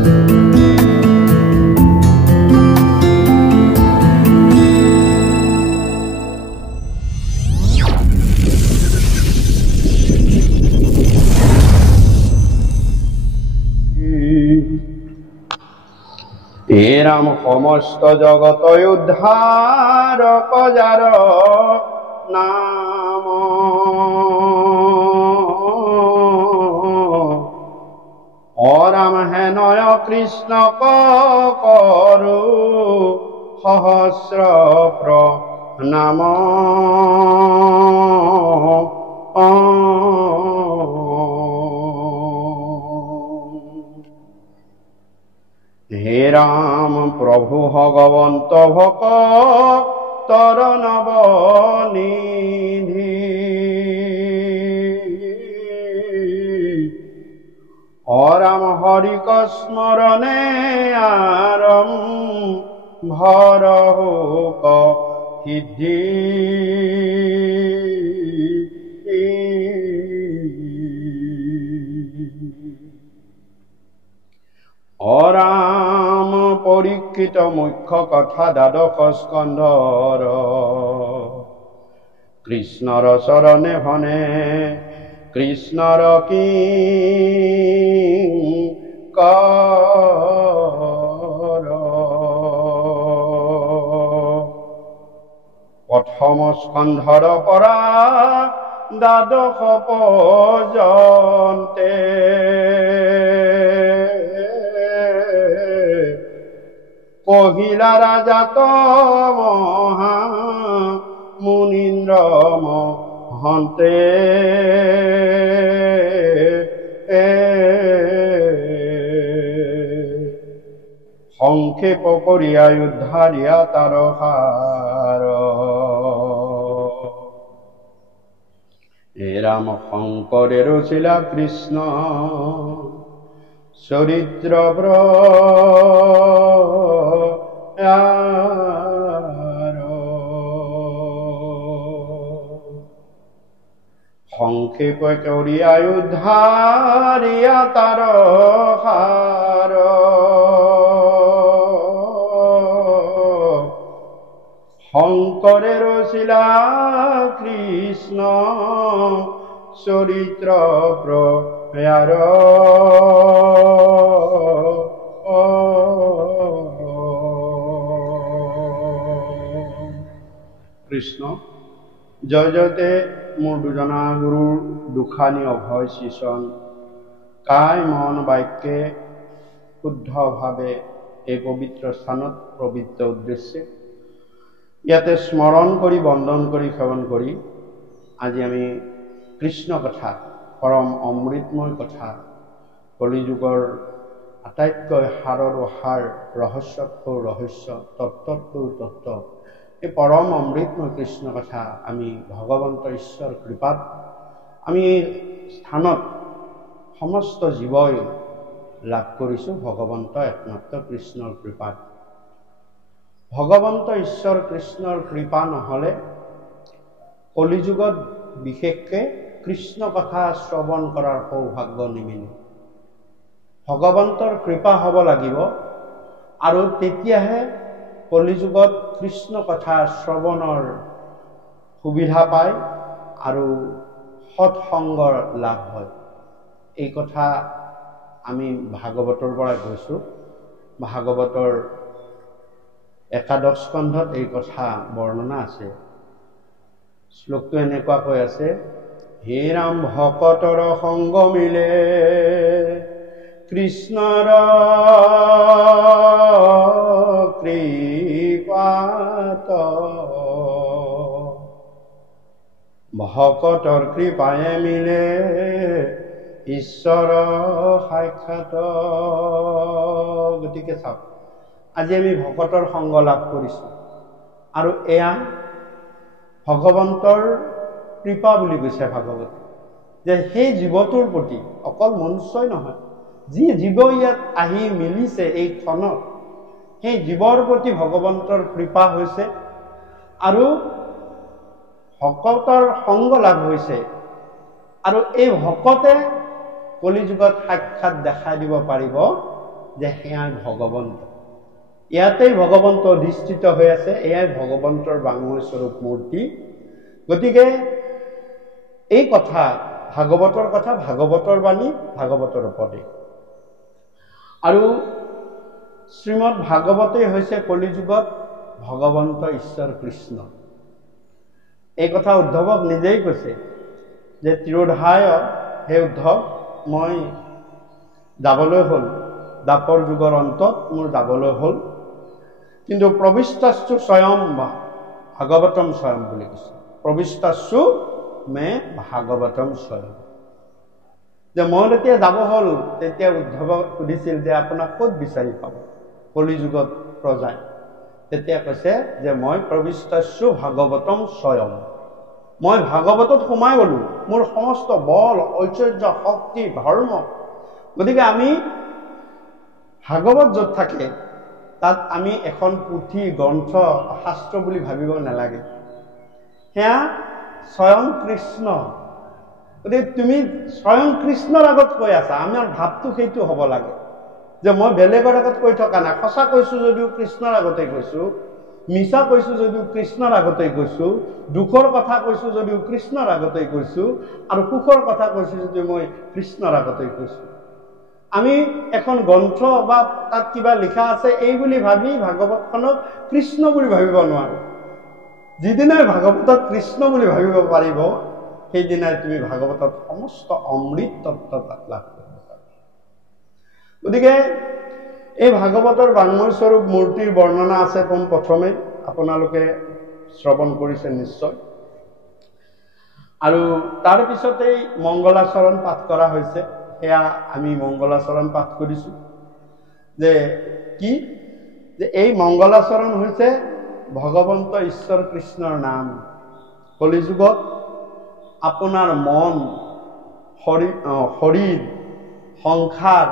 হে রাম সমস্ত জগত উদ্ধারক যার নাম অরাম হেনয় কৃষ্ণ করু সহস্র প্রণাম হে রাম প্রভু ভগবন্ত ভক্তর নবনিধি অরাম হরিক স্মরণে আরম ভর হোক সিদ্ধি অরাম পরীক্ষিত মুখ্য কথা দ্বাদশ স্কন্ধৰ কৃষ্ণৰ চৰণে ভনে কৃষ্ণৰ কিংকৰ প্ৰথম স্কন্ধৰ পৰা দ্বাদশ পৰ্যন্তে কহিলা রাজাত মহা মুনীন্দ্র মহন্তে সংক্ষেপ করিয়া উদ্ধারিয়া তার হার হে রাম শঙ্করের ছিলা কৃষ্ণ চরিত্র সংক্ষেপ করিয়া উদ্ধারিয়া তার হার শঙ্করের ছিলা কৃষ্ণ চরিত্র প্রয়ার কৃষ্ণ জয়তে মোৰ দুজনা গুৰুৰ দুখানি অভয় শিশন কায় মন বাক্যে শুদ্ধভাৱে এই পবিত্ৰ স্থানত পবিত্ৰ উদ্দেশ্যে ইয়াতে স্মৰণ কৰি বন্দন কৰি সেৱন কৰি আজি আমি কৃষ্ণ কথা পৰম অমৃতময় কথা কলিযুগৰ আটাইতকৈ সাৰৰো সাৰ ৰহস্যতকৈ ৰহস্য তত্ত্বতকৈ তত্ত্ব এই পৰম অমৃতময় কৃষ্ণ কথা আমি ভগৱন্ত ঈশ্বৰ কৃপাত আমি স্থানত সমস্ত জীৱই লাভ কৰিছোঁ ভগৱন্ত একমাত্ৰ কৃষ্ণৰ কৃপাত ভগৱন্ত ঈশ্বৰ কৃষ্ণৰ কৃপা নহ'লে কলিযুগত বিশেষকৈ কৃষ্ণ কথা শ্ৰৱণ কৰাৰ সৌভাগ্য নিমিলে ভগৱন্তৰ কৃপা হ'ব লাগিব আৰু তেতিয়াহে কলিযুগত কৃষ্ণ কথা শ্ৰৱণৰ সুবিধা পায় আৰু সৎসংগৰ লাভ হয় এই কথা আমি ভাগৱতৰ পৰা কৈছোঁ ভাগৱতৰ একাদশ স্কন্ধত এই কথা বৰ্ণনা আছে শ্লোকটো এনেকুৱাকৈ আছে হে ৰাম ভকতৰ সংগ মিলে কৃষ্ণৰ কৃপাত ভকতৰ কৃপায়ে মিলে ঈশ্বৰ সাক্ষাৎ গতিকে চাওক আজি আমি ভকতৰ সংগ লাভ কৰিছোঁ আৰু এয়া ভগৱন্তৰ কৃপা বুলি কৈছে ভাগৱতে যে সেই জীৱটোৰ প্ৰতি অকল মনুষ্যই নহয় যি জীৱ ইয়াত আহি মিলিছে এই ক্ষণত সেই জীৱৰ প্ৰতি ভগৱন্তৰ কৃপা হৈছে আৰু ভকতৰ সংগ লাভ হৈছে আৰু এই ভকতে কলিযুগত সাক্ষাৎ দেখাই দিব পাৰিব যে সেয়াই ভগৱন্ত। ইয়াতেই ভগৱন্ত অধিষ্ঠিত হৈ আছে, এয়াই ভগৱন্তৰ বাংময় স্বৰূপ মূৰ্তি। গতিকে এই কথা ভাগৱতৰ কথা, ভাগৱতৰ বাণী, ভাগৱতৰ উপদেশ। আৰু শ্ৰীমদ ভাগৱতেই হৈছে কলিযুগত ভগৱন্ত ঈশ্বৰ কৃষ্ণ। এই কথা উদ্ধৱক নিজেই কৈছে যে তিৰোধায় হে উদ্ধৱ, মই যাবলৈ হ'ল, দ্বাপৰ যুগৰ অন্তত মোৰ যাবলৈ হ'ল, কিন্তু প্ৰবিষ্টাস্তু স্বয়ং ভাগৱতম স্বয়ং বুলি কৈছে। প্ৰবিষ্টাস্তু মে ভাগৱতম স্বয়ং। যে মই যেতিয়া যাব হ'ল, তেতিয়া উদ্ধৱক সুধিছিল যে আপোনাক ক'ত বিচাৰি পাব কলিযুগত প্ৰজাই। তেতিয়া কৈছে যে মই প্ৰবিষ্টাস্তু ভাগৱতম স্বয়ং, মই ভাগৱতত সোমাই গ'লো, মোৰ সমস্ত বল, ঐশ্বৰ্য, শক্তি, ধৰ্ম। গতিকে আমি ভাগৱত য'ত থাকে তাত আমি এখন পুথি, গ্ৰন্থ, শাস্ত্ৰ বুলি ভাবিব নালাগে, সেয়া স্বয়ং কৃষ্ণ। গতিকে তুমি স্বয়ং কৃষ্ণৰ আগত কৈ আছা, আমাৰ ভাৱটো সেইটো হ'ব লাগে যে মই বেলেগৰ আগত কৈ থকা নাই। সঁচা কৈছোঁ যদিও কৃষ্ণৰ আগতে কৈছোঁ, মিছা কৈছোঁ যদিও কৃষ্ণৰ আগতে কৈছোঁ, দুখৰ কথা কৈছোঁ যদিও কৃষ্ণৰ আগতে কৈছোঁ, আৰু সুখৰ কথা কৈছোঁ যদিও মই কৃষ্ণৰ আগতে কৈছোঁ। আমি এখন গ্ৰন্থ বা তাত কিবা লিখা আছে এই বুলি ভাবি ভাগৱতখনক কৃষ্ণ বুলি ভাবিব নোৱাৰো। যিদিনাই ভাগৱতত কৃষ্ণ বুলি ভাবিব পাৰিব, সেইদিনাই তুমি ভাগৱতত সমস্ত অমৃত তত্ত্ব লাভ কৰিব পাৰিবা। গতিকে এই ভাগৱতৰ বাংময় স্বৰূপ মূৰ্তিৰ বৰ্ণনা আছে পোনপ্ৰথমে, আপোনালোকে শ্ৰৱণ কৰিছে নিশ্চয়। আৰু তাৰপিছতেই মংগলাচৰণ পাঠ কৰা হৈছে, সেয়া আমি মংগলাচৰণ পাঠ কৰিছোঁ। যে কি, যে এই মংগলাচৰণ হৈছে ভগৱন্ত ঈশ্বৰ কৃষ্ণৰ নাম। কলিযুগত আপোনাৰ মন, শৰীৰ, সংসাৰ,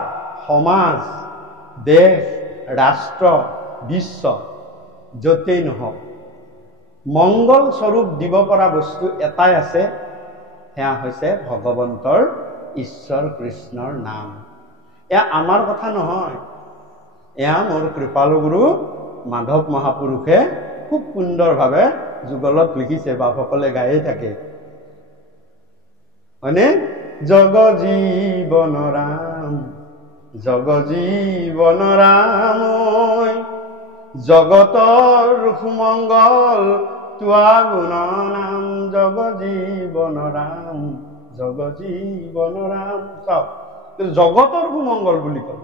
সমাজ, দেশ, ৰাষ্ট্ৰ, বিশ্ব য'তেই নহওক মংগল স্বৰূপ দিব পৰা বস্তু এটাই আছে, সেয়া হৈছে ভগৱন্তৰ ঈশ্বৰ কৃষ্ণৰ নাম। এয়া আমাৰ কথা নহয়, এয়া মোৰ কৃপালু গুৰু মাধৱ মহাপুৰুষে খুব সুন্দৰভাৱে যুগলত লিখিছে, বাপসকলে গায়ে থাকে, হয়নে? জগ জীৱন ৰাম, জগ জীৱন ৰাম, জগতৰ সুমংগল তোৱা গুণ নাম, জগ জীৱন ৰাম, জগ জীৱন ৰাম। চাওক, জগতৰ সুমংগল বুলি কয়,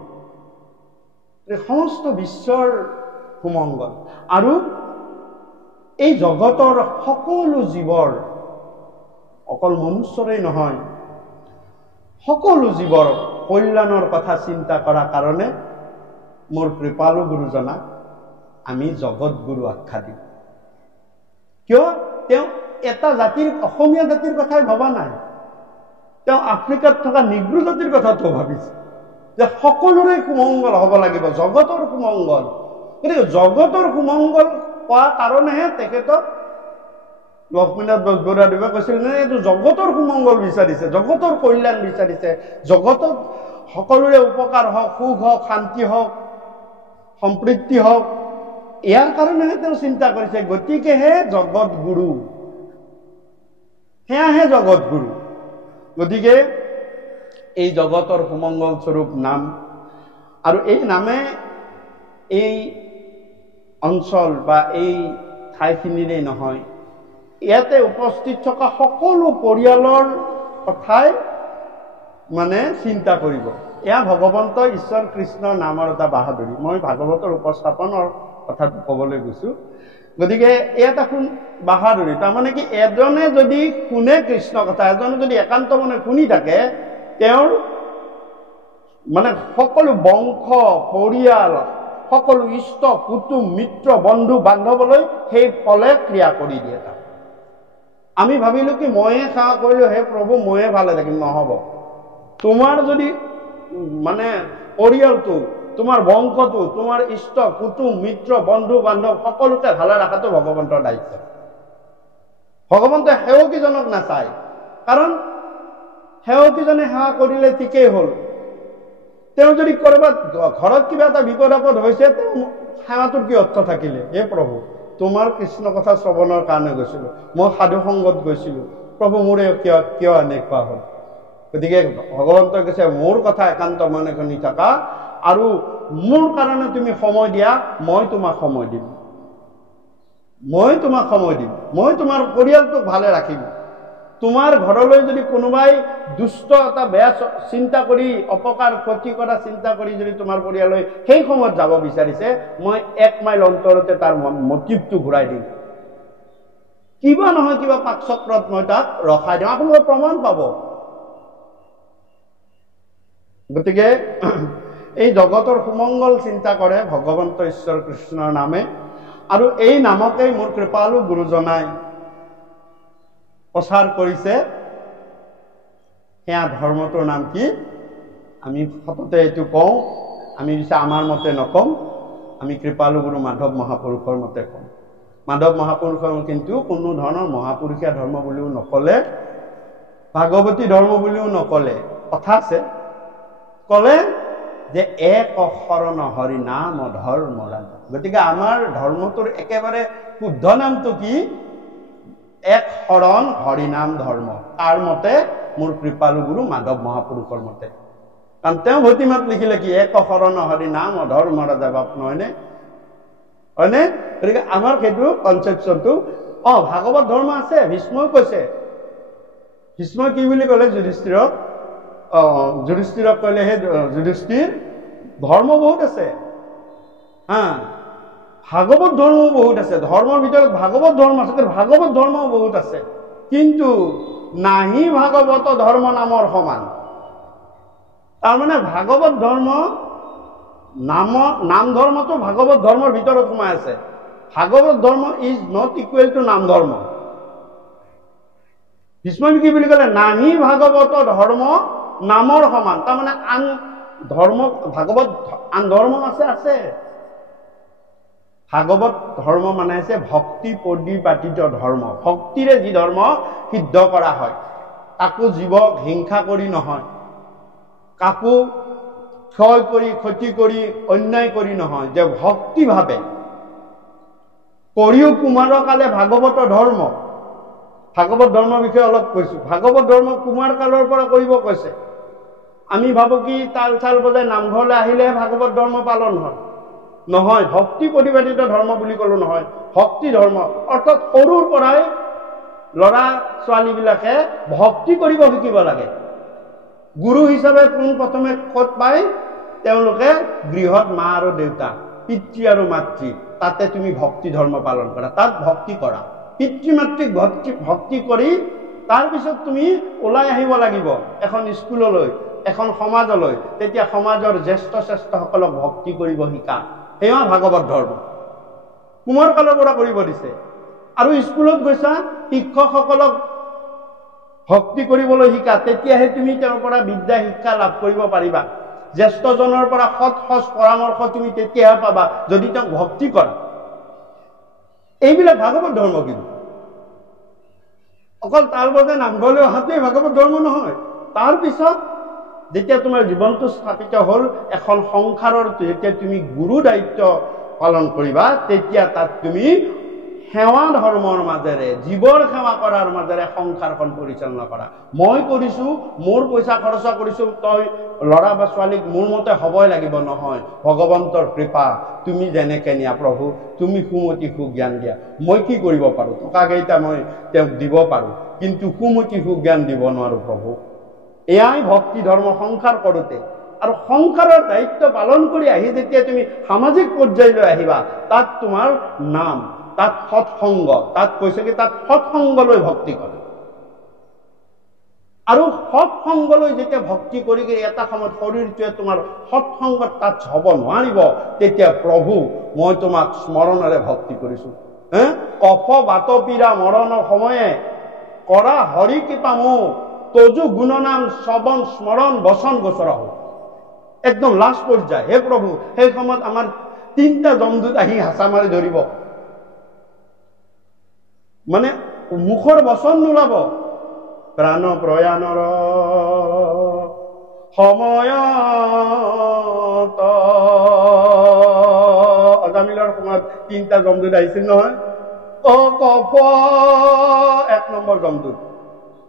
সমস্ত বিশ্বৰ সুমংগল। আৰু এই জগতৰ সকলো জীৱৰ, অকল মনুষ্যৰেই নহয়, সকলো জীৱৰ কল্যাণৰ কথা চিন্তা কৰাৰ কাৰণে মোৰ কৃপালু গুৰুজনাক আমি জগত গুৰু আখ্যা দিওঁ। কিয়? তেওঁ এটা জাতিৰ, অসমীয়া জাতিৰ কথাই ভবা নাই, তেওঁ আফ্ৰিকাত থকা নিগ্ৰো জাতিৰ কথাটো ভাবিছে যে সকলোৰে সুমংগল হ'ব লাগিব, জগতৰ সুমংগল। গতিকে জগতৰ সুমংগল পোৱা কাৰণেহে তেখেতক লক্ষ্মীনাথ বেজবৰুৱাদেৱে কৈছিল নে, এইটো জগতৰ সুমংগল বিচাৰিছে, জগতৰ কল্যাণ বিচাৰিছে, জগতত সকলোৰে উপকাৰ হওক, সুখ হওক, শান্তি হওক, সম্প্ৰীতি হওক, ইয়াৰ কাৰণেহে তেওঁ চিন্তা কৰিছে। গতিকেহে জগত গুৰু, সেয়াহে জগত গুৰু। গতিকে এই জগতৰ সুমংগল স্বৰূপ নাম, আৰু এই নামে এই অঞ্চল বা এই ঠাইখিনিৰেই নহয়, ইয়াতে উপস্থিত থকা সকলো পৰিয়ালৰ কথাই মানে চিন্তা কৰিব। এয়া ভগৱন্ত ঈশ্বৰ কৃষ্ণৰ নামৰ এটা বাহাদুৰি। মই ভাগৱতৰ উপস্থাপনৰ কথাটো ক'বলৈ গৈছোঁ। গতিকে ইয়াত এখন বাহাদুৰি, তাৰমানে কি, এজনে যদি শুনে কৃষ্ণ কথা, এজনে যদি একান্ত মনে শুনি থাকে, তেওঁৰ মানে সকলো বংশ, পৰিয়াল, সকলো ইষ্ট, কুটুম, মিত্ৰ, বন্ধু বান্ধৱলৈ সেই ফলে ক্ৰিয়া কৰি দিয়ে। তাক আমি ভাবিলো কি ময়ে সেৱা কৰিলো, হে প্ৰভু ময়ে ভালে থাকিম, নহ'ব। তোমাৰ যদি মানে পৰিয়ালটো, তোমাৰ বংশটো, তোমাৰ ইষ্ট, কুটুম, মিত্ৰ, বন্ধু বান্ধৱ সকলোকে ভালে ৰখাটো ভগৱন্তৰ দায়িত্ব। ভগৱন্তে সেৱকীজনক নাচায়, কাৰণ সেৱকীজনে সেৱা কৰিলে ঠিকেই হ'ল, তেওঁ যদি ক'ৰবাত ঘৰত কিবা এটা বিপদ আপদ হৈছে তেওঁ সেৱাটোৰ কি অৰ্থ থাকিলে? হে প্ৰভু, তোমাৰ কৃষ্ণ কথা শ্ৰৱণৰ কাৰণে গৈছিলোঁ, মই সাধু সংগত গৈছিলোঁ, প্ৰভু মোৰ কিয় এনেকুৱা হ'ল? গতিকে ভগৱন্তই কৈছে মোৰ কথা একান্ত মনে শুনি থাকা আৰু মোৰ কাৰণে তুমি সময় দিয়া, মই তোমাক সময় দিম, মই তোমাক সময় দিম, মই তোমাৰ পৰিয়ালটোক ভালে ৰাখিম। তোমাৰ ঘৰলৈ যদি কোনোবাই দুষ্ট এটা বেয়া চিন্তা কৰি অপকাৰ ক্ষতি কৰা চিন্তা কৰি যদি তোমাৰ পৰিয়াললৈ সেই সময়ত যাব বিচাৰিছে, মই 1 মাইল অন্তৰতে তাৰ মটিভটো ঘূৰাই দিম, কিবা নহয় কিবা পাকচক্ৰত মই তাক ৰখাই দিম, আপোনালোকে প্ৰমাণ পাব। গতিকে এই জগতৰ সুমংগল চিন্তা কৰে ভগৱন্ত ঈশ্বৰ কৃষ্ণৰ নামে, আৰু এই নামকেই মোৰ কৃপালু গুৰুজনাই প্ৰচাৰ কৰিছে। সেয়া ধৰ্মটোৰ নাম কি? আমি সততে এইটো কওঁ, আমি পিছে আমাৰ মতে নকওঁ, আমি কৃপালু গুৰু মাধৱ মহাপুৰুষৰ মতে কওঁ। মাধৱ মহাপুৰুষৰ কিন্তু কোনো ধৰণৰ মহাপুৰুষীয়া ধৰ্ম বুলিও নকলে, ভাগৱতী ধৰ্ম বুলিও নকলে, কথা আছে। কলে যে এক শৰণ হৰি নাম ধৰ্ম ৰাজা। গতিকে আমাৰ ধৰ্মটোৰ একেবাৰে শুদ্ধ নামটো কি? এক শৰণ হৰিনাম ধৰ্ম। তাৰ মতে? মোৰ কৃপালু গুৰু মাধৱ মহাপুৰুষৰ মতে। কাৰণ তেওঁ ভতিমাত লিখিলে কি? এক শৰণ হৰিনাম ধৰ্ম ৰাজা বাপ, নহয়নে? হয়নে? গতিকে আমাৰ সেইটো কনচেপশ্যনটো ভাগৱত ধৰ্ম আছে। ভীষ্মই কৈছে, ভীষ্মই কি বুলি ক'লে যুধিষ্ঠিৰক? যুধিষ্ঠিৰক ক'লে, হে যুধিষ্ঠিৰ, ধৰ্ম বহুত আছে, ভাগৱত ধৰ্মও বহুত আছে, ধৰ্মৰ ভিতৰত ভাগৱত ধৰ্ম আছে, ভাগৱত ধৰ্মও বহুত আছে, কিন্তু নাহি ভাগৱত ধৰ্ম নামৰ সমান। তাৰমানে ভাগৱত ধৰ্ম নাম ধৰ্মটো ভাগৱত ধৰ্মৰ ভিতৰত সোমাই আছে। ভাগৱত ধৰ্ম ইজ নট ইকুৱেল টু নাম ধৰ্ম। ভীষ্মই কি বুলি ক'লে? নাহি ভাগৱত ধৰ্ম নামৰ সমান। তাৰমানে আন ধৰ্ম, ভাগৱত আন ধৰ্ম আছে। ভাগৱত ধৰ্ম মানে হৈছে ভক্তি পৰিপাতিত ধৰ্ম। ভক্তিৰে যি ধৰ্ম সিদ্ধ কৰা হয়, কাকো জীৱক হিংসা কৰি নহয়, কাকো ক্ষয় কৰি ক্ষতি কৰি অন্যায় কৰি নহয়, যে ভক্তি ভাৱে কৰিও কুমাৰ কালে ভাগৱত ধৰ্ম। ভাগৱত ধৰ্মৰ বিষয়ে অলপ কৈছো। ভাগৱত ধৰ্ম কুমাৰ কালৰ পৰা কৰিব কৈছে। আমি ভাবো কি তাল চাল বজাই নামঘৰলৈ আহিলে ভাগৱত ধৰ্ম পালন হয়, নহয়। ভক্তি প্ৰতিপাদিত ধৰ্ম বুলি ক'লো নহয়, ভক্তি ধৰ্ম অৰ্থাৎ সৰুৰ পৰাই ল'ৰা ছোৱালীবিলাকে ভক্তি কৰিব শিকিব লাগে। গুৰু হিচাপে কোন প্ৰথমে ক'ত পায়? তেওঁলোকে গৃহত মা আৰু দেউতা, পিতৃ আৰু মাতৃ, তাতে তুমি ভক্তি ধৰ্ম পালন কৰা, তাত ভক্তি কৰা। পিতৃ মাতৃক ভক্তি কৰি তাৰপিছত তুমি ওলাই আহিব লাগিব এখন স্কুললৈ, এখন সমাজলৈ। তেতিয়া সমাজৰ জ্যেষ্ঠ শ্ৰেষ্ঠসকলক ভক্তি কৰিব শিকা, সেয়া ভাগৱত ধৰ্ম। কুমাৰ কালৰ পৰা কৰিব দিছে। আৰু স্কুলত গৈছা, শিক্ষকসকলক ভক্তি কৰিবলৈ শিকা, তেতিয়াহে তুমি তেওঁৰ পৰা বিদ্যা শিক্ষা লাভ কৰিব পাৰিবা। জ্যেষ্ঠজনৰ পৰা সৎ সজ পৰামৰ্শ তুমি তেতিয়াহে পাবা যদি তেওঁক ভক্তি কৰা। এইবিলাক ভাগৱত ধৰ্ম। কিন্তু অকল তাল বজাই নামঘৰলৈ অহাটোৱে ভাগৱত ধৰ্ম নহয়। তাৰপিছত যেতিয়া তোমাৰ জীৱনটো স্থাপিত হ'ল, এখন সংসাৰৰ যেতিয়া তুমি গুৰু দায়িত্ব পালন কৰিবা, তেতিয়া তাত তুমি সেৱা ধৰ্মৰ মাজেৰে, জীৱৰ সেৱা কৰাৰ মাজেৰে সংসাৰখন পৰিচালনা কৰা। মই কৰিছো, মোৰ পইচা খৰচা কৰিছো, তই ল'ৰা বা ছোৱালীক মোৰ মতে হ'বই লাগিব, নহয়। ভগৱন্তৰ কৃপা, তুমি যেনেকে নিয়া প্ৰভু, তুমি সুমতি সুজ্ঞান দিয়া। মই কি কৰিব পাৰো? টকা কেইটা মই তেওঁক দিব পাৰো, কিন্তু সুমতি সুজ্ঞান দিব নোৱাৰো প্ৰভু। এয়াই ভক্তি ধৰ্ম সংসাৰ কৰোতে। আৰু সংসাৰৰ দায়িত্ব পালন কৰি আহি যেতিয়া তুমি সামাজিক পৰ্যায়লৈ আহিবা, তাত তোমাৰ নাম, তাত সৎসংগ, তাত কৈছে কি তাত সৎসংগলৈ ভক্তি কৰে। আৰু সৎসংগলৈ যেতিয়া ভক্তি কৰি এটা সময়ত শৰীৰটোৱে তোমাৰ সৎসংগত টাচ হ'ব নোৱাৰিব, তেতিয়া প্ৰভু মই তোমাক স্মৰণেৰে ভক্তি কৰিছো। কফ বাত পীড়া মৰণৰ সময়ে কৰা হৰি কৃপা মোক, তজু গুণনাম শ্ৰৱণ স্মৰণ বচন গোচৰ হওক। একদম লাষ্ট পৰ্যায়। হে প্ৰভু, সেই সময়ত আমাৰ 3টা জমদূত আহি হাঁচা মাৰি ধৰিব, মানে মুখৰ বচন নোলাব। প্ৰাণ প্ৰয়াণৰ সময়ত অজামিলৰ সময়ত 3টা জমদূত আহিছিল নহয়। অ কফ 1 নম্বৰ জমদূত।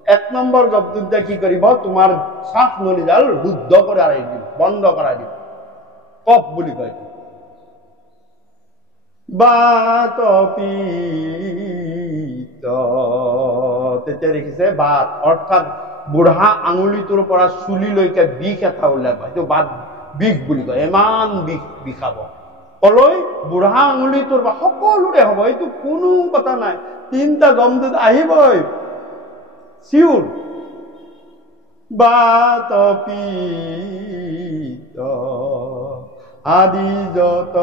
1 নম্বৰ জমদূতে কি কৰিব, তোমাৰ শ্বাস নলীডাল ৰুদ্ধ কৰাই দিব, বন্ধ কৰাই দিব। কফ বুলি কয়। বাত পিত, তেতিয়া দেখিছে বাত অৰ্থাৎ বুঢ়া আঙুলিটোৰ পৰা চুলিলৈকে বিষ এটা ওলাব, সেইটো বাত বিষ বুলি কয়। ইমান বিষ বিষাব কলৈ, বুঢ়া আঙুলিটোৰ পৰা সকলোৰে হ'ব, এইটো কোনো কথা নাই। 3টা জমদূত আহিবই চিউৰ। বাত পিত আদি যত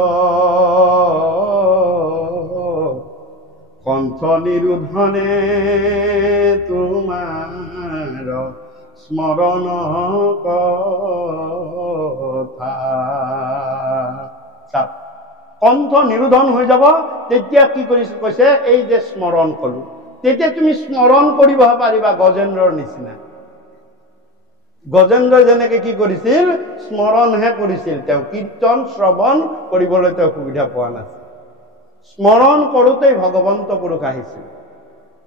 কণ্ঠ নিৰোধনে তোমাৰ স্মৰণ কথা। কণ্ঠ নিৰোধন হৈ যাব, তেতিয়া কি কৰিছে কৈছে, এই যে স্মৰণ কলো, তেতিয়া তুমি স্মৰণ কৰিব পাৰিবা গজেন্দ্ৰৰ নিচিনা। গজেন্দ্ৰই যেনেকে কি কৰিছিল, স্মৰণহে কৰিছিল, তেওঁ কীৰ্তন শ্ৰৱণ কৰিবলৈ তেওঁ সুবিধা পোৱা নাছিল। স্মৰণ কৰোঁতেই ভগৱন্ত পুৰুষ আহিছিল।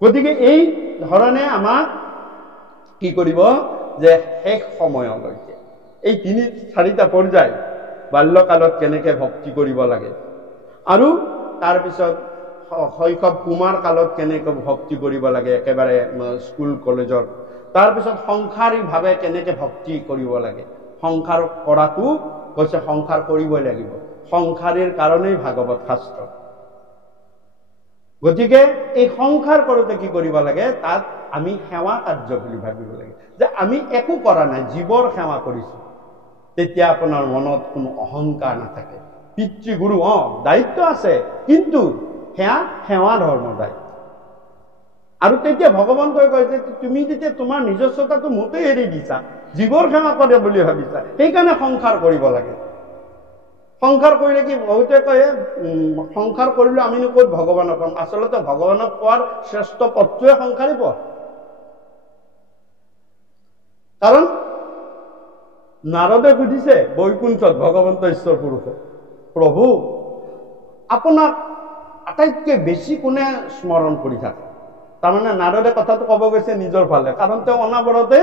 গতিকে এই ধৰণে আমাক কি কৰিব, যে শেষ সময়লৈকে এই 3-4টা পৰ্যায়, বাল্যকালত কেনেকে ভক্তি কৰিব লাগে, আৰু তাৰপিছত শৈশৱ কুমাৰ কালত কেনেকৈ ভক্তি কৰিব লাগে, একেবাৰে স্কুল কলেজৰ, তাৰপিছত সংসাৰীভাৱে কেনেকে ভক্তি কৰিব লাগে। সংসাৰ কৰাটো কৈছে সংসাৰ কৰিবই লাগিব, সংসাৰীৰ কাৰণেই ভাগৱত শাস্ত্ৰ। গতিকে এই সংসাৰ কৰোঁতে কি কৰিব লাগে, তাত আমি সেৱা কাৰ্য বুলি ভাবিব লাগে, যে আমি একো কৰা নাই, জীৱৰ সেৱা কৰিছোঁ। তেতিয়া আপোনাৰ মনত কোনো অহংকাৰ নাথাকে। পিতৃগুৰু দায়িত্ব আছে, কিন্তু সেৱা ধৰ্মৰ দায়িত্ব। আৰু তেতিয়া ভগৱন্তই কয় যে তুমি যেতিয়া তোমাৰ নিজস্বতাটো মোটেই এৰি দিছা, জীৱৰ সেৱা কৰে বুলি ভাবিছা, সেইকাৰণে সংসাৰ কৰিব লাগে। সংসাৰ কৰিলে কি, বহুতে কয় সংসাৰ কৰিলে আমিনো ক'ত ভগৱানক পাম। আচলতে ভগৱানক পোৱাৰ শ্ৰেষ্ঠ পথটোৱে সংসাৰী পথ। কাৰণ নাৰদে সুধিছে বৈকুণ্ঠত ভগৱন্ত ঈশ্বৰ পুৰুষে, প্ৰভু আপোনাক আটাইতকৈ বেছি কোনে স্মৰণ কৰি থাকে। তাৰমানে নাৰদে কথাটো ক'ব গৈছে নিজৰ ফালে, কাৰণ তেওঁ অনাবৰতে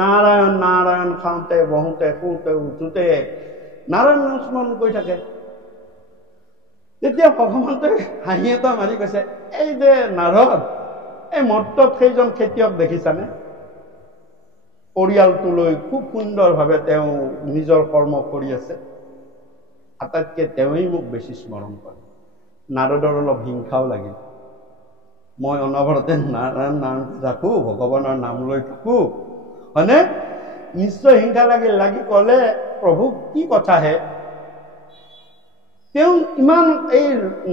নাৰায়ণ নাৰায়ণ খাওঁতে বহোঁতে শুওঁতে উঠোঁতে নাৰায়ণ স্মৰণ কৰি থাকে। তেতিয়া ভগৱন্তই হাঁহি এটা মাৰি কৈছে, এই যে নাৰদ, এই মৰ্তত সেইজন খেতিয়ক দেখিছানে, পৰিয়ালটো লৈ খুব সুন্দৰভাৱে তেওঁ নিজৰ কৰ্ম কৰি আছে, আটাইতকৈ তেওঁই মোক বেছি স্মৰণ কৰে। নাৰদৰ অলপ হিংসাও লাগিল, মই অনবৰতে নাৰায়ণ নাম ৰাখোঁ, ভগৱানৰ নাম লৈ থাকোঁ, হয়নে? নিশ্চয় হিংসা লাগিল। লাগি ক'লে, প্ৰভু কি কথাহে, তেওঁ ইমান এই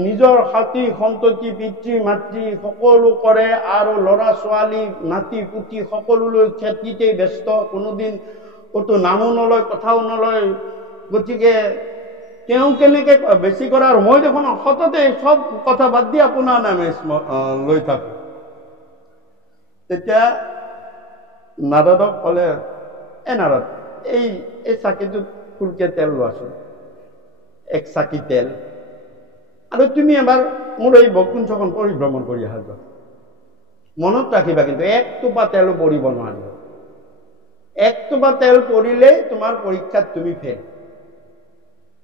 নিজৰ সাথী সন্ততি পিতৃ মাতৃ সকলো কৰে, আৰু ল'ৰা ছোৱালী নাতি পুতি সকলোলৈ খেতিতেই ব্যস্ত, কোনোদিন ক'তো নামো নলয় কথাও নলয়। গতিকে তেওঁ কেনেকে বেছি কৰে, আৰু মই দেখোন সততে চব কথা বাদ দি আপোনাৰ নামে লৈ থাকোঁ। তেতিয়া নাৰদক ক'লে, নাৰদ, এই চাকিটোত ফুলকে তেল লোৱাচোন, 1 চাকি তেল, আৰু তুমি এবাৰ মোৰ এই বৈকুণ্ঠখন পৰিভ্ৰমণ কৰি আহা যোৱা। মনত ৰাখিবা কিন্তু 1 টোপা তেলো পৰিব নোৱাৰিব। 1 টোপা তেল পৰিলেই তোমাৰ পৰীক্ষাত তুমি ফেল।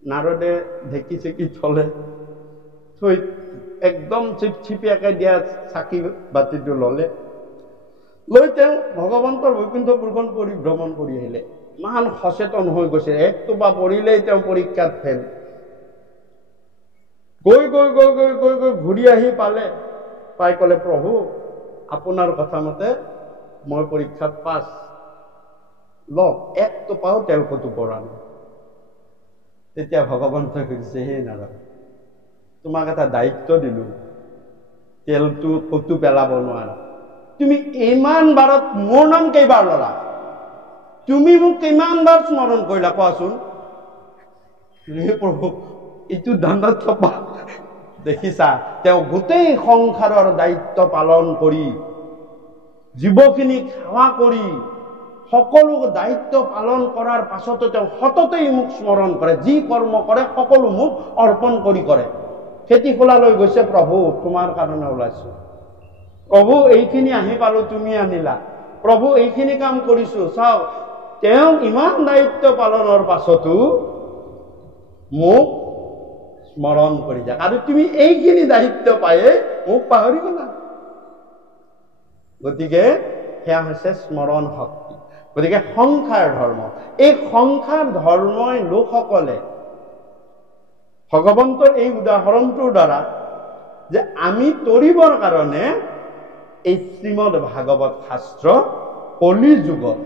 নাৰদে ঢেঁকি চেকি থলে, থৈ একদম চিপচিপিয়াকে দিয়া চাকি বাতিটো ললে, লৈ তেওঁ ভগৱন্তৰ বৈকুণ্ঠ পুৰখন পৰিভ্ৰমণ কৰি আহিলে। ইমান সচেতন হৈ গৈছে, 1 টোপা পৰিলেই তেওঁ পৰীক্ষাত ফেল। গৈ গৈ গৈ গৈ গৈ গৈ ঘূৰি আহি পালে, পাই ক'লে, প্ৰভু আপোনাৰ কথা মতে মই পৰীক্ষাত পাছ, লওক 1 টোপাও তেল ক'তো পৰা নাই। তেতিয়া ভগৱন্তই সুধিছে, হে নাৰদ, তোমাক এটা দায়িত্ব দিলোঁ, তেলটো ক'তো পেলাব নোৱাৰা, তুমি ইমান বাৰত মোৰ নাম কেইবাৰ ল'লা, তুমি মোক কিমানবাৰ স্মৰণ কৰিলা কোৱাচোন। হে প্ৰভু, এইটো ধান্দাত থপা। দেখিছা, তেওঁ গোটেই সংসাৰৰ দায়িত্ব পালন কৰি, জীৱখিনিক সেৱা কৰি, সকলো দায়িত্ব পালন কৰাৰ পাছতো তেওঁ সততেই মোক স্মৰণ কৰে, যি কৰ্ম কৰে সকলো মোক অৰ্পণ কৰি কৰে। খেতি খোলালৈ গৈছে, প্ৰভু তোমাৰ কাৰণে ওলাইছো, প্ৰভু এইখিনি আহি পালো তুমি আনিলা, প্ৰভু এইখিনি কাম কৰিছো। চাওক, তেওঁ ইমান দায়িত্ব পালনৰ পাছতো মোক স্মৰণ কৰি যায়। আৰু তুমি এইখিনি দায়িত্ব পায়ে মোক পাহৰি গলা। গতিকে সেয়া হৈছে স্মৰণ শক্তি। গতিকে সংসাৰ ধৰ্ম, এই সংসাৰ ধৰ্মই লোকসকলে ভগৱন্তৰ এই উদাহৰণটোৰ দ্বাৰা যে আমি তৰিবৰ কাৰণে এই শ্ৰীমদ ভাগৱত শাস্ত্ৰ কলি যুগত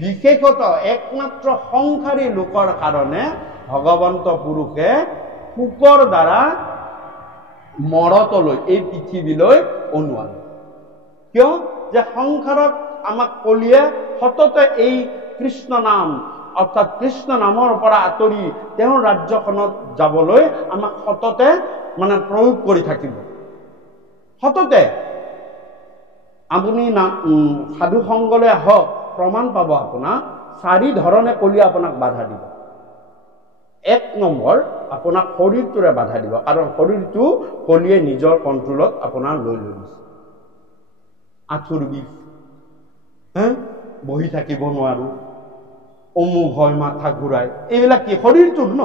বিশেষত একমাত্ৰ সংসাৰী লোকৰ কাৰণে ভগৱন্ত পুৰুষে শোকৰ দ্বাৰা মৰতলৈ এই পৃথিৱীলৈ অনুৱালে। কিয়? যে সংসাৰত আমাক কলিয়ে সততে এই কৃষ্ণ নাম অৰ্থাৎ কৃষ্ণ নামৰ পৰা আঁতৰি তেওঁৰ ৰাজ্যখনত যাবলৈ আমাক সততে প্ৰয়োগ কৰি থাকিব। সততে আপুনি সাধু সংগলৈ আহক, প্ৰমাণ পাব আপোনাৰ 4 ধৰণে কলিয়ে আপোনাক বাধা দিব। 1 নম্বৰ, আপোনাক শৰীৰটোৰে বাধা দিব, কাৰণ শৰীৰটো কলিয়ে নিজৰ কণ্ট্ৰলত আপোনাৰ লৈ লৈছে। আঁঠুৰ বিষ, বহি থাকিব নোৱাৰো, অমুক হয়, মাথা ঘূৰাই, এইবিলাক কি শৰীৰটোৰ ন?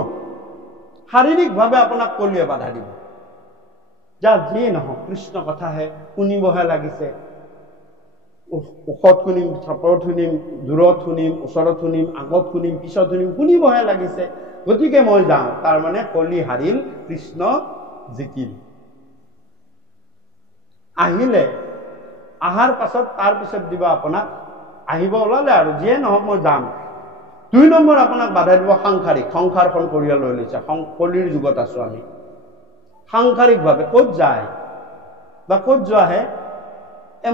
শাৰীৰিকভাৱে আপোনাক কলিয়ে বাধা দিব। যা যিয়ে নহওক, কৃষ্ণ কথাহে শুনিবহে লাগিছে, ওখত শুনিম, চাপৰত শুনিম, দূৰত শুনিম, ওচৰত শুনিম, আগত শুনিম, পিছত শুনিম, শুনিবহে লাগিছে, গতিকে মই যাওঁ। তাৰমানে কলি হাৰিল, কৃষ্ণ জিকিল। আহিলে, আহাৰ পাছত তাৰ পিছত দিব আপোনাক, আহিব ওলালে আৰু যিয়ে নহওক মই যাম। 2 নম্বৰ আপোনাক বাধা দিব সাংসাৰিক, সংসাৰখন পৰিয়াল লৈ লৈছে, কলিৰ যুগত আছো আমি। সাংসাৰিকভাৱে ক'ত যায় বা ক'ত যোৱাহে?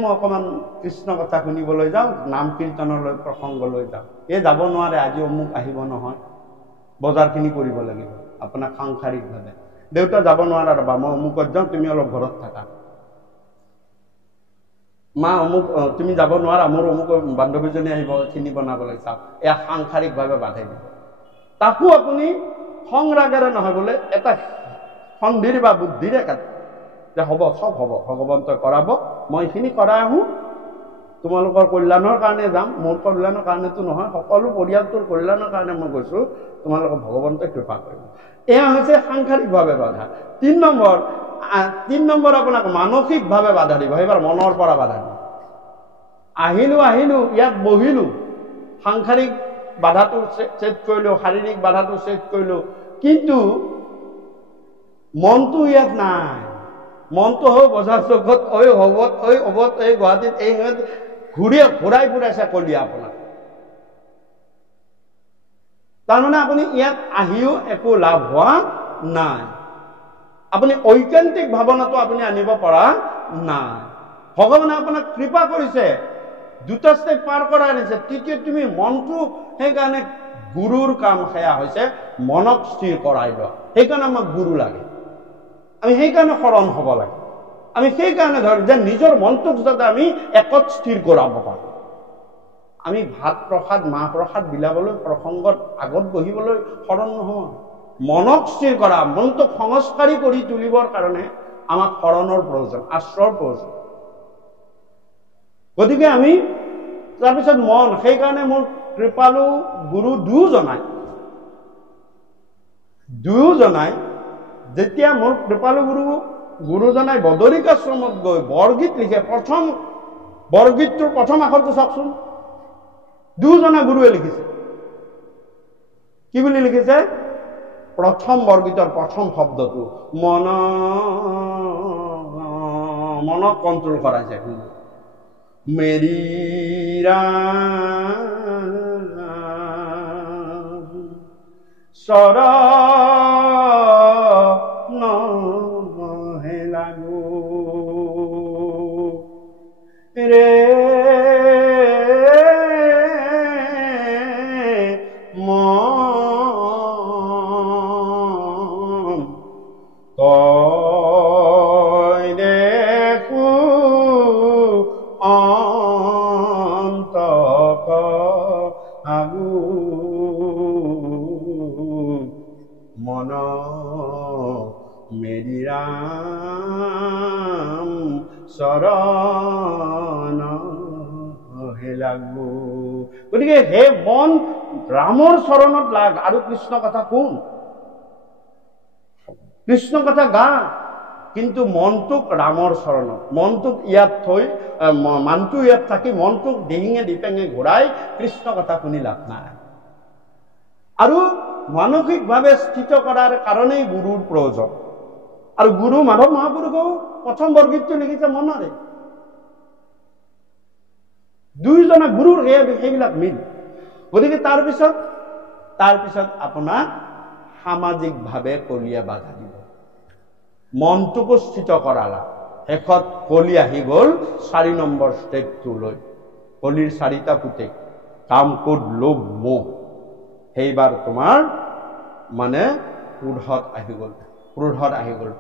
মই অকণমান কৃষ্ণ কথা শুনিবলৈ যাওঁ, নাম কীৰ্তনলৈ, প্ৰসংগলৈ যাওঁ। যাব নোৱাৰে, আজি অমুক আহিব নহয়, বজাৰখিনি কৰিব লাগিব। আপোনাক সাংসাৰিকভাৱে, দেউতা যাব নোৱাৰা, ৰবা মই অমুকত যাওঁ, তুমি অলপ ঘৰত থাকা। মা অমুক, তুমি যাব নোৱাৰা, মোৰ অমুক বান্ধৱীজনী আহিব, চিনি বনাব লাগে। চাওক, এয়া সাংসাৰিকভাৱে বাধাই দিব। তাকো আপুনি সংৰাগেৰে নহয়, বোলে এটা সন্ধিৰ বা বুদ্ধিৰে যে হ'ব, চব হ'ব, ভগৱন্তই কৰাব, মই এইখিনি কৰাই আহোঁ, তোমালোকৰ কল্যাণৰ কাৰণে যাম, মোৰ কল্যাণৰ কাৰণেতো নহয়, সকলো পৰিয়ালটোৰ কল্যাণৰ কাৰণে মই গৈছো, তোমালোকৰ ভগৱন্তই কৃপা কৰিব। এয়া হৈছে সাংসাৰিকভাৱে বাধা। 3 নম্বৰ আপোনাক মানসিকভাৱে বাধা দিব। সেইবাৰ মনৰ পৰা বাধা দিব। আহিলো, ইয়াত বহিলো, সাংসাৰিক বাধাটো ছেদ কৰিলো, শাৰীৰিক বাধাটো ছেদ কৰিলো, কিন্তু মনটো ইয়াত নাই। মনটো হৈ বজাৰ চৌকত, অবত, এই গুৱাহাটীত, এই ঘূৰাই ফুৰাইছে কলিয়ে আপোনাক। তাৰমানে আপুনি ইয়াত আহিও একো লাভ হোৱা নাই। আপুনি ঐকান্তিক ভাৱনাটো আপুনি আনিব পৰা নাই। ভগৱানে আপোনাক কৃপা কৰিছে, 2টা ষ্টেপ পাৰ কৰাই আনিছে। তৃতীয়, তুমি মনটো, সেইকাৰণে গুৰুৰ কাম সেয়া হৈছে মনক স্থিৰ কৰাই লোৱা। সেইকাৰণে আমাক গুৰু লাগে, আমি সেইকাৰণে শৰণ হ'ব লাগে। আমি সেইকাৰণে ধৰ যে নিজৰ মনটোক যাতে আমি একত স্থিৰ কৰাব পাৰোঁ। আমি ভাত প্ৰসাদ, মাহ প্ৰসাদ বিলাবলৈ, প্ৰসংগত আগত বহিবলৈ শৰণ নহয়। মনক স্থিৰ কৰা, মনটোক সংস্কাৰী কৰি তুলিবৰ কাৰণে আমাক শৰণৰ প্ৰয়োজন, আশ্ৰয়ৰ প্ৰয়োজন। গতিকে আমি তাৰপিছত মন, সেইকাৰণে মোৰ কৃপালু গুৰু দুয়োজনাই যেতিয়া মোৰ কৃপালু গুৰুজনাই বদৰিকাশ্ৰমত গৈ বৰগীত লিখে, প্ৰথম বৰগীতটোৰ প্ৰথম আখৰটো চাওকচোন, 2জনা গুৰুৱে লিখিছে। কি বুলি লিখিছে? প্ৰথম বৰগীতৰ প্ৰথম শব্দটো মনক কণ্ট্ৰল কৰাইছে। মেৰী চৰণ হে লাগো ৰে মন, তই দেখো অন্তক মন মেৰি ৰাম চৰণ হে লাগো। গতিকে হে মন ৰামৰ চৰণত লাগ আৰু কৃষ্ণ কথা শুন, কৃষ্ণ কথা গা, কিন্তু মনটোক ৰামৰ চৰণত, মনটোক ইয়াত থৈ মানটো ইয়াত থাকি মনটোক ডিঙে ডিপেঙে ঘূৰাই কৃষ্ণ কথা শুনি লাভ নাই। আৰু মানসিকভাৱে স্থিত কৰাৰ কাৰণেই গুৰুৰ প্ৰয়োজন। আৰু গুৰু মাধৱ মহাপুৰুষেও প্ৰথম বৰগীতটো লিখিছে মনৰে। দুয়োজনে গুৰুৰ সেইবিলাক মিল। গতিকে তাৰপিছত আপোনাক সামাজিকভাৱে কলিয়ে বাধা দিব, মনটোকো স্থিত কৰালা। শেষত কলি আহি গ'ল 4 নম্বৰ ষ্টেপটোলৈ। কলিৰ 4টা পুতেক, কাম, ক্ৰোধ, লোভ, মোহ। সেইবাৰ তোমাৰ মানে ক্ৰোধত আহি গ'ল।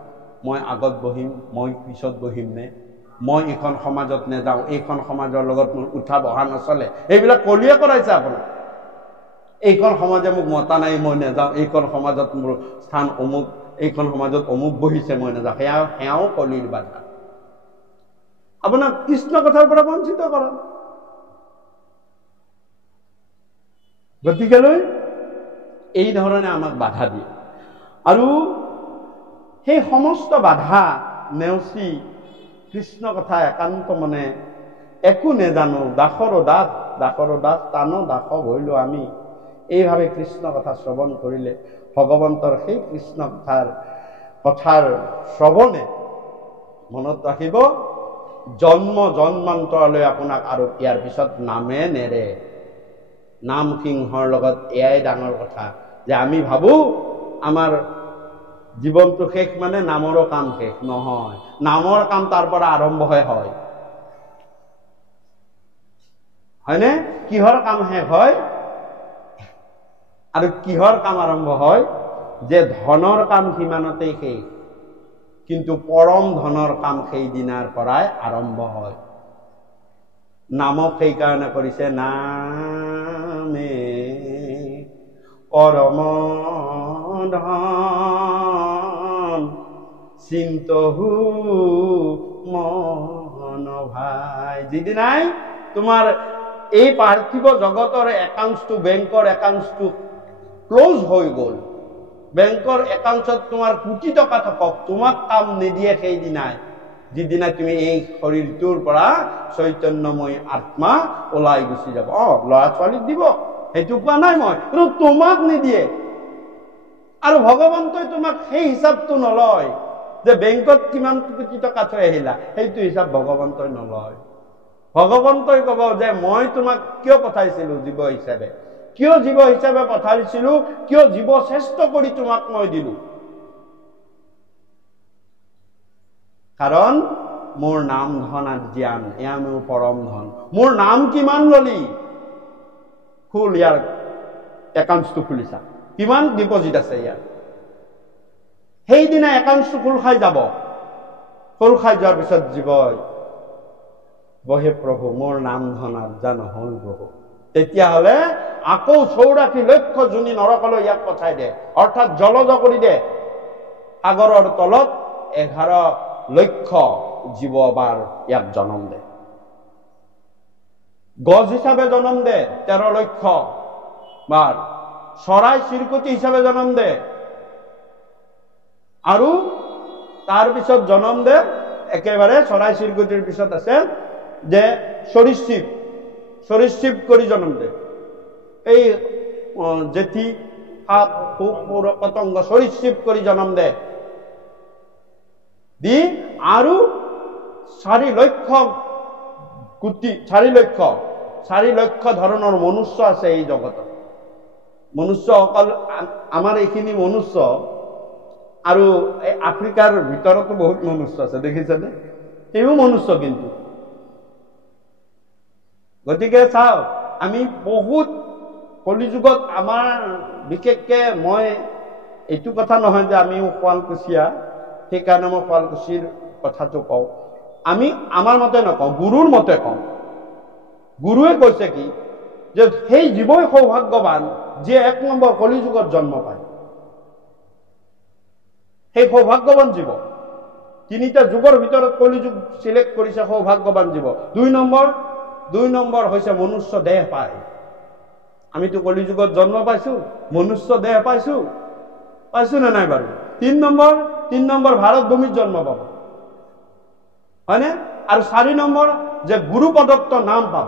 মই আগত বহিম, মই পিছত বহিম নে, মই এইখন সমাজত নেযাওঁ, এইখন সমাজৰ লগত মোৰ উঠা বহা নচলে, এইবিলাক কলিয়ে কৰাইছে আপোনাক। এইখন সমাজে মোক মতা নাই, মই নেযাওঁ, এইখন সমাজত মোৰ স্থান অমুক, এইখন সমাজত অমুক বহিছে, মই নেযাওঁ, সেয়াও কলিৰ বাধা। আপোনাক কৃষ্ণ কথাৰ পৰা বঞ্চিত কৰা। গতিকেলৈ এই ধৰণে আমাক বাধা দিয়ে। আৰু সেই সমস্ত বাধা নেওচি কৃষ্ণ কথা একান্ত মনে একো নেজানো, দাসৰ দাস টানো দাস ভৈলো আমি, এইভাৱে কৃষ্ণ কথা শ্ৰৱণ কৰিলে ভগৱন্তৰ সেই কৃষ্ণ কথাৰ শ্ৰৱণে মনত ৰাখিব, জন্ম জন্মান্তৰলৈ আপোনাক আৰু ইয়াৰ পিছত নামে নেৰে। নাম সিংহৰ লগত এয়াই ডাঙৰ কথা যে আমি ভাবো আমাৰ জীৱনটো শেষ মানে নামৰো কাম শেষ নহয়। নামৰ কাম তাৰ পৰা আৰম্ভহে হয়, হয়নে? কিহৰ কাম শেষ হয় আৰু কিহৰ কাম আৰম্ভ হয়? যে ধনৰ কাম সিমানতেই শেষ, কিন্তু পৰম ধনৰ কাম সেই দিনাৰ পৰাই আৰম্ভ হয়। নামক সেইকাৰণে কৰিছে নামে পৰম ধন চিন্তহু মন ভাই। যিদিনাই তোমাৰ এই পাৰ্থিৱ জগতৰ একাউণ্টটো, বেংকৰ একাউণ্টটো ক্লোজ হৈ গ'ল, বেংকৰ একাউণ্টত তোমাৰ কোটি টকা থাকক, তোমাক কাম নিদিয়ে সেইদিনাই, যিদিনা তুমি এই শৰীৰটোৰ পৰা চৈতন্যময় আত্মা ওলাই গুচি যাব। ল'ৰা ছোৱালীক দিব, সেইটো কোৱা নাই মই, কিন্তু তোমাক নিদিয়ে। আৰু ভগৱন্তই তোমাক সেই হিচাপটো নলয় যে বেংকত কিমান কোটি টকা থৈ আহিলা, সেইটো হিচাপ ভগৱন্তই নলয়। ভগৱন্তই কব যে মই তোমাক কিয় পঠাইছিলো জীৱ হিচাপে, কিয় জীৱ হিচাপে পঠাইছিলো, কিয় জীৱ শ্ৰেষ্ঠ কৰি তোমাক মই দিলো, কাৰণ মোৰ নাম ধন আৰু জ্ঞান, এয়া মোৰ পৰম ধন। মোৰ নাম কিমান ললি, খুল ইয়াৰ একাউণ্টটো খুলিছা, কিমান ডিপজিট আছে ইয়াৰ। সেইদিনা একাউণ্টটো খোল খাই যাব। খোল খাই যোৱাৰ পিছত জীৱই বহে প্ৰভু মোৰ নাম ধন আৰ্জা নহল প্ৰভু, তেতিয়াহলে আকৌ 84 লক্ষ জুনি নৰকলৈ ইয়াক পঠাই দে, অৰ্থাৎ জলজ কৰি দে। সাগৰৰ তলত 11 লক্ষ জীৱবাৰ ইয়াক জন্ম দে, গছ হিচাপে জন্ম দে 13 লক্ষ বাৰ, চৰাই চিৰকটি হিচাপে জন্ম দে, আৰু তাৰ পিছত জন্ম দে একেবাৰে চৰাই চিৰকটিৰ পিছত আছে যে সৰীসৃপ কৰি জন্ম দে। এই জেঠি সাপ পোক পতংগ সৰীসৃপ কৰি জন্ম দে, দি আৰু 4 লক্ষ কোটি 4 লক্ষ ধৰণৰ মনুষ্য আছে এই জগতত। মনুষ্য অকল আমাৰ এইখিনি মনুষ্য, আৰু এই আফ্ৰিকাৰ ভিতৰতো বহুত মনুষ্য আছে, দেখিছেনে? সেইও মনুষ্য কিন্তু। গতিকে চাওক, আমি বহুত কলিযুগত আমাৰ বিশেষকে, মই এইটো কথা নহয় যে আমি শুৱালকুছিয়া, সেইকাৰণে মই শুৱালকুছিৰ কথাটো কওঁ, আমি আমাৰ মতে নকওঁ, গুৰুৰ মতে কওঁ। গুৰুৱে কৈছে কি যে সেই জীৱই সৌভাগ্যৱান যে 1 নম্বৰ কলিযুগত জন্ম পায়। সেই সৌভাগ্যৱান জীৱ। তিনিটা যুগৰ ভিতৰত কলিযুগ চিলেক্ট কৰিছে সৌভাগ্যৱান জীৱ। দুই নম্বৰ হৈছে মনুষ্য দেহ পায়। আমিতো কলিযুগত জন্ম পাইছো, মনুষ্য দেহ পাইছো নে নাই বাৰু? 3 নম্বৰ ভাৰত ভূমিত জন্ম পাব, হয়নে? আৰু 4 নম্বৰ যে গুৰু প্ৰদত্ত নাম পাব।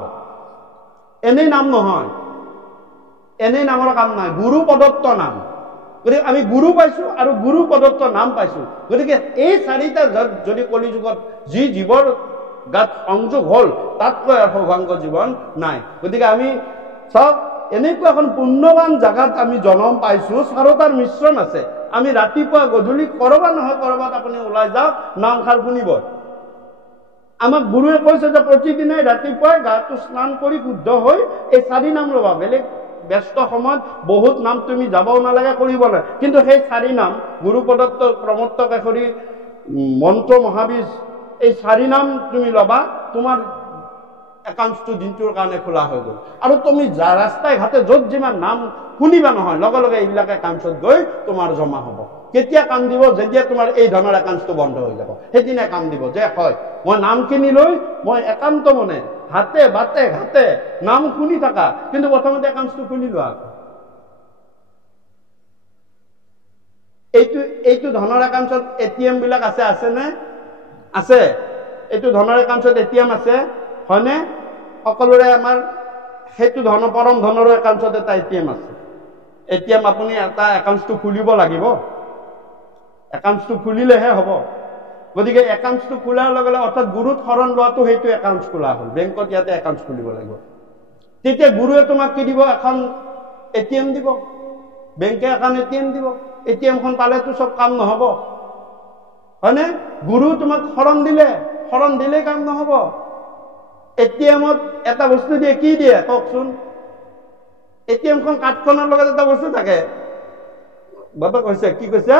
এনেই নাম নহয়, এনেই নামৰ কাম নাই, গুৰু প্ৰদত্ত নাম। গতিকে আমি গুৰু পাইছো আৰু গুৰু প্ৰদত্ত নাম পাইছো। গতিকে এই 4টা যদি কলিযুগত যি জীৱৰ গাত সংযোগ হ'ল, তাতকৈ সৌভাগ্য জীৱন নাই। গতিকে আমি চাওক, এনেকুৱা এখন পুণ্যৱান জাগাত আমি জন্ম পাইছো, 4টাৰ মিশ্ৰণ আছে। আমি ৰাতিপুৱা গধূলি কৰবাত নহয় কৰবাত আপুনি ওলাই যাওক, নামষাৰ শুনিব। আমাক গুৰুৱে কৈছে যে প্ৰতিদিনাই ৰাতিপুৱাই গাটো স্নান কৰি শুদ্ধ হৈ এই 4 নাম ল'বা। বেলেগ ব্যস্ত সময়ত বহুত নাম তুমি যাবও নালাগে, কৰিব নাই, কিন্তু সেই 4 নাম গুৰু প্ৰদত্ত প্ৰমত্ত কেশৰী মন্ত্ৰ মহাবীজ, এই 4 নাম তুমি ল'বা, তোমাৰ একাউণ্টটো দিনটোৰ কাৰণে খোলা হৈ গ'ল। আৰু তুমি ৰাস্তাই ঘাটে য'ত যিমান নাম শুনিবা নহয়, লগে লগে এইবিলাক একাউণ্টত গৈ তোমাৰ জমা হ'ব। কেতিয়া কাম দিব? যেতিয়া তোমাৰ এই ধৰণৰ একাউণ্টটো বন্ধ হৈ যাব, সেইদিনাই কাম দিব যে হয়, মই নামখিনি লৈ মই একান্ত মনে হাতে বাটে ঘাটে নাম শুনি থাকা, কিন্তু প্ৰথমতে একাউণ্টটো খুলি লোৱা। এইটো ধনৰ একাউণ্টত ATM বিলাক আছেনে? আছে। এইটো ধনৰ একাউণ্টত ATM আছে, হয়নে? সকলোৰে আমাৰ সেইটো ধনৰ পৰম ধনৰো একাউণ্টত এটা ATM আছে। ATM আপুনি এটা একাউণ্টটো খুলিব লাগিব, একাউণ্টটো খুলিলেহে হ'ব। গতিকে একাউণ্টটো খোলাৰ লগে লগে, অৰ্থাৎ গুৰুত শৰণ লোৱাটো সেইটো একাউণ্ট খোলা হ'ল। বেংকত ইয়াতে একাউণ্ট খুলিব লাগিব। তেতিয়া গুৰুৱে তোমাক কি দিব? এখন ATM দিব, বেংকে এখন ATM দিব। ATMখন পালেতো চব কাম নহ'ব, হয়নে? গুৰু তোমাক শৰণ দিলে কাম নহ'ব। ATMত এটা বস্তু দিয়ে, কি দিয়ে কওকচোন? ATMখন কাৰ্ডখনৰ লগত এটা বস্তু থাকে। বাবা কৈছে, কি কৈছে?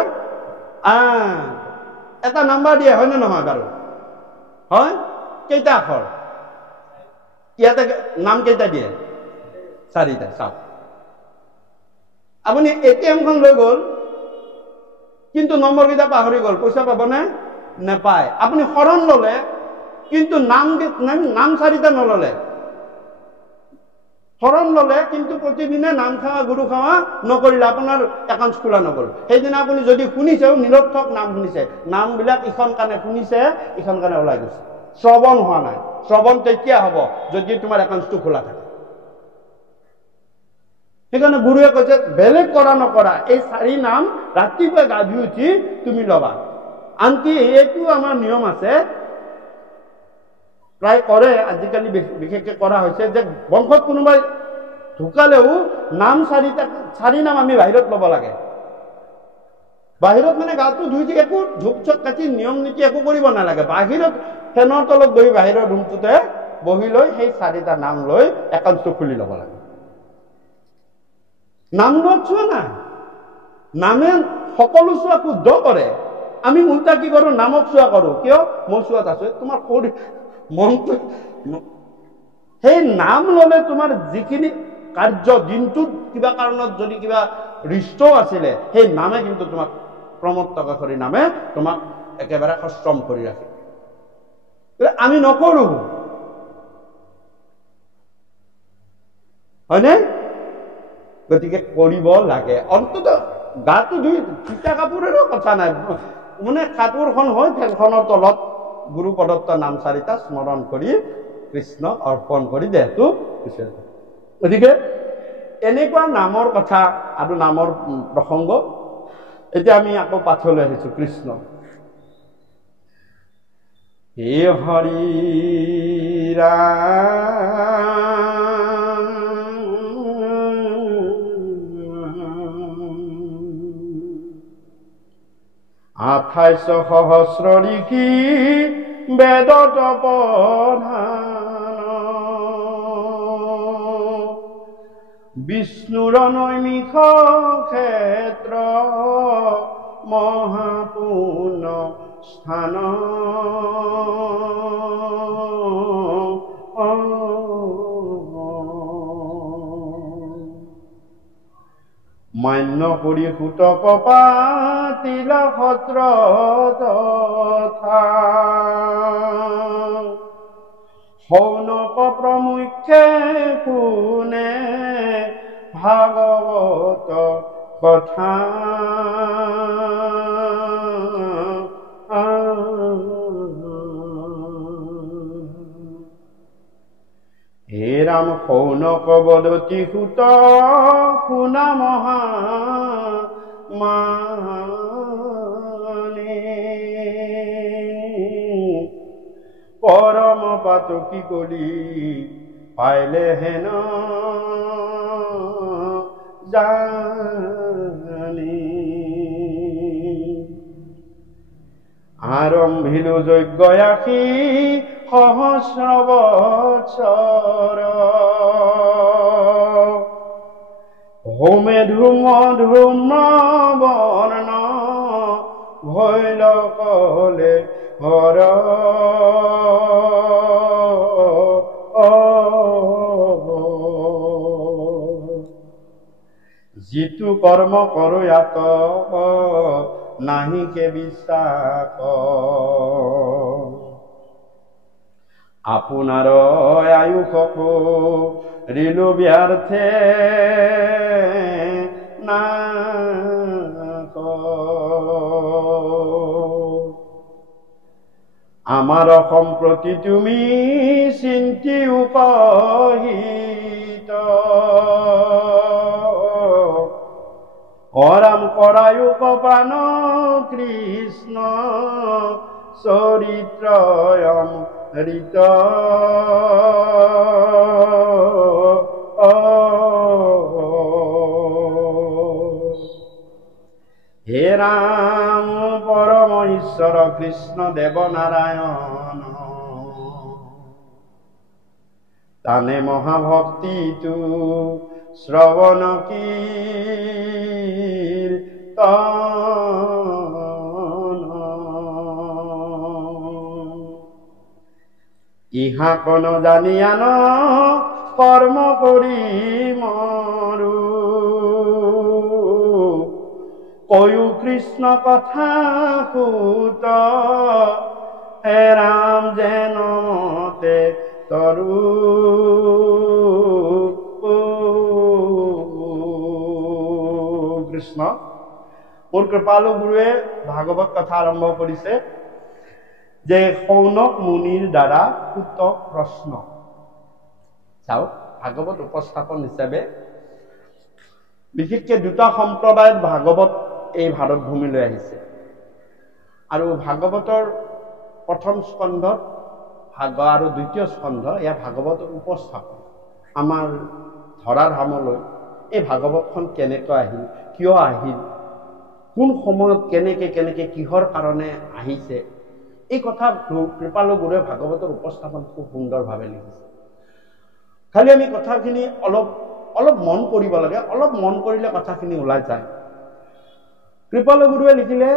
এটা নাম্বাৰ দিয়ে, হয়নে নহয় বাৰু? হয়, কেইটা আখৰ? ইয়াতে নাম কেইটা দিয়ে? 4টা। চাওক, আপুনি ATMখন লৈ গ'ল, কিন্তু নম্বৰকেইটা পাহৰি গ'ল, পইচা পাবনে? নেপায়। আপুনি শৰণ ল'লে, কিন্তু নাম 4টা নল'লে। শৰণ ল'লে, কিন্তু প্ৰতিদিনে নাম খাৱা গুৰু খাৱা নকৰিলে, আপোনাৰ একাউণ্ট খোলা নগ'ল। সেইদিনা আপুনি যদি শুনিছেও, নিৰৰ্থক নাম শুনিছে, নামবিলাক ইখন কাণে শুনিছে, ইখন কাণে ওলাই গৈছে, শ্ৰৱণ হোৱা নাই। শ্ৰৱণ তেতিয়া হ'ব যদি তোমাৰ একাউণ্টটো খোলা থাকে। সেইকাৰণে গুৰুৱে কৈছে, বেলেগ কৰা নকৰা, এই 4 নাম ৰাতিপুৱা গা ধুই উঠি তুমি ল'বা। আনকি এইটো আমাৰ নিয়ম আছে, প্ৰায় কৰে আজিকালি, বিশেষকৈ কৰা হৈছে যে বংশত কোনোবাই ঢুকালেও নাম 4 নাম আমি বাহিৰত ল'ব লাগে। বাহিৰত মানে গাটো ধুই দি একো ধূপ চপ কাটি নিয়ম নীতি একো কৰিব নালাগে। বাহিৰত ফেনৰ তলত বহি, বাহিৰৰ ৰুমটোতে বহি লৈ সেই 4টা নাম লৈ একাউণ্টটো খুলি ল'ব লাগে। নাম লোৱাত চোৱা নাই, নামে সকলো চোৱা শুদ্ধ কৰে। আমি উল্টা কি কৰো? নামক চোৱা কৰো। কিয়? মই চোৱাত আছো, তোমাৰ মনটো। সেই নাম ল'লে তোমাৰ যিখিনি কাৰ্য দিনটোত কিবা কাৰণত যদি কিবা ৰিষ্ট আছিলে, সেই নামে কিন্তু তোমাক প্ৰমত্ত কেশৰী নামে তোমাক একেবাৰে সষ্টম কৰি ৰাখে। আমি নকৰো, হয়নে? গতিকে কৰিব লাগে। অন্তত গাটো ধুই, তিতা কাপোৰেৰো কথা নাই, মানে কাপোৰখন হয় ফেনখনৰ তলত গুৰু প্ৰদত্ত নাম 4টা স্মৰণ কৰি কৃষ্ণক অৰ্পণ কৰি দেহটো গুচি যায়। গতিকে এনেকুৱা নামৰ কথা আৰু নামৰ প্ৰসংগ। এতিয়া আমি আকৌ পাঠলৈ আহিছো। কৃষ্ণ হে হৰি ৰাম 28 সহস্ৰ লিখি বেদত প্ৰধান, বিষ্ণুৰ নৈমিষ ক্ষেত্ৰ মহাপূৰ্ণ স্থান, মান্য কৰি সুতক পাতিল সত্ৰ তথা শৌনক প্ৰমুখ্যে কোনে ভাগৱত কথা হে ৰাম শৌনক বদতি সুত শুনা মহা মানে পৰম পাতকী কলি পাইলে হেন জানি আৰম্ভিলো যজ্ঞ আশী সহস্ৰ বৎসৰ হোমে ধূম ধূম বৰ্ণ ভৈল কলে হৰ যিটো কৰ্ম কৰো ইয়াত নাহিকে বিশ্বাস আপোনাৰ আয়ুষক ঋণু ব্যৰ্থে নাক আমাৰ সম্প্ৰতি তুমি চিন্তি উপহিত অৰাম কৰায়ুক প্ৰাণ কৃষ্ণ চৰিত্ৰয়ম ঋত হে ৰাম পৰম ঈশ্বৰ কৃষ্ণ দেৱ নাৰায়ণ তানে মহাভক্তিটো শ্ৰৱণ কীৰ্তন ইহা কোন জানিয়ান কৰ্ম কৰি মৰু কয়ু কৃষ্ণ কথা কুত হে ৰাম যেন মতে তৰু কৃষ্ণ মোৰ কৃপালু গুৰুৱে ভাগৱত কথা আৰম্ভ কৰিছে যে শৌনক মুনিৰ দ্বাৰা সুত প্ৰশ্ন চাওক ভাগৱত উপস্থাপন হিচাপে বিশেষকৈ দুটা সম্প্ৰদায়ত ভাগৱত এই ভাৰত ভূমিলৈ আহিছে আৰু ভাগৱতৰ প্ৰথম স্কন্ধত ভাগ আৰু দ্বিতীয় স্কন্ধ এয়া ভাগৱতৰ উপস্থাপন আমাৰ ধৰাধামলৈ এই ভাগৱতখন কেনেকৈ আহিল কিয় আহিল কোন সময়ত কেনেকে কিহৰ কাৰণে আহিছে এই কথা কৃপালু গুৰুৱে ভাগৱতৰ উপস্থাপন খুব সুন্দৰভাৱে লিখিছে খালি আমি কথাখিনি অলপ মন কৰিব লাগে অলপ মন কৰিলে কথাখিনি ওলাই যায় কৃপালু গুৰুৱে লিখিলে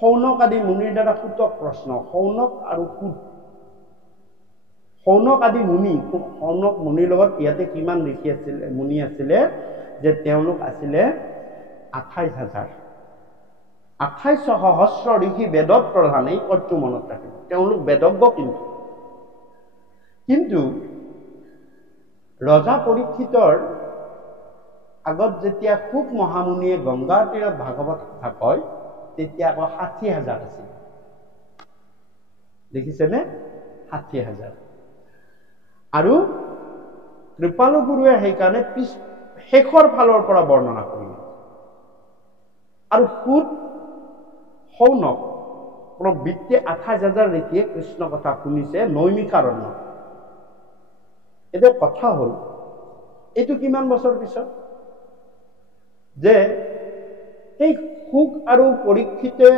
শৌনক আদি মুনিৰ দ্বাৰা সুতক প্ৰশ্ন শৌনক আৰু সুত শৌনক আদি মুনি শৌনক মুনিৰ লগত ইয়াতে কিমান ঋষি আছিলে মুনি আছিলে যে তেওঁলোক আছিলে ২৮,০০০ ২৮,০০০ ঋষি বেদত প্ৰধান এই পদটো মনত ৰাখিব তেওঁলোক বেদজ্ঞ কিন্তু ৰজা পৰীক্ষিতৰ আগত যেতিয়া শুক মহামুনিয়ে গংগাৰ তীৰত ভাগৱত কথা কয় তেতিয়া আকৌ ৬০,০০০ আছিল দেখিছেনে ৬০,০০০ আৰু কৃপালু গুৰুৱে সেইকাৰণে শেষৰ ফালৰ পৰা বৰ্ণনা কৰিলে আৰু সুত শৌনক প্ৰবৃত্তি ২৮,০০০ ঋষিয়ে কৃষ্ণ কথা শুনিছে নৈমিষাৰণ্য এতিয়া কথা হ'ল এইটো কিমান বছৰ পিছত যে এই শুক আৰু পৰীক্ষিতে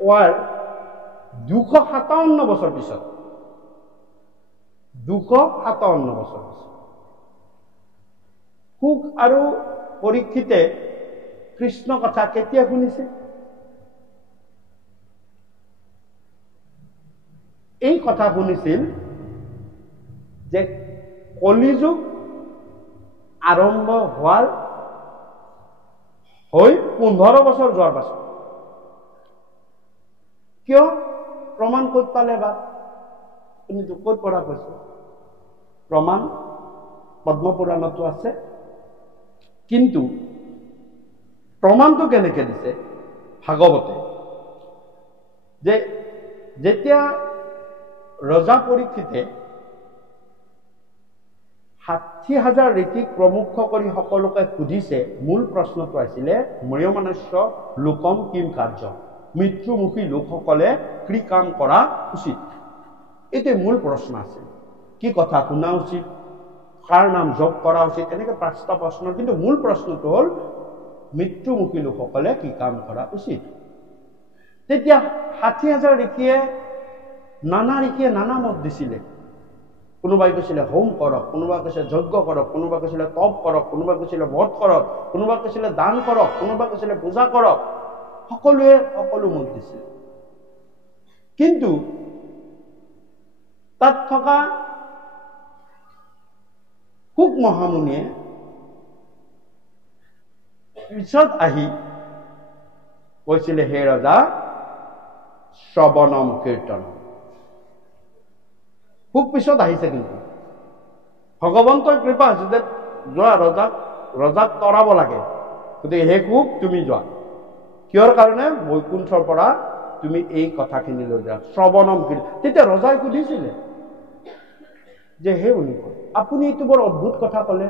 কোৱাৰ ২৫৭ বছৰ পিছত ২৫৭ বছৰ পিছত শুক আৰু পৰীক্ষিতে কৃষ্ণ কথা কেতিয়া শুনিছে এই কথা শুনিছিল যে কলিযুগ আৰম্ভ হোৱাৰ হৈ 15 বছৰ যোৱাৰ পাছত কিয় প্ৰমাণ ক'ত পালে বা তুমি ক'ত পঢ়া কৈছে প্ৰমাণ পদ্মপুৰাণতো আছে কিন্তু প্ৰমাণটো কেনেকৈ দিছে ভাগৱতে যে যেতিয়া ৰজা পৰীক্ষিতে 60,000 ঋষিক প্ৰমুখ কৰি সকলোকে সুধিছে মূল প্ৰশ্নটো আছিলে ম্ৰিয়মানুষ্য লোকম কিম কাৰ্য মৃত্যুমুখী লোকসকলে কি কাম কৰা উচিত এইটো মূল প্ৰশ্ন আছিল কি কথা শুনা উচিত কাৰ নাম জপ কৰা উচিত এনেকৈ 5টা প্ৰশ্ন কিন্তু মূল প্ৰশ্নটো হ'ল মৃত্যুমুখী লোকসকলে কি কাম কৰা উচিত তেতিয়া 60,000 ঋষিয়ে নানা মত দিছিলে কোনোবাই কৈছিলে হোম কৰক কোনোবাই কৈছে যজ্ঞ কৰক কোনোবাই কৈছিলে তপ কৰক কোনোবাই কৈছিলে ব্ৰত কৰক কোনোবাই কৈছিলে দান কৰক কোনোবাই কৈছিলে পূজা কৰক সকলোৱে সকলো মত দিছিল কিন্তু তাত থকা শুক মহামুনিয়ে পিছত আহি কৈছিলে হে ৰজা শ্ৰৱণম কীৰ্তনম খুব পিছত আহিছে কিন্তু ভগৱন্তৰ কৃপা আছে যে যোৱা ৰজাক তৰাব লাগে গতিকে হে খুব তুমি যোৱা কিয়ৰ কাৰণে বৈকুণ্ঠৰ পৰা তুমি এই কথাখিনি লৈ যোৱা শ্ৰৱণম কীৰ্তন তেতিয়া ৰজাই সুধিছিলে যে হে মুনি আপুনি এইটো বৰ অদ্ভুত কথা ক'লে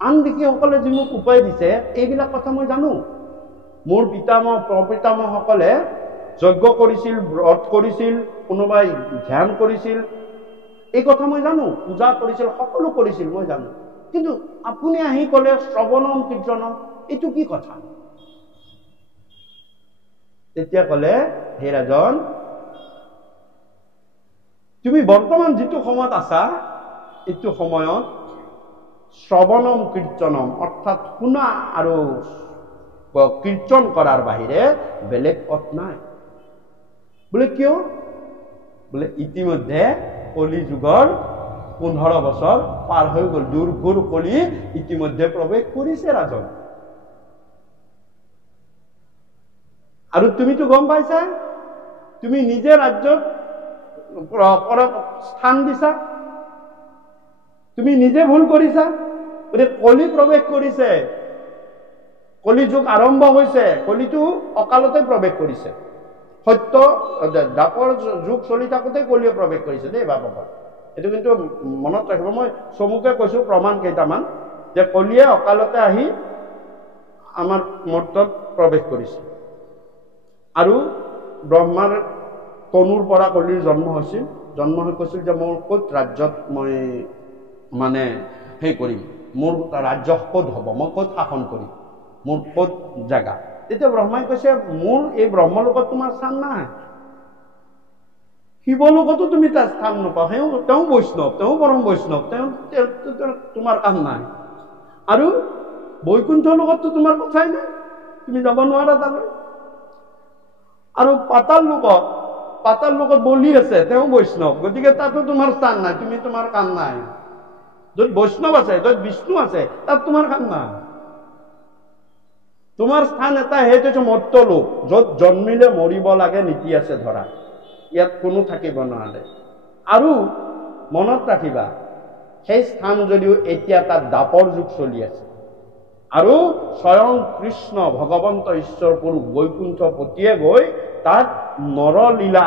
আন ঋষিসকলে যি মোক উপায় দিছে এইবিলাক কথা মই জানো মোৰ পিতামহ প্ৰপিতামহসকলে যজ্ঞ কৰিছিল ব্ৰত কৰিছিল কোনোবাই ধ্যান কৰিছিল এই কথা মই জানো পূজা কৰিছিল সকলো কৰিছিল মই জানো কিন্তু আপুনি আহি ক'লে শ্ৰৱণম কীৰ্তনম এইটো কি কথা তেতিয়া ক'লে হে ৰাজন তুমি বৰ্তমান যিটো সময়ত আছা এইটো সময়ত শ্ৰৱণম কীৰ্তনম অৰ্থাৎ শুনা আৰু কীৰ্তন কৰাৰ বাহিৰে বেলেগ পথ নাই বোলে কিয় বোলে ইতিমধ্যে কলি যুগৰ 15 বছৰ পাৰ হৈ গ'ল দুৰ্ঘোৰ কলি ইতিমধ্যে প্ৰৱেশ কৰিছে ৰাজন আৰু তুমিতো গম পাইছা তুমি নিজে ৰাজ্যত স্থান দিছা তুমি নিজে ভুল কৰিছা কলি প্ৰৱেশ কৰিছে কলি যুগ আৰম্ভ হৈছে কলিটো অকালতে প্ৰৱেশ কৰিছে সত্য দাপৰ যুগ চলি থাকোঁতে কলিয়ে প্ৰৱেশ কৰিছে দেই বাবা এইটো কিন্তু মনত ৰাখিব মই চমুকে কৈছো প্ৰমাণ কেইটামান যে কলিয়ে অকালতে আহি আমাৰ মৰ্তত প্ৰৱেশ কৰিছে আৰু ব্ৰহ্মাৰ তনুৰ পৰা কলিৰ জন্ম হৈছিল জন্ম হৈ কৈছিল যে মোৰ ক'ত ৰাজ্যত মই মানে সেই কৰিম মোৰ ৰাজ্য ক'ত হ'ব মই ক'ত শাসন কৰিম মোৰ ক'ত জাগা তেতিয়া ব্ৰহ্মাই কৈছে মোৰ এই ব্ৰহ্মলোকত তোমাৰ স্থান নাই শিৱলোকতো তুমি তাৰ স্থান নোপোৱা তেওঁ বৈষ্ণৱ তেওঁ পৰম বৈষ্ণৱ তেওঁ তোমাৰ কাম নাই আৰু বৈকুণ্ঠ লোকতো তোমাৰ কথাই নাই তুমি যাব নোৱাৰা তালৈ আৰু পাতাল লোকত বলি আছে তেওঁ বৈষ্ণৱ গতিকে তাতো তোমাৰ স্থান নাই তুমি তোমাৰ কাম নাই য'ত বৈষ্ণৱ আছে য'ত বিষ্ণু আছে তাত তোমাৰ কাম নাই তোমাৰ স্থান এটা সেইটো হৈছে মৰ্ত্য লোক য'ত জন্মিলে মৰিব লাগে নীতি আছে ধৰা ইয়াত কোনো থাকিব নোৱাৰে আৰু মনত ৰাখিবা সেই স্থান যদিও এতিয়া তাত দাপৰ যুগ চলি আছে আৰু স্বয়ং কৃষ্ণ ভগৱন্ত ঈশ্বৰ পুৰুষ বৈকুণ্ঠপতিয়ে গৈ তাত নৰলীলা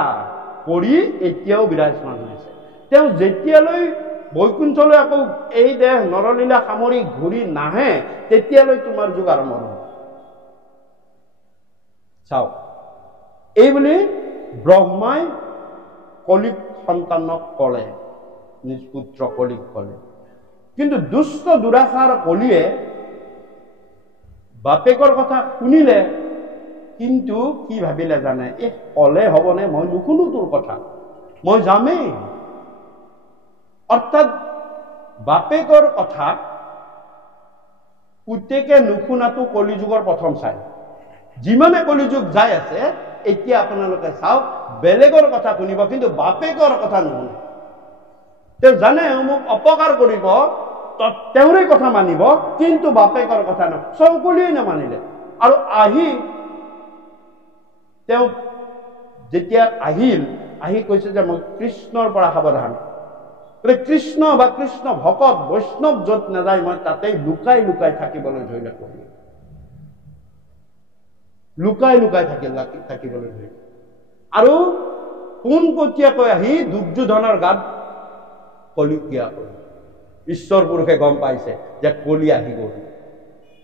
কৰি এতিয়াও বিৰাজমান হৈছে তেওঁ যেতিয়ালৈ বৈকুণ্ঠলৈ আকৌ এই দেহ নৰলীলা সামৰি ঘূৰি নাহে তেতিয়ালৈ তোমাৰ যুগ আৰম্ভ হ'ব চাওক এই বুলি ব্ৰহ্মাই কলিক সন্তানক ক'লে নিজ পুত্ৰ কলিক ক'লে কিন্তু দুষ্ট দুৰাচাৰ কলিয়ে বাপেকৰ কথা শুনিলে কিন্তু কি ভাবিলে জানে এই ক'লে হ'বনে মই নুশুনো তোৰ কথা মই যামেই অৰ্থাৎ বাপেকৰ কথা পুতেকে নুশুনাটো কলিযুগৰ প্ৰথম চাই যিমানে কলিযুগ যাই আছে এতিয়া আপোনালোকে চাওক বেলেগৰ কথা শুনিব কিন্তু বাপেকৰ কথা নুশুনে তেওঁ জানে মোক অপকাৰ কৰিব তেওঁৰে কথা মানিব, কিন্তু বাপেকৰ কথা নহয়। সকলোৱে নামানিলে। আৰু তেওঁ যেতিয়া আহি কৈছে যে মই কৃষ্ণৰ পৰা সাৱধান। কৃষ্ণ বা কৃষ্ণ ভকত বৈষ্ণৱ য'ত নাযায় মই তাতেই লুকাই লুকাই থাকিবলৈ ধৰিলে। লুকাই লুকাই থাকিবলৈ ধৰিলে। আৰু পোনপটীয়াকৈ আহি দুৰ্যোধনৰ গাত কলিক্ৰিয়া কৰিলে। ঈশ্বৰ পুৰুষে গম পাইছে যে কলি আহি গ'ল।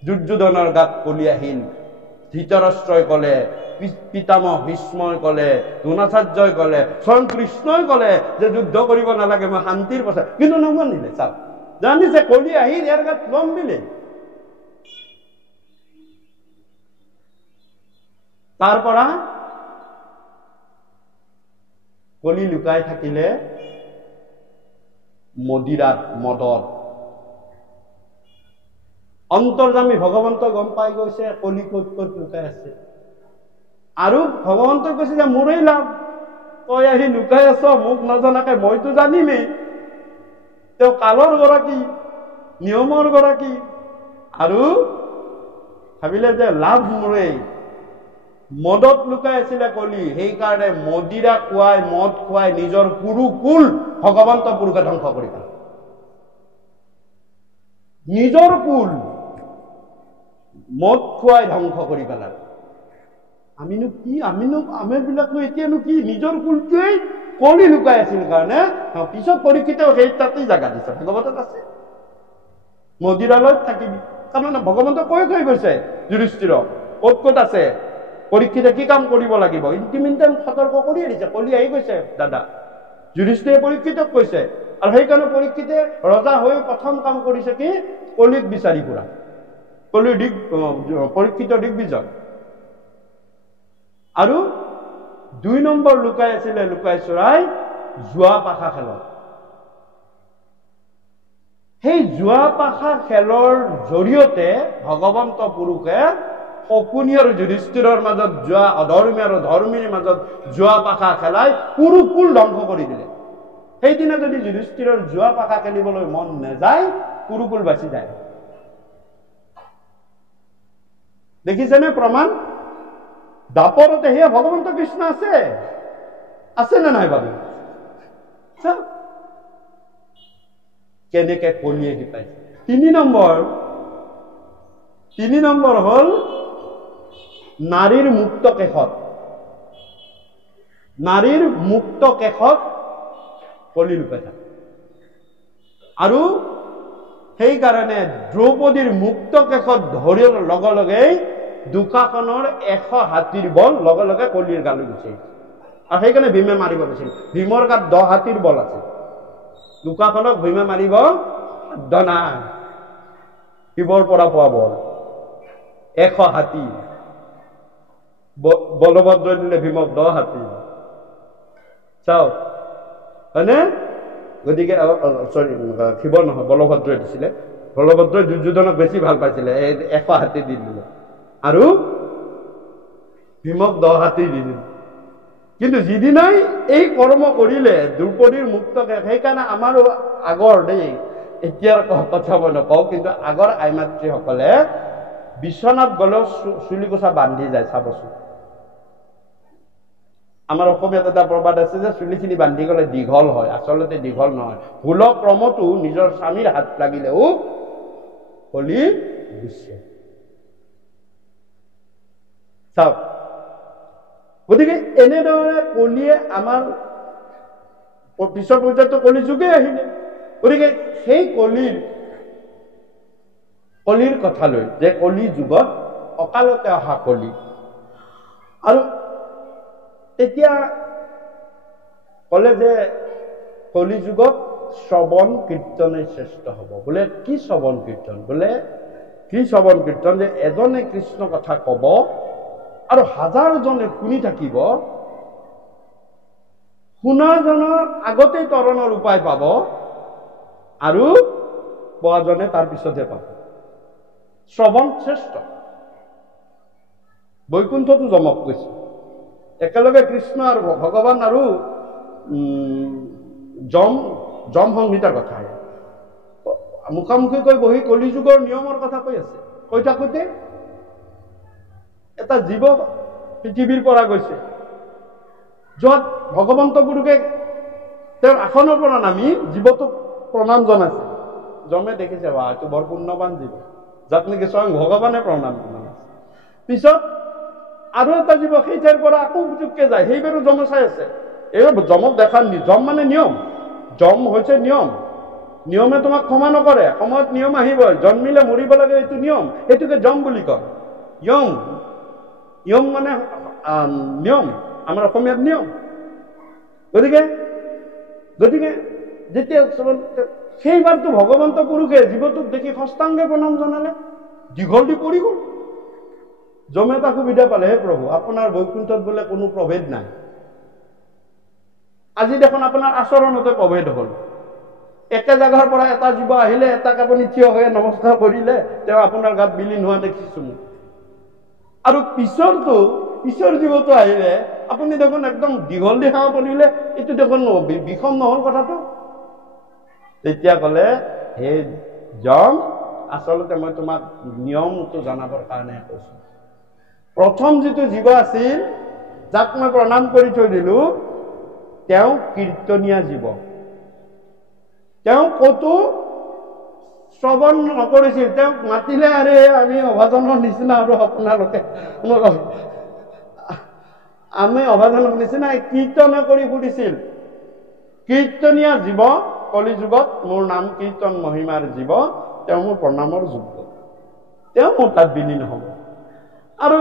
দুৰ্যোধনৰ গাত কলি আহিল। ধৃতৰাষ্ট্ৰই ক'লে, পিতামহ ভীষ্মই ক'লে, দ্ৰোণাচাৰ্যই ক'লে, স্বয়ং কৃষ্ণই ক'লে যে যুদ্ধ কৰিব নালাগে, মই শান্তিৰ পথে, কিন্তু নমানিলে। চাওক, জানিছে কলি আহিল, ইয়াৰ গাত লম দিলে। তাৰ পৰা কলি লুকাই থাকিলে মদত। অন্তৰ্যামী ভগৱন্ত গম পাই গৈছে কলি ক'ত ক'ত লুকাই আছে। আৰু ভগৱন্তই কৈছে যে মোৰেই লাভ, তই আহি লুকাই আছ মোক নজনাকে, মইতো জানিমেই। তেওঁ কালৰ গৰাকী, নিয়মৰ গৰাকী, আৰু ভাবিলে যে লাভ মোৰেই। মদত লুকাই আছিলে কলি, সেইকাৰণে মদ খুৱাই নিজৰ কুৰুকুল ভগৱন্ত পুৰুষে ধ্বংস কৰি পেলালে। নিজৰ কুল মদ খুৱাই ধ্বংস কৰি পেলালে। আমিবিলাকনো এতিয়ানো কি? নিজৰ কুলটোৱেই কলি লুকাই আছিল কাৰণে পিছত পৰীক্ষিতেও সেই তাতেই জাগা দিছে, ভাগৱতত আছে, মদিৰালয়ত থাকিবি। তাৰমানে ভগৱন্ত কৈ থৈ গৈছে যুধিষ্ঠিৰক ক'ত ক'ত আছে, পৰীক্ষিতে কি কাম কৰিব লাগিব, ইতিমধ্যে সতৰ্ক কৰি দিছে। কলি আহি গৈছে দাদা, যুধিষ্ঠিৰে পৰীক্ষিতক কৈছে। আৰু সেইকাৰণে পৰীক্ষিতে ৰজা হৈ প্ৰথম কাম কৰিছে কি? কলিক বিচাৰি ফুৰা, পৰীক্ষিতৰ দিগ্বিজয়। আৰু 2 নম্বৰ লুকাই আছিলে লুকাই চৰাই জুৱা পাশা খেলত। সেই জুৱা পাশা খেলৰ জৰিয়তে ভগৱন্ত পুৰুষে শকুনি আৰু যুধিষ্ঠিৰৰ মাজত অধৰ্মী আৰু ধৰ্মীৰ মাজত জুৱা পাশা খেলাই কুৰুকুল ধ্বংস কৰি দিলে। সেইদিনা যদি যুধিষ্ঠিৰৰ জুৱা পাশা খেলিবলৈ মন নাযায়, কুৰুকুল বাচি যায়। দেখিছেনে প্ৰমাণ? দাপৰতে সেয়া ভগৱন্ত কৃষ্ণ আছে নে নাই বাৰু? কেনেকে কলিয়ে শিকাইছে। 3 নম্বৰ হ'ল নাৰীৰ মুক্ত কেশত। নাৰীৰ মুক্ত কেশত কলি লুকাই থাকে। আৰু সেইকাৰণে দ্ৰৌপদীৰ মুক্ত কেশত ধৰাৰ লগে লগেই দুকাখনৰ 100 হাতীৰ বল লগে লগে কলিৰ গালৈ গুচি আহিছে। আৰু সেইকাৰণে ভীমে মাৰিব গৈছিল। ভীমৰ গাত 10 হাতীৰ বল আছে। দুকাখনক ভীমে মাৰিব সাধ্য নাই। শিৱৰ পৰা পোৱা বল 100 হাতী। বলভদ্ৰই দিলে ভীমক 10 হাতী। চাওক, হয়নে? গতিকে শিৱৰ নহয়, বলভদ্ৰই দিছিলে। বলভদ্ৰই দুৰ্যোধনক বেছি ভাল পাইছিলে, 100 হাতী দি দিলে। আৰু ভীমক 10 হাতী দি দিলে। কিন্তু যিদিনাই এই কৰ্ম কৰিলে দ্ৰৌপদীৰ মুক্ত কেশ, সেইকাৰণে আমাৰো আগৰ এতিয়াৰ কথা মই নকওঁ, কিন্তু আগৰ আই মাতৃসকলে বিচনাত গলেও চুলিকোছা বান্ধি যায়। চাবচোন, আমাৰ অসমীয়াত এটা প্ৰবাদ আছে যে চুলিখিনি বান্ধি গলে দীঘল হয়। আচলতে দীঘল নহয়, ভুলক্ৰমতো নিজৰ স্বামীৰ হাত লাগিলেও কলি গুচে। চাওক, গতিকে এনেধৰণে কলিয়ে আমাৰ পিছৰ পৰ্যায়তো কলি যুগে আহিলে। গতিকে সেই কলিৰ কথালৈ, যে কলি যুগত অকালতে অহা কলি, আৰু তেতিয়া কলে যে কলি যুগত শ্ৰৱণ কীৰ্তনে শ্ৰেষ্ঠ হব। বোলে কি শ্ৰৱণ কীৰ্তন? বোলে কি শ্ৰৱণ কীৰ্তন? যে এজনে কৃষ্ণ কথা কব আৰু 1000 জনে শুনি থাকিব। শুনাজনৰ আগতেই তৰণৰ উপায় পাব, আৰু পোৱাজনে তাৰ পিছতহে পাব। শ্ৰৱণ শ্ৰেষ্ঠ। বৈকুণ্ঠতো যমক কৈছে, একেলগে কৃষ্ণ আৰু ভগৱান আৰু যম সংহিতাৰ কথা। মুখামুখিকৈ বহি কলিযুগৰ নিয়মৰ কথা কৈ আছে। কৈ থাকোঁতে এটা জীৱ পৃথিৱীৰ পৰা গৈছে, য'ত ভগৱন্ত পুৰুষে তেওঁৰ আসনৰ পৰা নামি জীৱটোক প্ৰণাম জনাইছে। যমে দেখিছে, বা এইটো বৰ পুণ্যৱান জীৱ, যাক নেকি স্বয়ং ভগৱানে প্ৰণাম জনাইছে। পিছত আৰু এটা জীৱ সেই ঠাইৰ পৰা আকৌ পুতুককে যায়, সেইবাৰো যমে চাই আছে। এই যমক দেখা যম মানে নিয়ম, যম হৈছে নিয়ম। নিয়মে তোমাক ক্ষমা নকৰে, সময়ত নিয়ম আহিবই, জন্মিলে মৰিব লাগে, এইটো নিয়ম, এইটোকে যম বুলি কয়। য়ম, য়ম মানে নিয়ম, আমাৰ অসমীয়াত নিয়ম। গতিকে যেতিয়া সেইবাৰতো ভগৱন্ত পুৰুষে জীৱটোক দেখি ষষ্ঠাংগে প্ৰণাম জনালে, দীঘল দি পৰি গ'ল। যমে এটা সুবিধা পালে, হে প্ৰভু, আপোনাৰ বৈকুণ্ঠত বোলে কোনো প্ৰভেদ নাই, আজি দেখোন আপোনাৰ আচৰণতে প্ৰভেদ হ'ল। একে জাগাৰ পৰা এটা জীৱ আহিলে, এটাক আপুনি থিয় হৈ নমস্কাৰ কৰিলে, তেওঁ আপোনাৰ গাত বিলীন হোৱা দেখিছো মোক। আৰু পিছৰ জীৱটো আহিলে আপুনি দেখোন একদম দীঘল দি সেৱা কৰিলে, এইটো দেখোন বিষম নহল কথাটো। তেতিয়া ক'লে, হে যম, আচলতে মই তোমাক নিয়মটো জনাবৰ কাৰণে কৈছো। প্ৰথম যিটো জীৱ আছিল, যাক মই প্ৰণাম কৰি থৈ দিলো, তেওঁ কীৰ্তনীয়া জীৱ। তেওঁ ক'তো শ্ৰৱণ নকৰিছিল, তেওঁক মাতিলে আৰে আমি অভাজনৰ নিচিনা, আৰু আপোনালোকে আমি অভাজনৰ নিচিনা কীৰ্তনে কৰি ফুৰিছিল। কীৰ্তনীয়া জীৱ, কলিযুগত মোৰ নাম কীৰ্তন মহিমাৰ জীৱ, তেওঁ মোৰ প্ৰণামৰ যোগ্য, তেওঁ মোৰ তাত বিলীন হ'ব। আৰু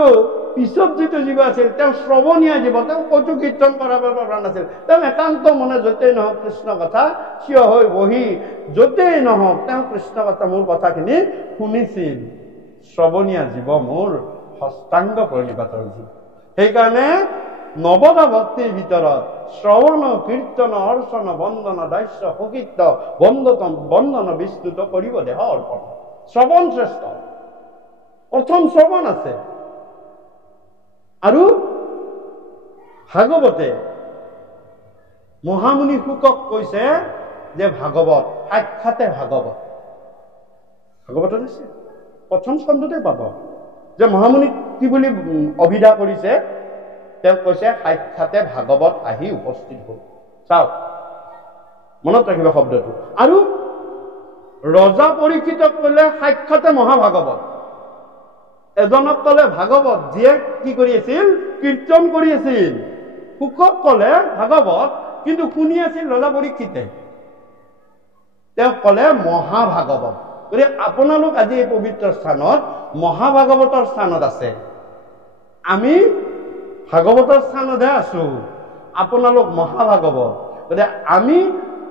পিছত যিটো জীৱ আছিল, তেওঁ শ্ৰৱণীয়া জীৱ, তেওঁ ক'তো কীৰ্তন কৰাব পৰা নাছিল। তেওঁ একান্ত মনে য'তেই নহওক কৃষ্ণ কথা থিয় হৈ বহি য'তেই নহওক তেওঁ কৃষ্ণ কথা, মোৰ কথাখিনি শুনিছিল। শ্ৰৱণীয়া জীৱ, মোৰ ষষ্ঠাংগ প্ৰণিপাতৰ জীৱ। সেইকাৰণে নৱদা ভক্তিৰ ভিতৰত শ্ৰৱণ, কীৰ্তন, অৰ্চন, বন্দন, দাস্য, সকীৰ্ত, বন্দন বিস্তুত কৰিব দেহ অৰ্পণ। শ্ৰৱণ শ্ৰেষ্ঠ, প্ৰথম শ্ৰৱণ আছে। আৰু ভাগৱতে মহামুনি শুকক কৈছে যে ভাগৱত সাক্ষাতে ভাগৱতত আছে, প্ৰথম স্কন্ধতে পাব যে মহামুনিক কি বুলি অভিধা কৰিছে। তেওঁ কৈছে সাক্ষাতে ভাগৱত আহি উপস্থিত হ'ল। চাওক, মনত ৰাখিব শব্দটো। আৰু ৰজা পৰীক্ষিতক ক'লে সাক্ষাতে মহাভাগৱত, এজনক ক'লে ভাগৱত, যিয়ে কি কৰি আছিল, কীৰ্তন কৰি আছিল। শুকক ক'লে ভাগৱত, কিন্তু শুনি আছিল ৰজা পৰীক্ষিতে, তেওঁ ক'লে মহাভাগৱত। গতিকে আপোনালোক আজি এই পবিত্ৰ স্থানত মহাভাগৱতৰ স্থানত আছে, আমি ভাগৱতৰ স্থানতহে আছো, আপোনালোক মহাভাগৱত। গতিকে আমি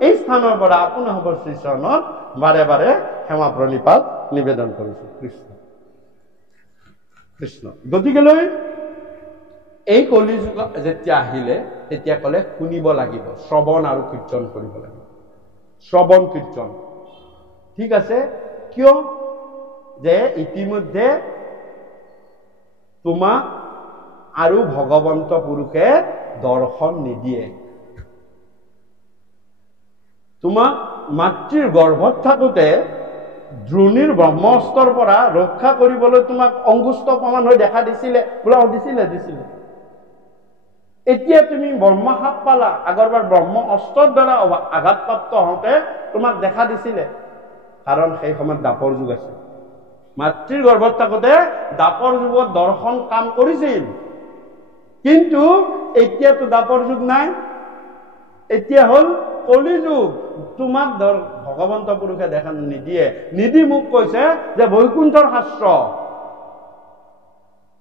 এই স্থানৰ পৰা আপোনালোকৰ শ্ৰীচৰণত বাৰে বাৰে সেৱা প্ৰণিপাত নিবেদন কৰিছো। কৃষ্ণ কৃষ্ণ। গতিকেলৈ এই কলিযুগ যেতিয়া আহিলে, তেতিয়া ক'লে শুনিব লাগিব, শ্ৰৱণ আৰু কীৰ্তন কৰিব লাগিব। শ্ৰৱণ কীৰ্তন ঠিক আছে, কিয় যে ইতিমধ্যে তোমাক আৰু ভগৱন্ত পুৰুষে দৰ্শন নিদিয়ে। তোমাক মাতৃৰ গৰ্ভত থাকোতে দ্ৰোণীৰ ব্ৰহ্মাস্ত্ৰৰ পৰা ৰক্ষা কৰিবলৈ তোমাক অংগুষ্ঠ প্ৰমাণ হৈ দেখা দিছিলে, দিছিলে। এতিয়া তুমি ব্ৰহ্মাসাপ পালা, আগৰবাৰ ব্ৰহ্ম অস্ত্ৰৰ দ্বাৰা আঘাতপ্ৰাপ্ত হওঁতে তোমাক দেখা দিছিলে, কাৰণ সেই সময়ত দাপৰ যুগ আছিল। মাতৃৰ গৰ্ভত থাকোতে দাপৰ যুগত দৰ্শন কাম কৰিছিল, কিন্তু এতিয়াতো দাপৰ যুগ নাই, এতিয়া হ'ল কলি যুগ। তোমাক ভগৱন্ত পুৰুষে দেখা নিদি মোক কৈছে যে বৈকুণ্ঠৰ শাস্ত্ৰ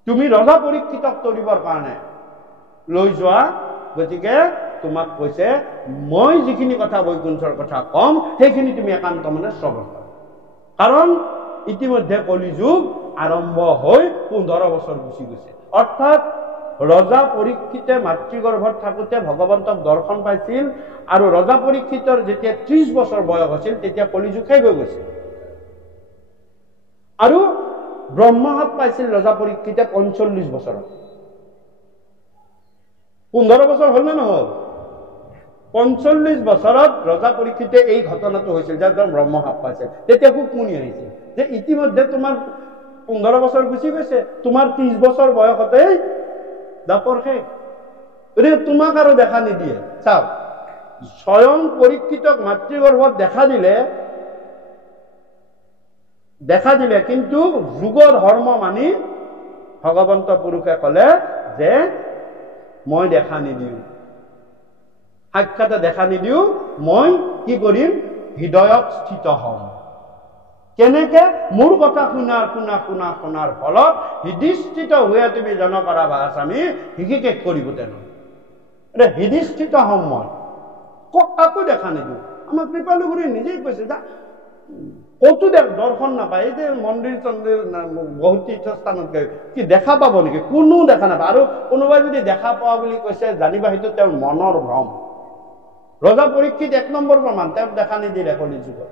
তুমি ৰজা পৰীক্ষিতক তৰিবৰ কাৰণে লৈ যোৱা। গতিকে তোমাক কৈছে মই যিখিনি কথা বৈকুণ্ঠৰ কথা কম, সেইখিনি তুমি একান্ত মনে শ্ৰৱণ কৰা, কাৰণ ইতিমধ্যে কলি যুগ আৰম্ভ হৈ 15 বছৰ গুচি গৈছে। অৰ্থাৎ ৰজা পৰীক্ষিতে মাতৃগৰ্ভত থাকোতে ভগৱন্তক দৰ্শন পাইছিল, আৰু ৰজা পৰীক্ষিতৰ যেতিয়া 30 বছৰ বয়স হৈছিল তেতিয়া কলিযুগ শেষ হৈ গৈছিল। আৰু ব্ৰহ্মাসাপ পাইছিল ৰজা পৰীক্ষিতে 45 বছৰত। 15 বছৰ হ'ল নে নহল? 45 বছৰত ৰজা পৰীক্ষিতে এই ঘটনাটো হৈছিল যে ব্ৰহ্মসাপ পাইছে। তেতিয়া কুকমুনি আহিছিল যে ইতিমধ্যে তোমাৰ 15 বছৰ গুচি গৈছে, তোমাৰ 30 বছৰ বয়সতেই দাপৰ শেষ, গতিকে তোমাক আৰু দেখা নিদিয়ে। চাওক, স্বয়ং পৰীক্ষিতক মাতৃগৰ্ভত দেখা দিলে কিন্তু যুগ ধৰ্ম মানি ভগৱন্ত পুৰুষে কলে যে মই দেখা নিদিওঁ, সাক্ষাতে দেখা নিদিওঁ, মই কি কৰিম, হৃদয়ত স্থিত হম। কেনেকে? মোৰ কথা শুনাৰ ফলত হৃদিস্থিত হৈ তুমি জন কৰা ভাষ আমি শিকিকে কৰিব তেনে হৃদিস্থিত হম। মই কাকো দেখা নিদিওঁ। আমাৰ কৃপালুগুৰি নিজেই কৈছে যা কতো দৰ্শন নাপায়। এই যে মন্দিৰ চন্দিৰ বহুত তীৰ্থস্থানত গৈ কি দেখা পাব নেকি? কোনো দেখা নাপায়। আৰু কোনোবাই যদি দেখা পোৱা বুলি কৈছে জানিবা সেইটো তেওঁৰ মনৰ ভ্ৰম। ৰজা পৰীক্ষিত 1 নম্বৰ প্ৰমাণ, তেওঁক দেখা নিদিলে কলি যুগত।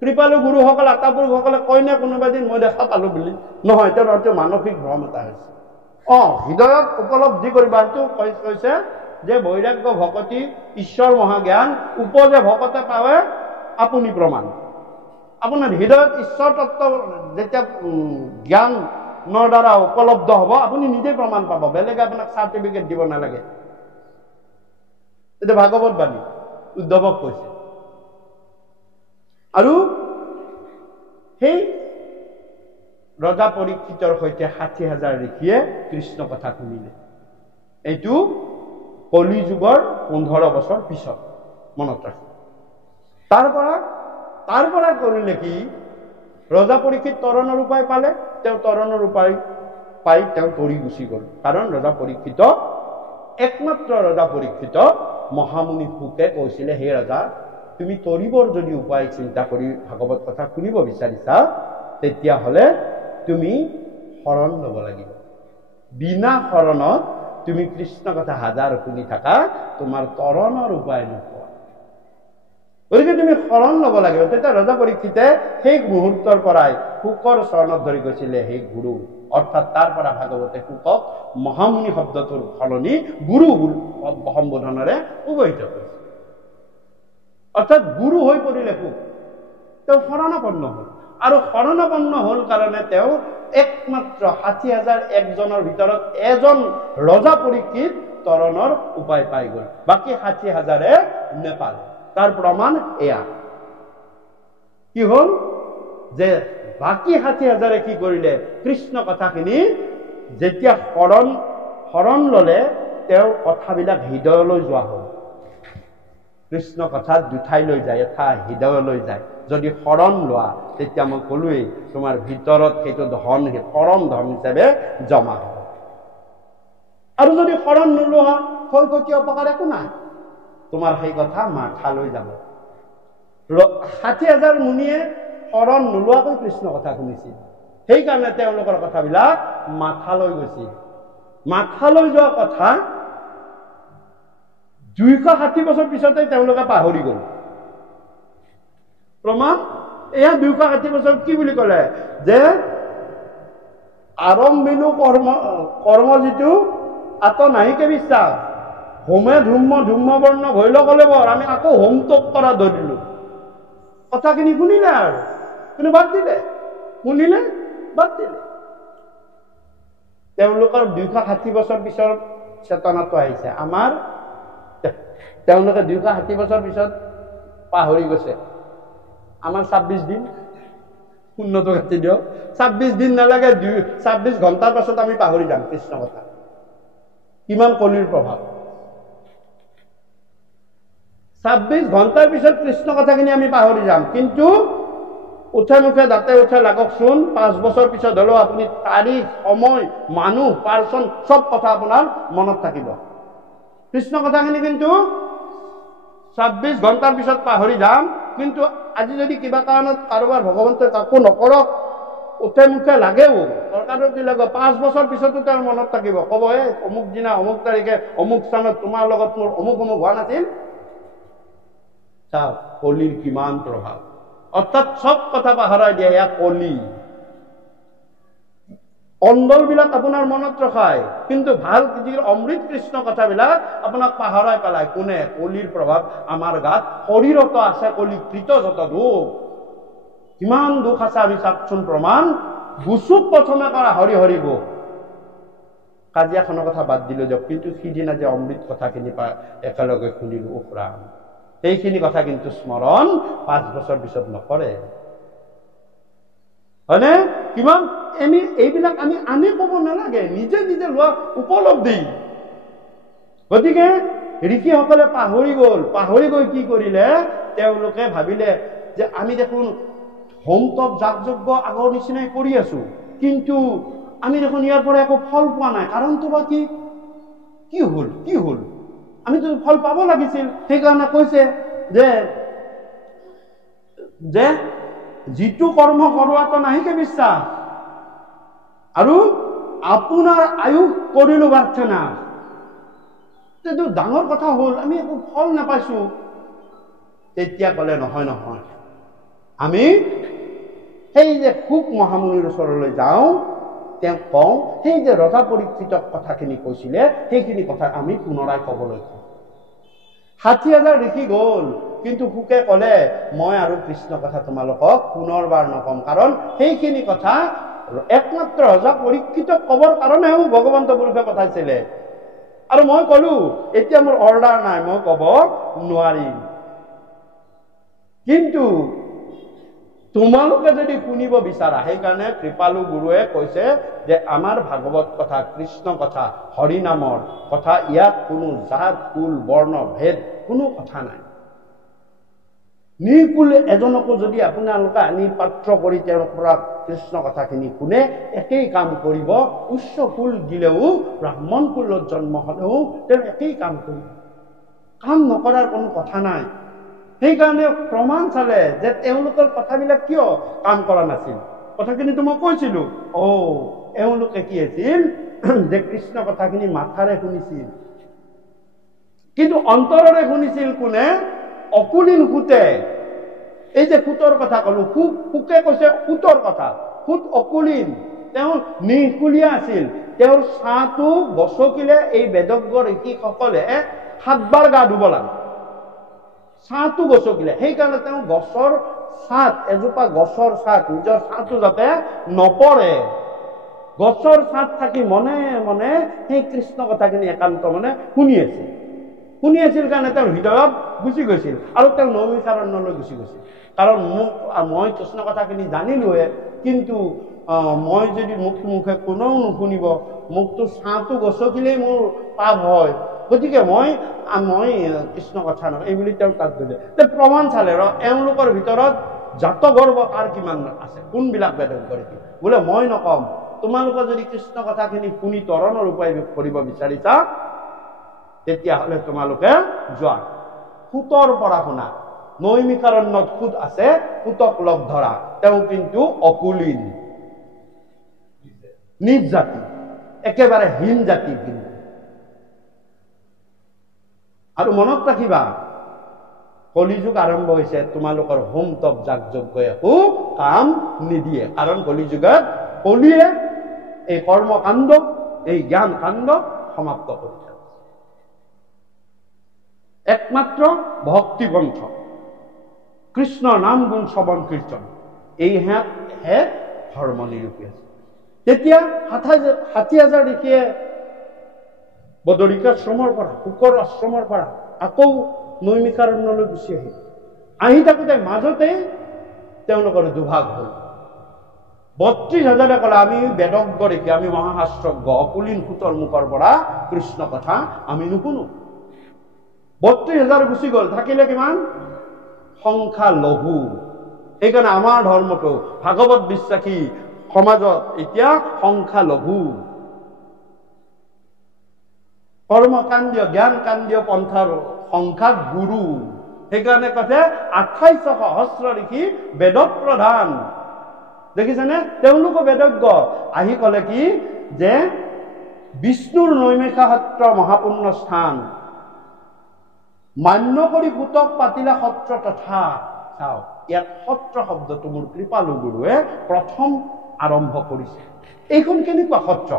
কৃপালু গুৰুসকল আতাপুৰুষসকলে কয় নে কোনোবা দিন মই দেখা পালো বুলি? নহয়, তেওঁৰ হয়তো মানসিক ভ্ৰম এটা হৈছে। হৃদয়ত উপলব্ধি কৰিবা। সেইটো কৈছে যে বৈৰাগ্য ভকতি ঈশ্বৰ মহাজ্ঞান উপজে ভকতে পাৱে আপুনি প্ৰমাণ। আপোনাৰ হৃদয়ত ঈশ্বৰ তত্ত্ব যেতিয়া জ্ঞানৰ দ্বাৰা উপলব্ধ হ'ব, আপুনি নিজে প্ৰমাণ পাব, বেলেগে আপোনাক চাৰ্টিফিকেট দিব নালাগে। এতিয়া ভাগৱত বাণী উদ্ধৱক কৈছে। আৰু সেই ৰজা পৰীক্ষিতৰ সৈতে 60,000 ঋষিয়ে কৃষ্ণ কথা শুনিলে। এইটো কলি যুগৰ 15 বছৰ পিছত, মনত ৰাখি। তাৰ পৰা কৰিলে কি, ৰজা পৰীক্ষিত তৰণৰ উপায় পালে, তেওঁ তৰণৰ উপায় পাই তেওঁ তৰি গুচি গল। কাৰণ ৰজা পৰীক্ষিত, একমাত্ৰ ৰজা পৰীক্ষিত মহামুনি শুকে কৈছিলে, হে ৰজা, তুমি তৰিবৰ যদি উপায় চিন্তা কৰি ভাগৱত কথা শুনিব বিচাৰিছা, তেতিয়াহলে তুমি শৰণ লব লাগিব। বিনা শৰণত তুমি কৃষ্ণ কথা হাজাৰ শুনি থাকা, তোমাৰ তৰণৰ উপায় নোপোৱা। গতিকে তুমি শৰণ লব লাগিব। তেতিয়া ৰজা পৰীক্ষিতে সেই মুহূৰ্তৰ পৰাই শুকৰ চৰণত ধৰি গৈছিলে, সেই গুৰু। অৰ্থাৎ তাৰ পৰা ভাগৱতে শুকক মহামুনি শব্দটোৰ সলনি গুৰু সম্বোধনেৰে অভিহিত কৰিছে। অৰ্থাৎ গুৰু হৈ পৰিলে শুক। তেওঁ শৰণাপন্ন হল, আৰু শৰণাপন্ন হল কাৰণে তেওঁ একমাত্ৰ 60,000 একজনৰ ভিতৰত এজন ৰজা পৰীক্ষিত তৰণৰ উপায় পাই গল, বাকী 60,000-এ নেপালে। তাৰ প্ৰমাণ এয়া কি হল যে বাকী 60,000-এ কি কৰিলে, কৃষ্ণ কথাখিনি যেতিয়া শৰণ ললে, তেওঁৰ কথাবিলাক হৃদয়লৈ যোৱা হল। কৃষ্ণ কথাত দুঠাইলৈ যায়, এটা হৃদয়লৈ যায়। যদি শৰণ লোৱা, তেতিয়া মই কলোৱেই তোমাৰ ভিতৰত সেইটো ধন, পৰম ধন হিচাপে জমা হ'ব। আৰু যদি শৰণ নোলোৱা, ক্ষয়ক্ষতি অপকাৰ একো নাই, তোমাৰ সেই কথা মাথালৈ যাব। 60,000 মুনিয়ে শৰণ নোলোৱাকৈ কৃষ্ণ কথা শুনিছিল, সেইকাৰণে তেওঁলোকৰ কথাবিলাক মাথালৈ গৈছিল। মাথালৈ যোৱা কথা 260 বছৰ পিছতে তেওঁলোকে পাহৰি গল। প্ৰমাণ এয়া 260 বছৰ কি বুলি কলে, যে আৰম্ভিলো কৰ্ম যিটো আত নাহিকে বিশ্বাস, হোমে ধূম্ম বৰ্ণ ভৈল কলে বৰ, আমি আকৌ হোম তোপ কৰা ধৰিলো। কথাখিনি শুনিলে আৰু কিন্তু বাদ দিলে, শুনিলে বাদ দিলে। তেওঁলোকৰ 260 বছৰ পিছৰ চেতনাটো আহিছে। আমাৰ তেওঁলোকে 260 বছৰ পিছত পাহৰি গৈছে। আমাৰ 26 দিন, শূন্যটো কাটি দিয়ক, 26 দিন নালাগে, 26 ঘণ্টাৰ পাছত আমি পাহৰি যাম কৃষ্ণ কথা। কিমান কলিৰ প্ৰভাৱ। 26 ঘণ্টাৰ পিছত কৃষ্ণ কথাখিনি আমি পাহৰি যাম, কিন্তু উঠে মুখে দাঁতে উঠে লাগকচোন, 5 বছৰ পিছত হলেও আপুনি তাৰিখ, সময়, মানুহ, পাৰ্চন চব কথা আপোনাৰ মনত থাকিব। কৃষ্ণ কথাখিনি কিন্তু 26 ঘণ্টাৰ পিছত পাহৰি যাম, কিন্তু আজি যদি কিবা কাৰণত কাৰোবাৰ ভগৱন্তই কাকো নকৰক, উঠে মুখে লাগেও, দৰকাৰত কি লাগে, 5 বছৰ পিছতো তেওঁৰ মনত থাকিব। কব, অমুক দিনা অমুক তাৰিখে অমুক স্থানত তোমাৰ লগত মোৰ অমুক হোৱা নাছিল। চাওক কলিৰ কিমান প্ৰভাৱ। অৰ্থাৎ চব কথা পাহৰাই দিয়ে, এয়া কলি। অন্দলবিলাক আপোনাৰ মনত ৰখায়, কিন্তু ভাল অমৃত কৃষ্ণ কথাবিলাক আপোনাক পাহৰাই পেলায়। কোনে? কলিৰ প্ৰভাৱ আমাৰ গাত শৰীৰত আছে। কলিকৃত যত দুখ, কিমান দুখ আছে আমি চাওকচোন প্ৰমাণ। গুচুক প্ৰথমে কৰা হৰি হৰি গো, কাজিয়াখনৰ কথা বাদ দিলো দিয়ক, কিন্তু সিদিনা যে অমৃত কথাখিনি একেলগে শুনিলো, উফৰাম, সেইখিনি কথা কিন্তু স্মৰণ 5 বছৰ পিছত নকৰে, হয়নে? কিমান এইবিলাক আমি আনি ক'ব নালাগে, নিজে নিজে লোৱা উপলব্ধি। গতিকে ঋষিসকলে পাহৰি গ'ল। পাহৰি গৈ কি কৰিলে? তেওঁলোকে ভাবিলে যে আমি দেখোন হোম তপ যাগ যজ্ঞ আগৰ নিচিনাই কৰি আছো, কিন্তু আমি দেখোন ইয়াৰ পৰা একো ফল পোৱা নাই। কাৰণটো বা কি? কি হল? আমিতো ফল পাব লাগিছিল। সেইকাৰণে কৈছে যে যিটো কৰ্ম কৰোৱাটো নাহিকে বিশ্বাস, আৰু আপোনাৰ আয়ুস কৰিলো প্ৰাৰ্থনা। এইটো ডাঙৰ কথা হ'ল, আমি একো ফল নাপাইছো। তেতিয়া ক'লে নহয়, আমি সেই যে শুক মহামুনিৰ ওচৰলৈ যাওঁ, তেওঁক কওঁ, সেই যে ৰজা পৰীক্ষিতক কথাখিনি কৈছিলে, সেইখিনি কথা আমি পুনৰাই ক'বলৈ কওঁ। 60,000 ঋষি গ'ল, কিন্তু শুকে ক'লে মই আৰু কৃষ্ণ কথা তোমালোকক পুনৰবাৰ নকম, কাৰণ সেইখিনি কথা একমাত্ৰ ৰজা পৰীক্ষিতক ক'বৰ কাৰণেও ভগৱন্ত পুৰুষে পঠাইছিলে। আৰু মই ক'লো এতিয়া মোৰ অৰ্ডাৰ নাই, মই ক'ব নোৱাৰিম। কিন্তু তোমালোকে যদি শুনিব বিচাৰা, সেইকাৰণে কৃপালু গুৰুৱে কৈছে যে আমাৰ ভাগৱত কথা, কৃষ্ণ কথা, হৰিনামৰ কথা, ইয়াত কোনো জাত কুল বৰ্ণ ভেদ কোনো কথা নাই। নিকুল এজনকো যদি আপোনালোকে আনি পাত্ৰ কৰি তেওঁৰ পৰা কৃষ্ণ কথাখিনি শুনে, একেই কাম কৰিব। উচ্চ কুল দিলেও, ব্ৰাহ্মণ কুলত জন্ম হলেও তেওঁ একেই কাম কৰিব। কাম নকৰাৰ কোনো কথা নাই। সেইকাৰণে প্ৰমাণ চালে যে তেওঁলোকৰ কথাবিলাক কিয় কাম কৰা নাছিল। কথাখিনিতো মই কৈছিলো। এওঁলোকে কি আছিল যে কৃষ্ণ কথাখিনি মাথাৰে শুনিছিল, কিন্তু অন্তৰেৰে শুনিছিল কোনে? অকুলীন সুতে। এই যে সুতৰ কথা কলো, সুকে কৈছে সুতৰ কথা। সুত অকুলীন, তেওঁ নিকুলীয়া আছিল। তেওঁৰ ছাঁটো গছকিলে এই বেদজ্ঞ ঋষিসকলে 7 বাৰ গা ধুব লাগে, ছাঁটো গছকিলে। সেইকাৰণে তেওঁ গছৰ ছাঁত, এজোপা গছৰ ছাঁত, নিজৰ ছাঁটো যাতে নপৰে, গছৰ ছাঁত থাকি মনে মনে সেই কৃষ্ণ কথাখিনি একান্ত মনে শুনি আছিল কাৰণে তেওঁৰ হৃদয়ত গুচি গৈছিল, আৰু তেওঁ নৈমিষাৰণ্যলৈ গুচি গৈছিল। কাৰণ মই কৃষ্ণ কথাখিনি জানিলোৱে, কিন্তু মই যদি মুখে কোনেও নুশুনিব, মোকতো ছাঁটো গছকিলেই মোৰ পাপ হয়, গতিকে মই কৃষ্ণ কথা নকওঁ, এইবুলি তেওঁ তাত দিলে। প্ৰমাণ চালে এওঁলোকৰ ভিতৰত জাতগৰ্ব কাৰ কিমান আছে, কোনবিলাক বেদজ্ঞ ঋষি। বোলে মই নকম, তোমালোকে যদি কৃষ্ণ কথাখিনি শুনি তৰণৰ উপায় কৰিব বিচাৰিছা, তেতিয়াহ'লে তোমালোকে যোৱা, সুতৰ পৰা শুনা। নৈমিষাৰণ্যত সুত আছে, সুতক লগ ধৰা। তেওঁ কিন্তু অকুলীন, নিজ জাতি, একেবাৰে হীন জাতি। কিন্তু আৰু মনত ৰাখিবা, কলিযুগ আৰম্ভ হৈছে, তোমালোকৰ হোম তপ যাগ যজ্ঞ একো কাম নিদিয়ে। কাৰণ কলিযুগত কলিয়ে এই কৰ্মকাণ্ড, এই জ্ঞান কাণ্ড সমাপ্ত কৰি থাকে। একমাত্ৰ ভক্তিপন্থ, কৃষ্ণৰ নাম গুণ শ্ৰৱণ কীৰ্তন, এইহে ধৰ্ম নিৰূপী আছে। তেতিয়া 60,000 ঋষিয়ে বদৰিকাশ্ৰমৰ পৰা, শুকৰ আশ্ৰমৰ পৰা আকৌ নৈমিষাৰণ্যলৈ গুচি আহি থাকোঁতে মাজতে তেওঁলোকৰ দুভাগ হ'ল। 32,000 ক'লে আমি বেদজ্ঞ ঋষি, আমি মহাশাস্ত্ৰজ্ঞ, অকুলীন সুতৰ মুখৰ পৰা কৃষ্ণ কথা আমি নুশুনো। 32,000 গুচি গ'ল, থাকিলে কিমান? সংখ্যা লঘু। সেইকাৰণে আমাৰ ধৰ্মটো, ভাগৱত বিশ্বাসী সমাজত এতিয়া সংখ্যা লঘু। কৰ্মকাণ্ডীয় জ্ঞান কাণ্ডীয় পন্থাৰ সংখ্যা গুৰু। সেইকাৰণে কৈছে 28 সহস্ৰ ঋষি বেদত প্ৰধান। দেখিছেনে? তেওঁলোকো বেদজ্ঞ। আহি ক'লে কি যে বিষ্ণুৰ নৈমিষা সত্ৰ মহাপুণ্য স্থান, মান্য কৰি পুতক পাতিলা সত্ৰ তথা। চাওক, ইয়াত সত্ৰ শব্দটো মোৰ কৃপালু গুৰুৱে প্ৰথম আৰম্ভ কৰিছে। এইখন কেনেকুৱা সত্ৰ?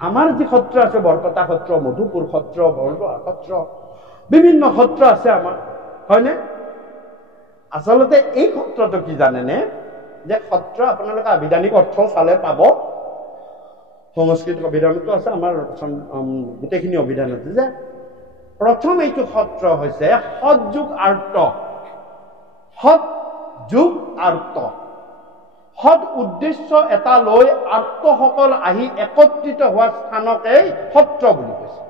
আমাৰ যি সত্ৰ আছে, বৰপেটা সত্ৰ, মধুপুৰ সত্ৰ, বৰদোৱা সত্ৰ, বিভিন্ন সত্ৰ আছে আমাৰ, হয়নে? আচলতে এই সত্ৰটো কি জানেনে, যে সত্ৰ আপোনালোকে আবিধানিক অৰ্থ চালে পাব, সংস্কৃত অভিধানতো আছে, আমাৰ গোটেইখিনি অভিধান আছে, যে প্ৰথম এইটো সত্ৰ হৈছে সৎ যোগ আৰ্ত, সৎ যোগ আৰ্ত, সৎ উদ্দেশ্য এটা লৈ আৰ্তসকল আহি একত্ৰিত হোৱা স্থানকেই সত্ৰ বুলি কৈছে।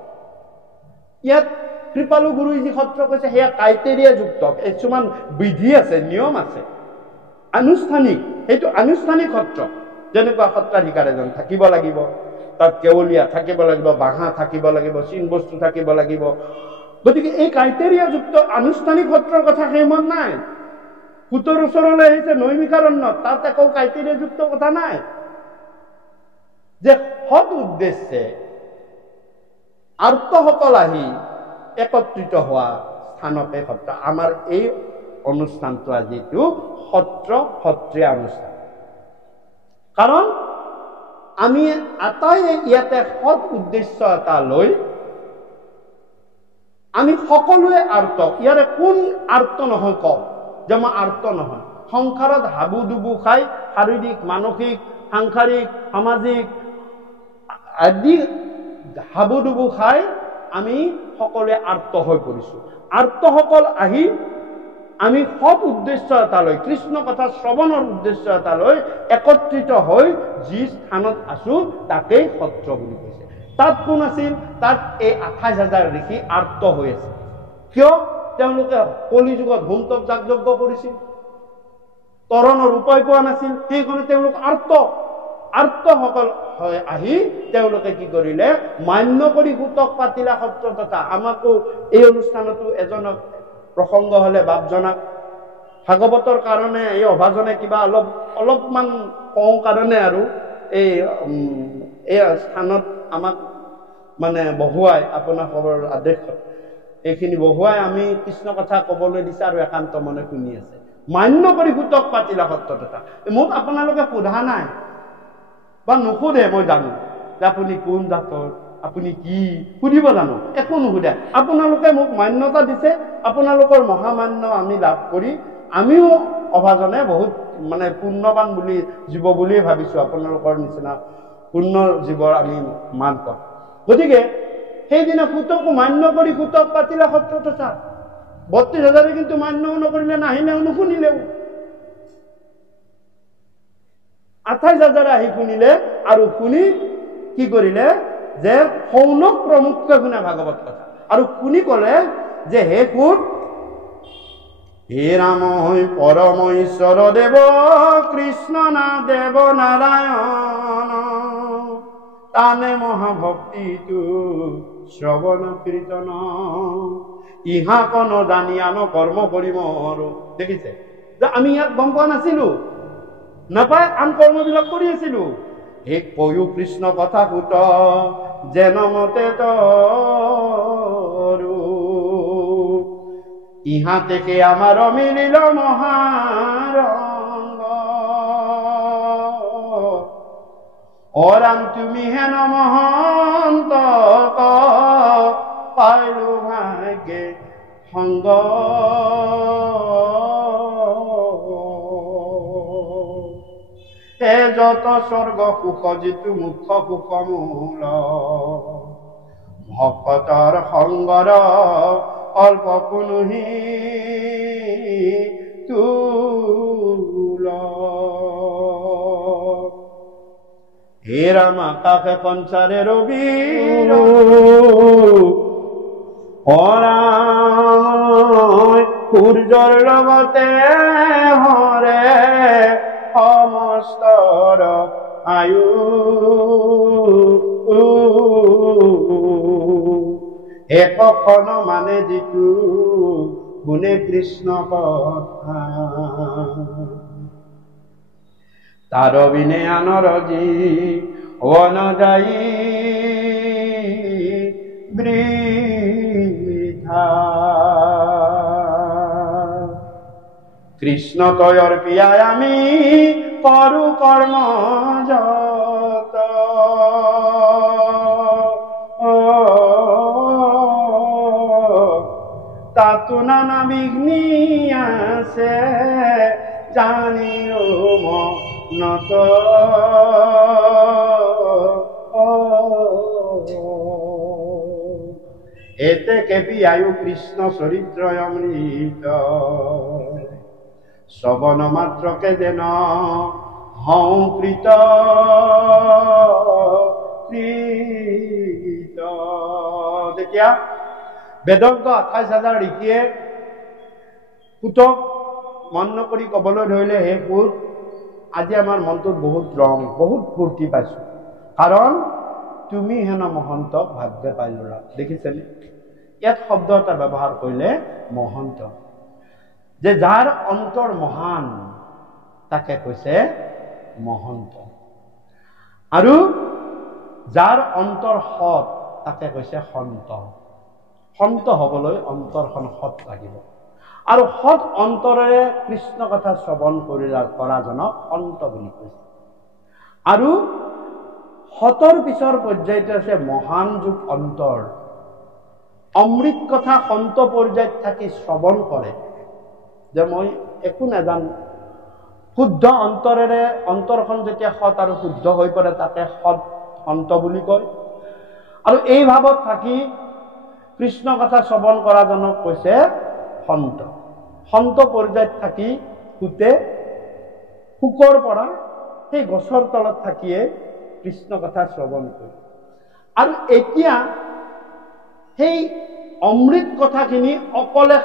ইয়াত কৃপালু গুৰুই যি সত্ৰ কৈছে সেয়া ক্ৰাইটেৰিয়া যুক্ত, কিছুমান বিধি আছে, নিয়ম আছে, আনুষ্ঠানিক, সেইটো আনুষ্ঠানিক সত্ৰ। যেনেকুৱা সত্ৰাধিকাৰ এজন থাকিব লাগিব, তাত কেৱলীয়া থাকিব লাগিব, বাঁহা থাকিব লাগিব, চিন বস্তু থাকিব লাগিব। গতিকে এই ক্ৰাইটেৰিয়া যুক্ত আনুষ্ঠানিক সত্ৰৰ কথা সেইমত নাই। সুতৰ ওচৰলৈ আহিছে নৈমিষাৰণ্য, তাত একো ক্ৰাইটেৰিয়া যুক্ত কথা নাই, যে সৎ উদ্দেশ্যে আৰ্তসকল আহি একত্ৰিত হোৱা স্থানতে সত্ৰ। আমাৰ এই অনুষ্ঠানটো আজিটো সত্ৰ সত্ৰীয়া অনুষ্ঠান, কাৰণ আমি আটাই ইয়াতে সৎ উদ্দেশ্য এটা লৈ আমি সকলোৱে আৰ্ত। ইয়াৰে কোন আৰ্ত নহয় কওক যে মই আৰ্ত নহয়? সংসাৰত হাবু ডুবু খাই শাৰীৰিক, মানসিক, সাংসাৰিক, সামাজিক আদি হাবু ডুবু খাই আমি সকলোৱে আৰ্ত হৈ পৰিছো। আৰ্তসকল আহি আমি সৎ উদ্দেশ্য এটা লৈ, কৃষ্ণ কথা শ্ৰৱণৰ উদ্দেশ্য এটা লৈ একত্ৰিত হৈ যি স্থানত আছো তাকেই সত্ৰ বুলি কৈছে। তাত কোন আছিল? তাত এই 28,000 ঋষি আৰ্ত হৈ আছে। কিয়? তেওঁলোকে কলি যুগত হোম তপ যাগ যজ্ঞ কৰিছিল, তৰণৰ উপায় পোৱা নাছিল, সেইকাৰণে তেওঁলোক আৰ্তসকল হৈ আহি তেওঁলোকে কি কৰিলে? মান্য কৰি সূতক পাতিলা সত্ৰ তথা। আমাকো এই অনুষ্ঠানতো এজনক প্ৰসংগ হলে বাপজনাক ভাগৱতৰ কাৰণে এই অভাজনে কিবা অলপমান কওঁ কাৰণে আৰু এই স্থানত আমাক মানে বহুৱাই, আপোনাৰ খবৰ আদেশত এইখিনি বহুৱাই আমি কৃষ্ণ কথা কবলৈ দিছে আৰু একান্ত মনে শুনি আছে। মান্য কৰি সূতক পাতিলা সত্ৰ তথা। মোক আপোনালোকে সোধা নাই বা নুসুধে, মই জানো যে আপুনি কোন জাতৰ, আপুনি কি সুধিব জানো? একো নুসুধে। আপোনালোকে মোক মান্যতা দিছে, আপোনালোকৰ মহামান্য আমি লাভ কৰি আমিও অভাজনে বহুত মানে পুণ্যৱান বুলি জীৱ বুলিয়ে ভাবিছো। আপোনালোকৰ নিচিনা পুণ্য জীৱৰ আমি মান পাওঁ। গতিকে সেইদিনা সূতকো মান্য কৰি সূতক পাতিলা সত্ৰ তথা। 32,000 কিন্তু মান্যও নকৰিলে, নাহিলেও, নুশুনিলেও। 28,000 আহি শুনিলে আৰু শুনি কি কৰিলে? যে সৌনক প্ৰমুখকে শুনে ভাগৱত কথা, আৰু শুনি কলে যে হে সূত, হে ৰাম হৈ পৰম ঈশ্বৰ দেৱ কৃষ্ণ না দেৱ নাৰায়ণ, তানে মহাভক্তিটো শ্ৰৱণ কীৰ্তন, ইহা কন জানি আন কৰ্ম কৰিম। দেখিছে যে আমি ইয়াক গম পোৱা নাছিলো, নাপায় আন কৰ্মবিলাক কৰি আছিলো। হে কৈও কৃষ্ণ কথা সুত যেন মতে তৰু, ইহা থেকে আমার মিলিল মহারঙ্গ, অরাম তুমি হেন মহন্ত পাইলু ভাগ্যে সঙ্গ, হে যত স্বর্গ সুখ যিটো মুখ্য সুখ মূল, ভকতৰ সংগৰ অল্প পুনুহি তুল, হে ৰাম আকাশে সঞ্চাৰে ৰবিৰ, সূৰ্যৰ লগতে হৰে সমস্তৰ আয়ু, একখন মানে যিটো শুনে কৃষ্ণ কথা, তাৰ বিনে আনৰ জীৱন যায় বৃথা। কৃষ্ণ তয়ৰ পিয়াই আমি কৰো কৰ্ম যত তাতো নানা বিঘ্নি আছে জানিও মনত এতে কেপি আয়ু কৃষ্ণ চৰিত্ৰ অমৃত শ্ৰৱণ মাত্ৰকে যেন হওঁ কৃত তেতিয়া বেদজ্ঞ 28,000 ঋষিয়ে পুতক মন নকৰি কবলৈ ধৰিলে, হে পুত, আজি আমাৰ মনটোত বহুত ৰং, বহুত ফূৰ্তি পাইছো, কাৰণ তুমি হেন মহন্তক ভাগ্যে পাই ল'লা। দেখিছেনে ইয়াত শব্দ এটা ব্যৱহাৰ কৰিলে, মহন্ত, যে যাৰ অন্তৰ মহান তাকে কৈছে মহন্ত, আৰু যাৰ অন্তৰ সৎ তাকে কৈছে সন্ত। সন্ত হবলৈ অন্তৰখন সৎ লাগিব, আৰু সৎ অন্তৰেৰে কৃষ্ণ কথা শ্ৰৱণ কৰাজনক সন্ত বুলি কৈছে। আৰু সতৰ পিছৰ পৰ্যায়টো আছে মহান যুগ অন্তৰ। অমৃত কথা সন্ত পৰ্যায়ত থাকি শ্ৰৱণ কৰে, যে মই একো নাজানো, শুদ্ধ অন্তৰেৰে অন্তৰখন যেতিয়া সৎ আৰু শুদ্ধ হৈ পৰে তাকে সৎ সন্ত বুলি কয়। আৰু এই ভাৱত থাকি কৃষ্ণ কথা শ্ৰৱণ কৰাজনক কৈছে সন্ত। সন্ত পৰ্যায়ত থাকি সুতে শুকৰ পৰা সেই গছৰ তলত থাকিয়ে কৃষ্ণ কথা শ্ৰৱণ কৰে। আৰু এতিয়া সেই অমৃত কথাখিনি অকলে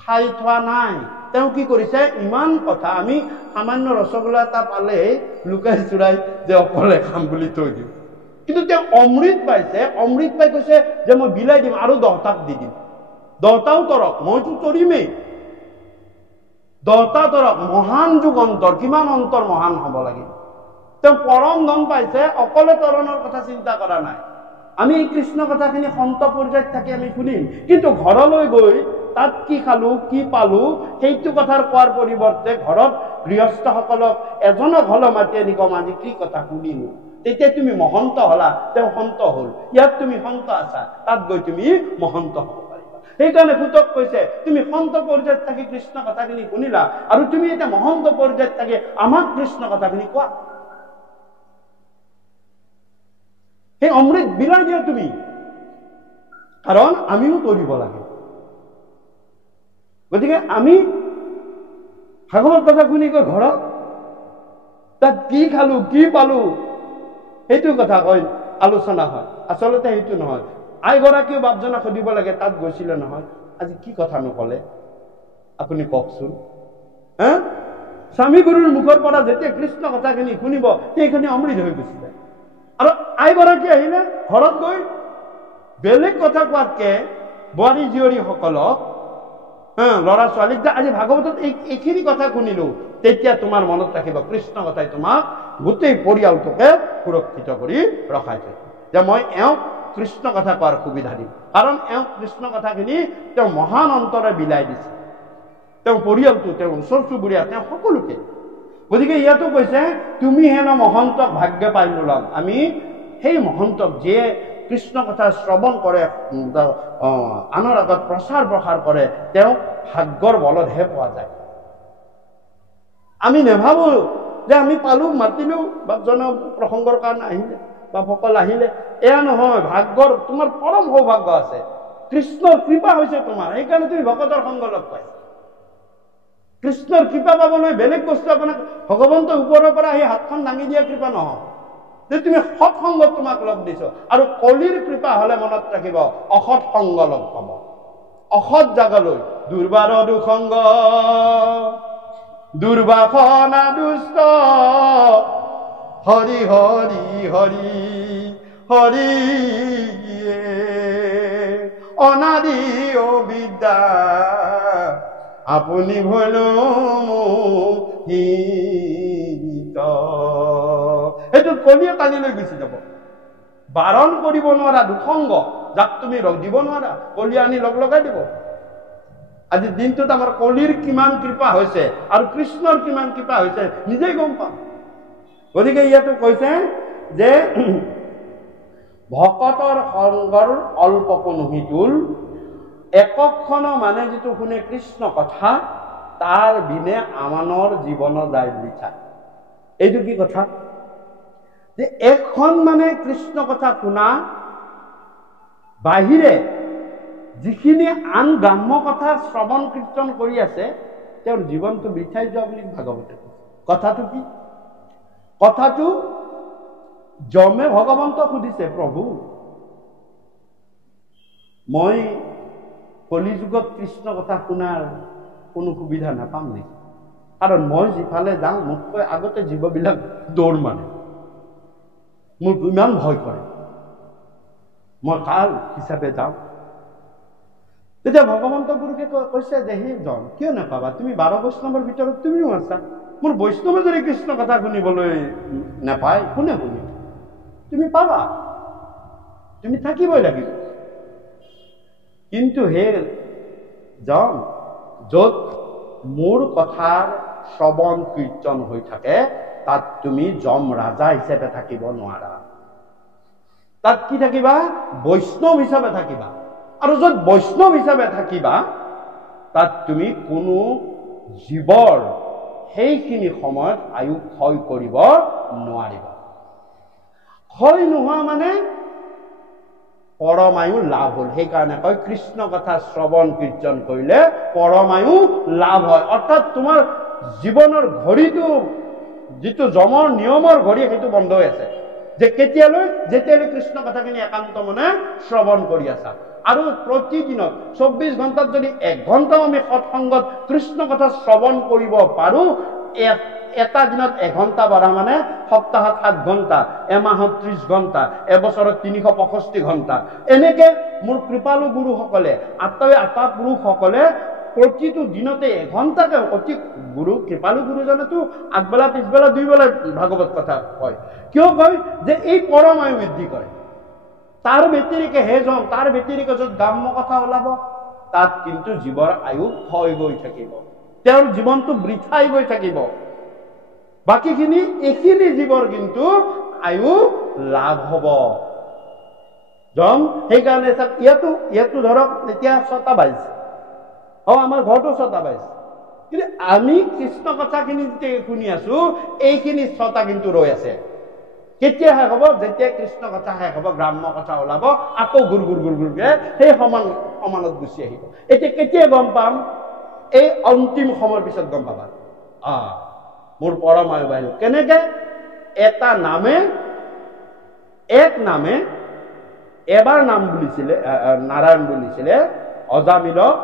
খাই থোৱা নাই, তেওঁ কি কৰিছে, ইমান কথা আমি সামান্য ৰসগোল্লা এটা পালে লুকাই চুৰাই যে অকলে খাম বুলি থৈ দিওঁ, কিন্তু তেওঁ অমৃত পাইছে, অমৃত পাই কৈছে যে মই বিলাই দিম আৰু 10টাক দি দিম, 10টাও তৰক, মইতো তৰিমেই, 10টা তৰক। মহান যুগ অন্তৰ, কিমান অন্তৰ মহান হব লাগে। তেওঁ পৰম ধন পাইছে, অকলে তৰণৰ কথা চিন্তা কৰা নাই। আমি এই কৃষ্ণ কথাখিনি সন্ত পৰ্যায়ত থাকি আমি শুনিম, কিন্তু ঘৰলৈ গৈ তাত কি খালো কি পালো সেইটো কথাৰ কোৱাৰ পৰিৱৰ্তে ঘৰত গৃহস্থসকলক এজনক হলেও মাতি আনি কম আজি কি কথা শুনিলো, তেতিয়া তুমি মহন্ত হলা, তেওঁ সন্ত হল। ইয়াত তুমি সন্ত আছা, তাত গৈ তুমি মহন্ত হব পাৰিবা। সেইকাৰণে পুতক কৈছে, তুমি সন্ত পৰ্যায়ত থাকি কৃষ্ণ কথাখিনি শুনিলা, আৰু তুমি এতিয়া মহন্ত পৰ্যায়ত থাকি আমাক কৃষ্ণ কথাখিনি কোৱা। সেই অমৃত বিলাই দিয়া তুমি, কাৰণ আমিও কৰিব লাগে। গতিকে আমি ভাগৱত কথা শুনি গৈ ঘৰত তাত কি খালো কি পালো সেইটো কথা কয় আলোচনা হয়, আচলতে সেইটো নহয়। আইগৰাকীও বাপজনক সুধিব লাগে, তাত গৈছিলে নহয়, আজি কি কথা নকলে আপুনি কওকচোন। স্বামী গুৰুৰ মুখৰ পৰা যেতিয়া কৃষ্ণ কথাখিনি শুনিব সেইখিনি অমৃত হৈ গুচি যায়। আৰু আইগৰাকী আহিলে ঘৰত গৈ বেলেগ কথা কোৱাতকে বোৱাৰী জীয়ৰীসকলক, ল'ৰা ছোৱালীক যে আজি ভাগৱতত এইখিনি কথা শুনিলো, তেতিয়া তোমাৰ মনত ৰাখিব কৃষ্ণ কথাই তোমাক গোটেই পৰিয়ালটোকে সুৰক্ষিত কৰি ৰখাই থয়, যে মই এওঁক কৃষ্ণ কথা কোৱাৰ সুবিধা দিম, কাৰণ এওঁক কৃষ্ণ কথাখিনি তেওঁ মহান অন্তৰে বিলাই দিছে, তেওঁ পৰিয়ালটো, তেওঁ ওচৰ চুবুৰীয়া, তেওঁ সকলোকে। গতিকে ইয়াতো কৈছে তুমি হেন মহন্তক ভাগ্য পাই নোলাম। আমি সেই মহন্তক যিয়ে কৃষ্ণ কথা শ্ৰৱণ কৰে, আনৰ আগত প্ৰচাৰ প্ৰসাৰ কৰে, তেওঁক ভাগ্যৰ বলতহে পোৱা যায়। আমি নেভাবো যে আমি পালো, মাতিলো, বাপজনৰ প্ৰসংগৰ কাৰণে আহিলে, বাপসকল আহিলে, এয়া নহয়। ভাগ্যৰ তোমাৰ পৰম সৌভাগ্য আছে, কৃষ্ণৰ কৃপা হৈছে তোমাৰ, সেইকাৰণে তুমি ভকতৰ সংগ লগ পাইছা। কৃষ্ণৰ কৃপা পাবলৈ বেলেগ বস্তু আপোনাক ভগৱন্ত ওপৰৰ পৰা আহি হাতখন দাঙি দিয়া কৃপা নহয়, যে তুমি সৎ সংগত তোমাক লগ দিছো। আৰু কলিৰ কৃপা হলে মনত ৰাখিব অসৎ সংগ লগ পাব। অসৎ জাগালৈ দুৰ্বাৰ দুসংগ দুৰ্বাসনা দুষ্ট হৰি হৰি হৰি হৰি অনাদি অবিদ্যা আপুনি ভলো মোহিত। সেইটো কলিয়ে টানি লৈ গুচি যাব। বাৰণ কৰিব নোৱাৰা দুসংগ, যাক তুমি লগ দিব নোৱাৰা, কলিয়ে আনি লগ লগাই দিব। আজি দিনটোত আমাৰ কলিৰ কিমান কৃপা হৈছে আৰু কৃষ্ণৰ কিমান কৃপা হৈছে নিজেই গম পাম। গতিকে ইয়াতো কৈছে যে ভকতৰ সংগৰ অল্পকো নহিতুল, একক্ষণ মানে যিটো শুনে কৃষ্ণ কথা তাৰ বিনে আমানৰ জীৱন যায় বৃথা। এইটো কি কথা? যে এখন মানে কৃষ্ণ কথা শুনা বাহিৰে যিখিনি আন গ্ৰাম্য কথা শ্ৰৱণ কীৰ্তন কৰি আছে তেওঁৰ জীৱনটো বৃথাই যোৱা বুলি ভাগৱতে কৈছে। কথাটো কি? কথাটো যমে ভগৱন্তক সুধিছে, প্ৰভু মই কলিযুগত কৃষ্ণ কথা শুনাৰ কোনো সুবিধা নাপাম নেকি? কাৰণ মই যিফালে যাওঁ মোতকৈ আগতে জীৱবিলাক দৌৰ মাৰে, মোৰ ইমান ভয় কৰে, মই কাৰ হিচাপে যাওঁ? তেতিয়া ভগৱন্ত গুৰুকে কৈছে যে হে জন, কিয় নাপাবা? তুমি 12 বৈষ্ণৱৰ ভিতৰত তুমিও আছা। মোৰ বৈষ্ণৱে যদি কৃষ্ণ কথা শুনিবলৈ নাপায় কোনে শুনিব? তুমি পাবা, তুমি থাকিবই লাগিব। কিন্তু হে জন, য'ত মোৰ কথাৰ শ্ৰৱণ কীৰ্তন হৈ থাকে তাত তুমি যম ৰাজা হিচাপে থাকিব নোৱাৰা। তাত কি থাকিবা? বৈষ্ণৱ হিচাপে থাকিবা। আৰু য'ত বৈষ্ণৱ হিচাপে থাকিবা তাত তুমি কোনো জীৱৰ সেইখিনি সময়ত আয়ু ক্ষয় কৰিব নোৱাৰিবা। ক্ষয় নোহোৱা মানে পৰমায়ু লাভ হ'ল। সেইকাৰণে কয় কৃষ্ণ কথা শ্ৰৱণ কীৰ্তন কৰিলে পৰমায়ু লাভ হয়। অৰ্থাৎ তোমাৰ জীৱনৰ ঘড়ীটো যিটো যমৰ নিয়মৰ ঘড়ী সেইটো বন্ধ হৈ আছে। যে কেতিয়ালৈ? যেতিয়ালৈ কৃষ্ণ কথাখিনি একান্ত মনে শ্ৰৱণ কৰি আছা। আৰু প্ৰতিদিনত 24 ঘণ্টাত যদি 1 ঘণ্টাও আমি সৎসংগত কৃষ্ণ কথা শ্ৰৱণ কৰিব পাৰো, এটা দিনত 1 ঘণ্টা বঢ়া মানে সপ্তাহত 7 ঘণ্টা, এমাহত 30 ঘণ্টা, এবছৰত 365 ঘণ্টা। এনেকে মোৰ কৃপালু গুৰুসকলে, আটা পুৰুষসকলে প্ৰতিটো দিনতে 1 ঘণ্টাকে অতি গুৰু কৃপালু গুৰুজনেতো আগবেলা পিছবেলা 2 বেলা ভাগৱত কথা কয়। কিয় কয়? যে এই পৰমায়ু বৃদ্ধি কৰে। তাৰ ব্যতিৰিকে হে জন, তাৰ ব্যতিৰিকে য'ত গ্ৰাম্য কথা ওলাব তাত কিন্তু জীৱৰ আয়ু ক্ষয় গৈ থাকিব, তেওঁৰ জীৱনটো বৃথাই গৈ থাকিব। বাকীখিনি এইখিনি জীৱৰ কিন্তু আয়ু লাভ হব। জন সেইকাৰণে ইয়াতো ধৰক এতিয়া 6টা বাজিছে, আমাৰ ঘৰতো 6টা বাজিছে, কিন্তু আমি কৃষ্ণ কথাখিনি যেতিয়া শুনি আছো এইখিনি 6টা কিন্তু ৰৈ আছে। কেতিয়া শেষ হ'ব? যেতিয়া কৃষ্ণ কথা শেষ হ'ব, গ্ৰাম্য কথা ওলাব, আকৌ গুৰ গুৰকে সেই সমানত গুচি আহিব। এতিয়া কেতিয়া গম পাম? এই অন্তিম সময়ৰ পিছত গম পাবা মোৰ পৰমায়ু বাহিৰ। কেনেকে? এটা নামে এক নামে এবাৰ নাম বুলিছিলে, নাৰায়ণ বুলিছিলে অজামিলক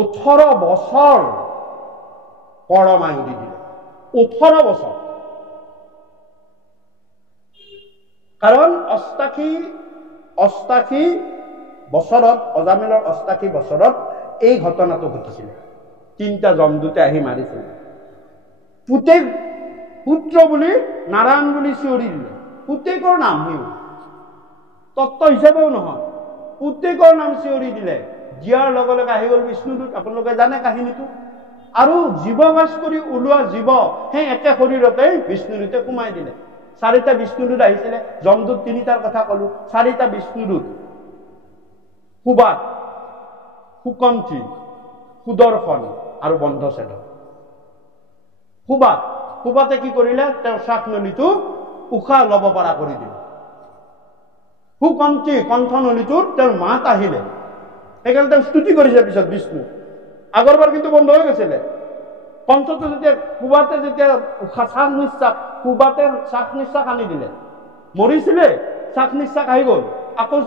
18 বছৰ পৰমায়ু দি দিলে। 18 বছৰ। কাৰণ 88 বছৰত, অজামিলৰ 88 বছৰত এই ঘটনাটো ঘটিছিলে। 3টা যমদূতে আহি মাৰিছিল। পুতেক পুত্ৰ বুলি নাৰায়ণ বুলি চিঞৰি দিলে। পুতেকৰ নাম তত্ত্ব হিচাপেও নহয়, পুতেকৰ নাম চিঞৰি দিলে। দিয়াৰ লগে লগে আহি গ'ল বিষ্ণুদূত। আপোনালোকে জানে কাহিনীটো। আৰু জীৱ বাস কৰি ওলোৱা জীৱ সেই একে শৰীৰতে বিষ্ণুদূতে সোমাই দিলে। 4টা বিষ্ণুদূত আহিছিলে, যমদূত 3টাৰ কথা কলো। 4টা বিষ্ণুদূত, সুবাত, সুকণ্ঠী, সুদৰ্শন আৰু বন্ধছেদক। সুবাতে কি কৰিলে? তেওঁৰ শ্বাস নলীটো উশাহ ল'ব পৰা কৰি দিলে। সুকণ্ঠী কণ্ঠনলীটোত তেওঁৰ মাত আহিলে, সেইকাৰণে তেওঁ স্তুতি কৰিছে পিছত বিষ্ণু। আগৰবাৰ কিন্তু বন্ধ হৈ গৈছিলে। কণ্ঠটো যেতিয়া সুবাতে যেতিয়া সুবাতে শ্বাস নিশ্বাস আনি দিলে, মৰিছিলে, শ্বাস নিশ্বাস আহি গ'ল, আকৌ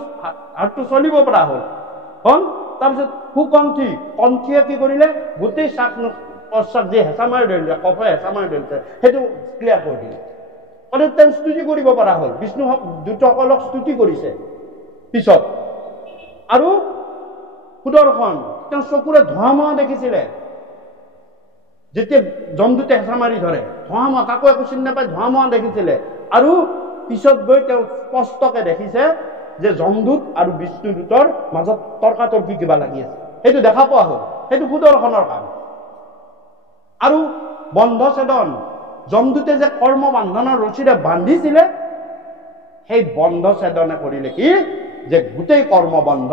হাতটো চলিব পৰা হ'ল। তাৰপিছত কণ্ঠীয়ে কি কৰিলে? গোটেই শ্বাস প্ৰশ্বাস যে হেঁচা মাৰি ধৰিলে, কফে হেঁচা মাৰি ধৰিছে, সেইটো ক্লিয়াৰ কৰি দিলে। তেওঁ স্তুতি কৰিব পৰা হ'ল। বিষ্ণু দূতসকলক স্তুতি কৰিছে পিছত। আৰু সুদৰ্শন, তেওঁ চকুৰে ধোঁৱা মোৱা দেখিছিলে। যেতিয়া যমদূতে হেঁচা মাৰি ধৰে, ধোঁৱা মোৱা, কাকো একো চিনি নাপায়, ধোঁৱা মোৱা দেখিছিলে। আৰু পিছত গৈ তেওঁ স্পষ্টকে দেখিছে যে যমদূত আৰু বিষ্ণুদূতৰ মাজত তৰ্কাতৰ্কি কিবা লাগি আছে। সেইটো দেখা পোৱা হ'ল, সেইটো সুদৰ্শনৰ কাম। আৰু বন্ধছেদন, যমদূতে যে কৰ্ম বান্ধনৰ ৰছীৰে বান্ধিছিলে, সেই বন্ধছেদনে কৰিলে কি, যে গোটেই কৰ্মবন্ধ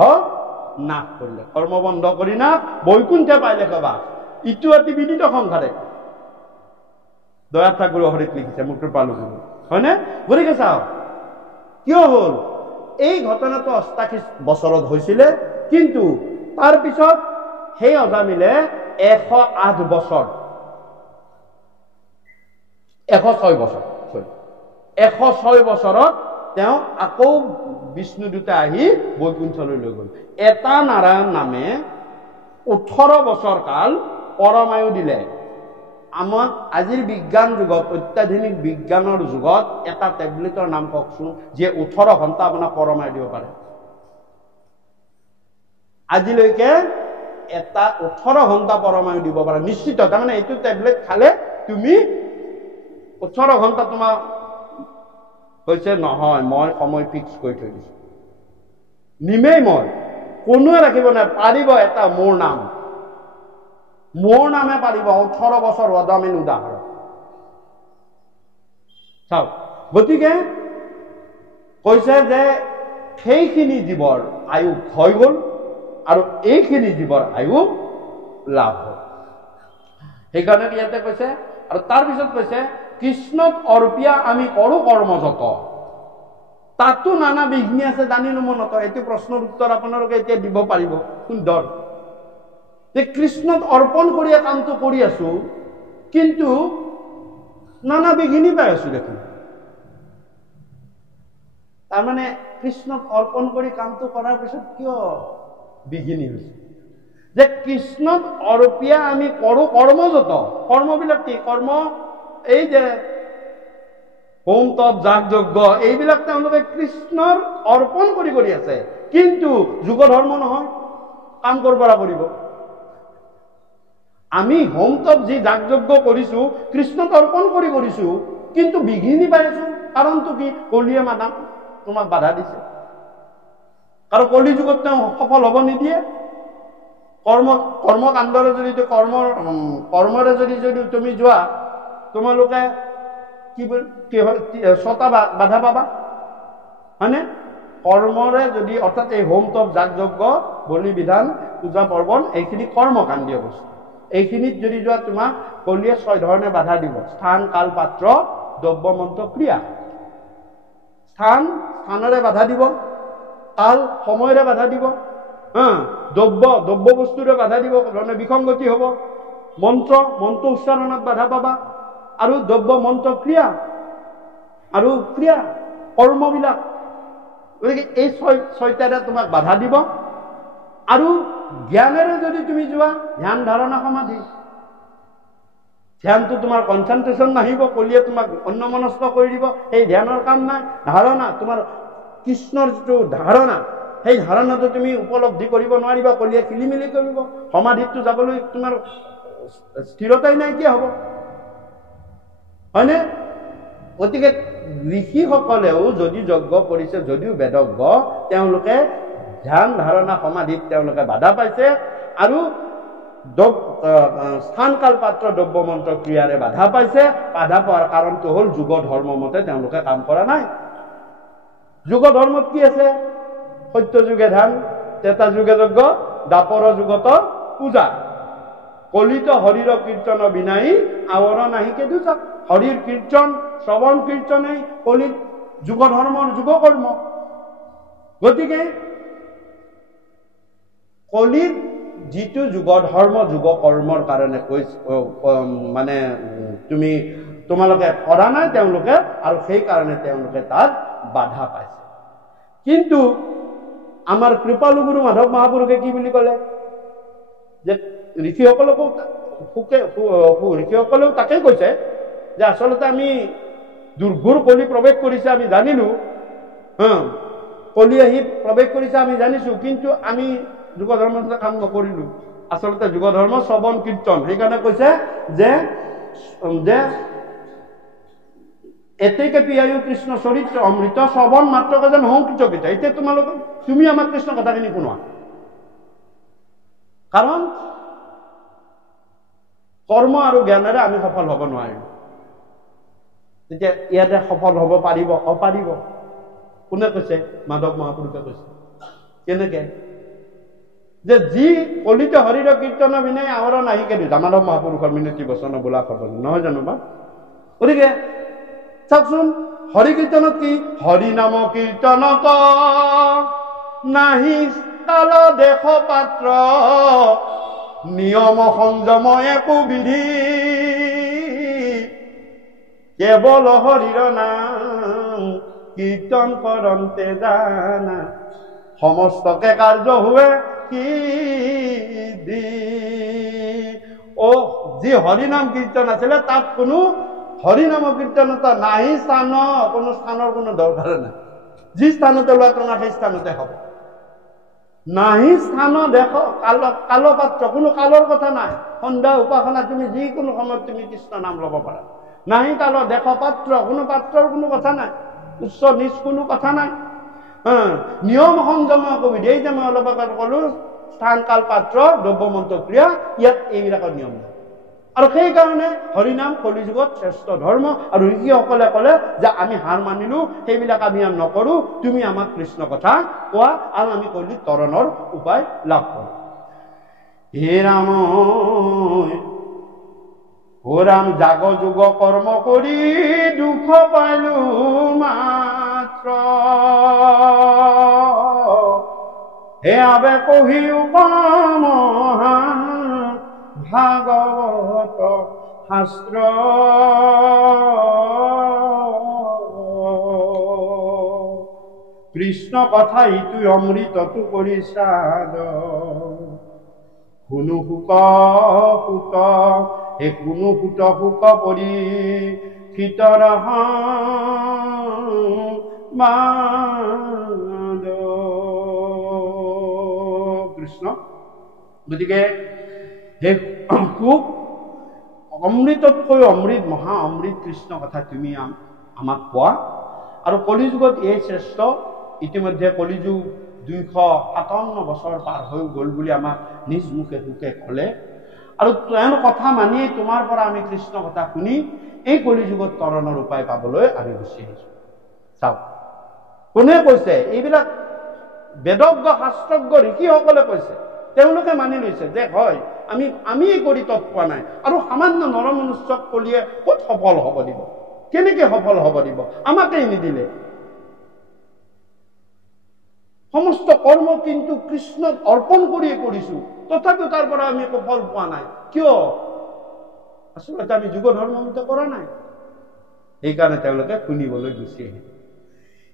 নাশ কৰিলে। কৰ্মবন্ধ কৰি না বৈকুণ্ঠে পাইলে কবা, ইটো অতি বিদিত সংসাৰে। দয়াত ঠাকুৰ হৰিত লিখিছে, মোৰ কৃপালু গুৰু, হয়নে? গতিকে চাওক, কিয় হ'ল এই ঘটনাটো 88 বছৰত হৈছিলে, কিন্তু তাৰ পিছত সেই অজামিলে 108 বছৰ, 106 বছৰ, 106 বছৰত তেওঁ আকৌ বিষ্ণুদূতে আহি বৈকুণ্ঠলৈ লৈ গ'ল। এটা নাৰায়ণ নামে 18 বছৰ কাল পৰমায়ু দিলে। আমাক আজিৰ বিজ্ঞান যুগত, অত্যাধুনিক বিজ্ঞানৰ যুগত এটা টেবলেটৰ নাম কওকচোন, যে 18 ঘণ্টা আপোনাক পৰমায়ু দিব পাৰে। আজিলৈকে এটা 18 ঘণ্টা পৰমায়ু দিব পাৰে নিশ্চিত। তাৰমানে এইটো টেবলেট খালে তুমি 18 ঘণ্টা তোমাৰ কৈছে নহয়, মই সময় ফিক্স কৰি থৈ দিছো, নিমেই মই, কোনোৱে ৰাখিব নাই পাৰিব। এটা মোৰ নামে পাৰিব। 18 বছৰ অজামিল উদাহৰণ চাওক। গতিকে কৈছে যে সেইখিনি জীৱৰ আয়ু হৈ গ'ল আৰু এইখিনি জীৱৰ আয়ু লাভ হ'ল। সেইকাৰণে ইয়াতে কৈছে, আৰু তাৰপিছত কৈছে কৃষ্ণত অৰ্পিয়া আমি কৰো কৰ্মযত, তাতো নানা বিঘ্নি আছে জানিলো মনত। এইটো প্ৰশ্নৰ উত্তৰ আপোনালোকে এতিয়া দিব পাৰিব। সুন্দৰ, যে কৃষ্ণত অৰ্পণ কৰি কামটো কৰি আছো, কিন্তু নানা বিঘিনি পাই আছো দেখোন। তাৰমানে কৃষ্ণক অৰ্পণ কৰি কামটো কৰাৰ পিছত কিয় বিঘিনি হৈছে? যে কৃষ্ণক অৰ্পিয়া আমি কৰো কৰ্মযত। কৰ্মবিলাক কি? কৰ্ম এই যে হোম তপ যাগ যজ্ঞ, এইবিলাক তেওঁলোকে কৃষ্ণৰ অৰ্পণ কৰি আছে, কিন্তু যুগ ধৰ্ম নহয়, কাম কৰ পৰা কৰিব? আমি হোম তপ যি যাগ যজ্ঞ কৰিছো, কৃষ্ণক অৰ্পণ কৰিছো, কিন্তু বিঘিনি পাই আছো। কাৰণটো কি? কলিয়ে মাদাম তোমাক বাধা দিছে। আৰু কলি যুগত তেওঁ সফল হ'ব নিদিয়ে। কৰ্মকাণ্ডৰে যদি কৰ্মৰে যদি তুমি যোৱা, তোমালোকে কি হয়, 6টা বাধা পাবা, হয়নে? কৰ্মৰে যদি, অৰ্থাৎ এই হোম তপ যাগ যজ্ঞ বলি বিধান পূজা পাৰ্বণ, এইখিনি কৰ্মকাণ্ডীয় বস্তু। এইখিনিত যদি যোৱা, তোমাক কলিয়ে 6 ধৰণে বাধা দিব। স্থান, কাল, পাত্ৰ, দ্ৰব্য, মন্ত্ৰ, ক্ৰিয়া। স্থানেৰে বাধা দিব, কাল সময়ৰে বাধা দিব, দ্ৰব্য বস্তুৰে বাধা দিব, ধৰণে বিসংগতি হ'ব। মন্ত্ৰ উচ্চাৰণত বাধা পাবা, আৰু দ্ৰব্য, মন্ত্ৰ, ক্ৰিয়া আৰু ক্ৰিয়া কৰ্মবিলাক। গতিকে এই 6টাৰে তোমাক বাধা দিব। আৰু জ্ঞানেৰে যদি তুমি যোৱা, ধ্যান, ধাৰণা, সমাধি, ধ্যানটো তোমাৰ কনচেন্ট্ৰেশ্যন নাহিব, কলিয়ে তোমাক অন্যমনস্ক কৰি দিব, সেই ধ্যানৰ কাম নাই। ধাৰণা, তোমাৰ কৃষ্ণৰ যিটো ধাৰণা, সেই ধাৰণাটো তুমি উপলব্ধি কৰিব নোৱাৰিবা, কলিয়ে খেলিমেলি কৰিব। সমাধিটো যাবলৈ তোমাৰ স্থিৰতাই নাইকিয়া হ'ব, হয়নে? গতিকে ঋষিসকলেও যদি যজ্ঞ কৰিছে, যদিও বেদজ্ঞ, তেওঁলোকে ধ্যান, ধাৰণা, সমাধিত তেওঁলোকে বাধা পাইছে। আৰু স্থান, কাল, পাত্ৰ, দ্ৰব্য, মন্ত্ৰ, ক্ৰিয়াৰে বাধা পাইছে। বাধা পোৱাৰ কাৰণটো হ'ল যুগ ধৰ্ম মতে তেওঁলোকে কাম কৰা নাই। যুগ ধৰ্মত কি আছে? সত্য যুগে ধ্যান, ত্ৰেতা যুগে যজ্ঞ, দ্বাপৰ যুগত পূজা। কলিত হৰিৰ কীৰ্তন বিনাই আৱৰ নাহিকে দুজা। হৰিৰ কীৰ্তন, শ্ৰৱণ কীৰ্তনেই কলিত যুগ ধৰ্মৰ যুগ কৰ্ম। গতিকে কলিত যিটো যুগ ধৰ্ম যুগ কৰ্মৰ কাৰণে মানে তোমালোকে কৰা নাই তেওঁলোকে, আৰু সেইকাৰণে তেওঁলোকে তাত বাধা পাইছে। কিন্তু আমাৰ কৃপালু গুৰু মাধৱ মহাপুৰুষে কি বুলি ক'লে? যে ঋষিসকলেও তাকেই কৈছে, যে আচলতে আমি দুৰ্ঘোৰ কলি প্ৰৱেশ কৰিছে, আমি জানিলো, কলি আহি প্ৰৱেশ কৰিছে আমি জানিছো, কিন্তু আমি যুগ ধৰ্মৰ কাম নকৰিলো। আচলতে যুগ ধৰ্ম শ্ৰৱণ কীৰ্তন। সেইকাৰণে কৈছে যে এতেকে পিয়ায়ু কৃষ্ণ চৰিত্ৰ অমৃত, শ্ৰৱণ মাত্ৰকে যেন হওঁ কৃতকৃত। এতিয়া তুমি আমাক কৃষ্ণ কথাখিনি শুনোৱা, কাৰণ কৰ্ম আৰু জ্ঞানেৰে আমি সফল হ'ব নোৱাৰিম। তেতিয়া ইয়াতে সফল হ'ব পাৰিব অপাৰিব? কোনে কৈছে? মাধৱ মহাপুৰুষে কৈছে। কেনেকে? যে যি কলিত হৰিৰ কীৰ্তন বিনে আৱৰ নাহি কেৰি, মাধৱ মহাপুৰুষৰ মিনতি বচন বোলা খবৰ নহয় জানো বা? গতিকে চাওকচোন, হৰি কীৰ্তনত কি? হৰি নাম কীৰ্তনত নাহি কাল দেশ পাত্ৰ, নিয়ম সংযম একো বিধি, কেৱল হৰিৰ নাম কীৰ্তন কৰন্তে জানা, সমস্তকে কাৰ্য হুৱে সিদ্ধি। যি হৰিনাম কীৰ্তন আছিলে তাত কোনো হৰিনাম কীৰ্তনতা নাই, কোনো স্থানৰ কোনো দৰকাৰ নাই। যি স্থানতে লোৱা তোমাৰ সেই স্থানতে হ'ব। নাহি স্থান দেখ কাল পাত্ৰ, কোনো কালৰ কথা নাই। সন্ধ্যা উপাসনা তুমি যিকোনো সময়ত তুমি কৃষ্ণ নাম ল'ব পাৰা। নাহি কাল দেখ পাত্ৰ, কোনো পাত্ৰৰ কোনো কথা নাই। উচ্চ নিচ কোনো কথা নাই। নিয়ম সংযম কবিধি, এই যে মই অলপ আগত ক'লো স্থান কাল পাত্ৰ দ্ৰব্য মন্ত্ৰ ক্ৰিয়া, ইয়াত এইবিলাকৰ নিয়ম নাই। আৰু সেইকাৰণে হৰিনাম কলিযুগত শ্ৰেষ্ঠ ধৰ্ম। আৰু ঋষিসকলে ক'লে যে আমি হাৰ মানিলো, সেইবিলাক আমি আৰু নকৰো, তুমি আমাক কৃষ্ণ কথা কোৱা আৰু আমি কলিত তৰণৰ উপায় লাভ কৰো। হে ৰাম ও ৰাম, জাগ যুগ কৰ্ম কৰি দুখ পাইলো মাত্ৰ, হে আবে কহি উপম ভাগৱত শাস্ত্ৰ, কৃষ্ণ কথা ইটো অমৃতটো কৰি সাদ, শুনো সুত সুত হে কোনো সুত সুক পৰি ভিতৰ মাদ। কৃষ্ণ গতিকে সেই সুখ অমৃততকৈ অমৃত, মহা অমৃত কৃষ্ণ কথা তুমি আমাক কোৱা। আৰু কলিযুগত এই শ্ৰেষ্ঠ। ইতিমধ্যে কলিযুগ 257 বছৰ পাৰ হৈ গ'ল বুলি আমাক নিজ মুখে সুখে ক'লে। আৰু তেওঁৰ কথা মানিয়েই তোমাৰ পৰা আমি কৃষ্ণ কথা শুনি এই কলিযুগত তৰণৰ উপায় পাবলৈ আমি গুচি আহিছো। চাওক, কোনে কৈছে? এইবিলাক বেদজ্ঞ শাস্ত্ৰজ্ঞ ঋষিসকলে কৈছে। তেওঁলোকে মানি লৈছে যে হয়, আমি কৰি তৎ পোৱা নাই। আৰু সামান্য নৰমনুষ্যক কলিয়ে ক'ত সফল হ'ব দিব? কেনেকে সফল হ'ব দিব? আমাকেই নিদিলে। সমস্ত কৰ্ম কিন্তু কৃষ্ণক অৰ্পণ কৰিয়ে কৰিছো, তথাপিও তাৰ পৰা আমি একো ফল পোৱা নাই। কিয়? আচলতে আমি যুগ ধৰ্মমতে কৰা নাই। সেইকাৰণে তেওঁলোকে শুনিবলৈ গুচি আহিল।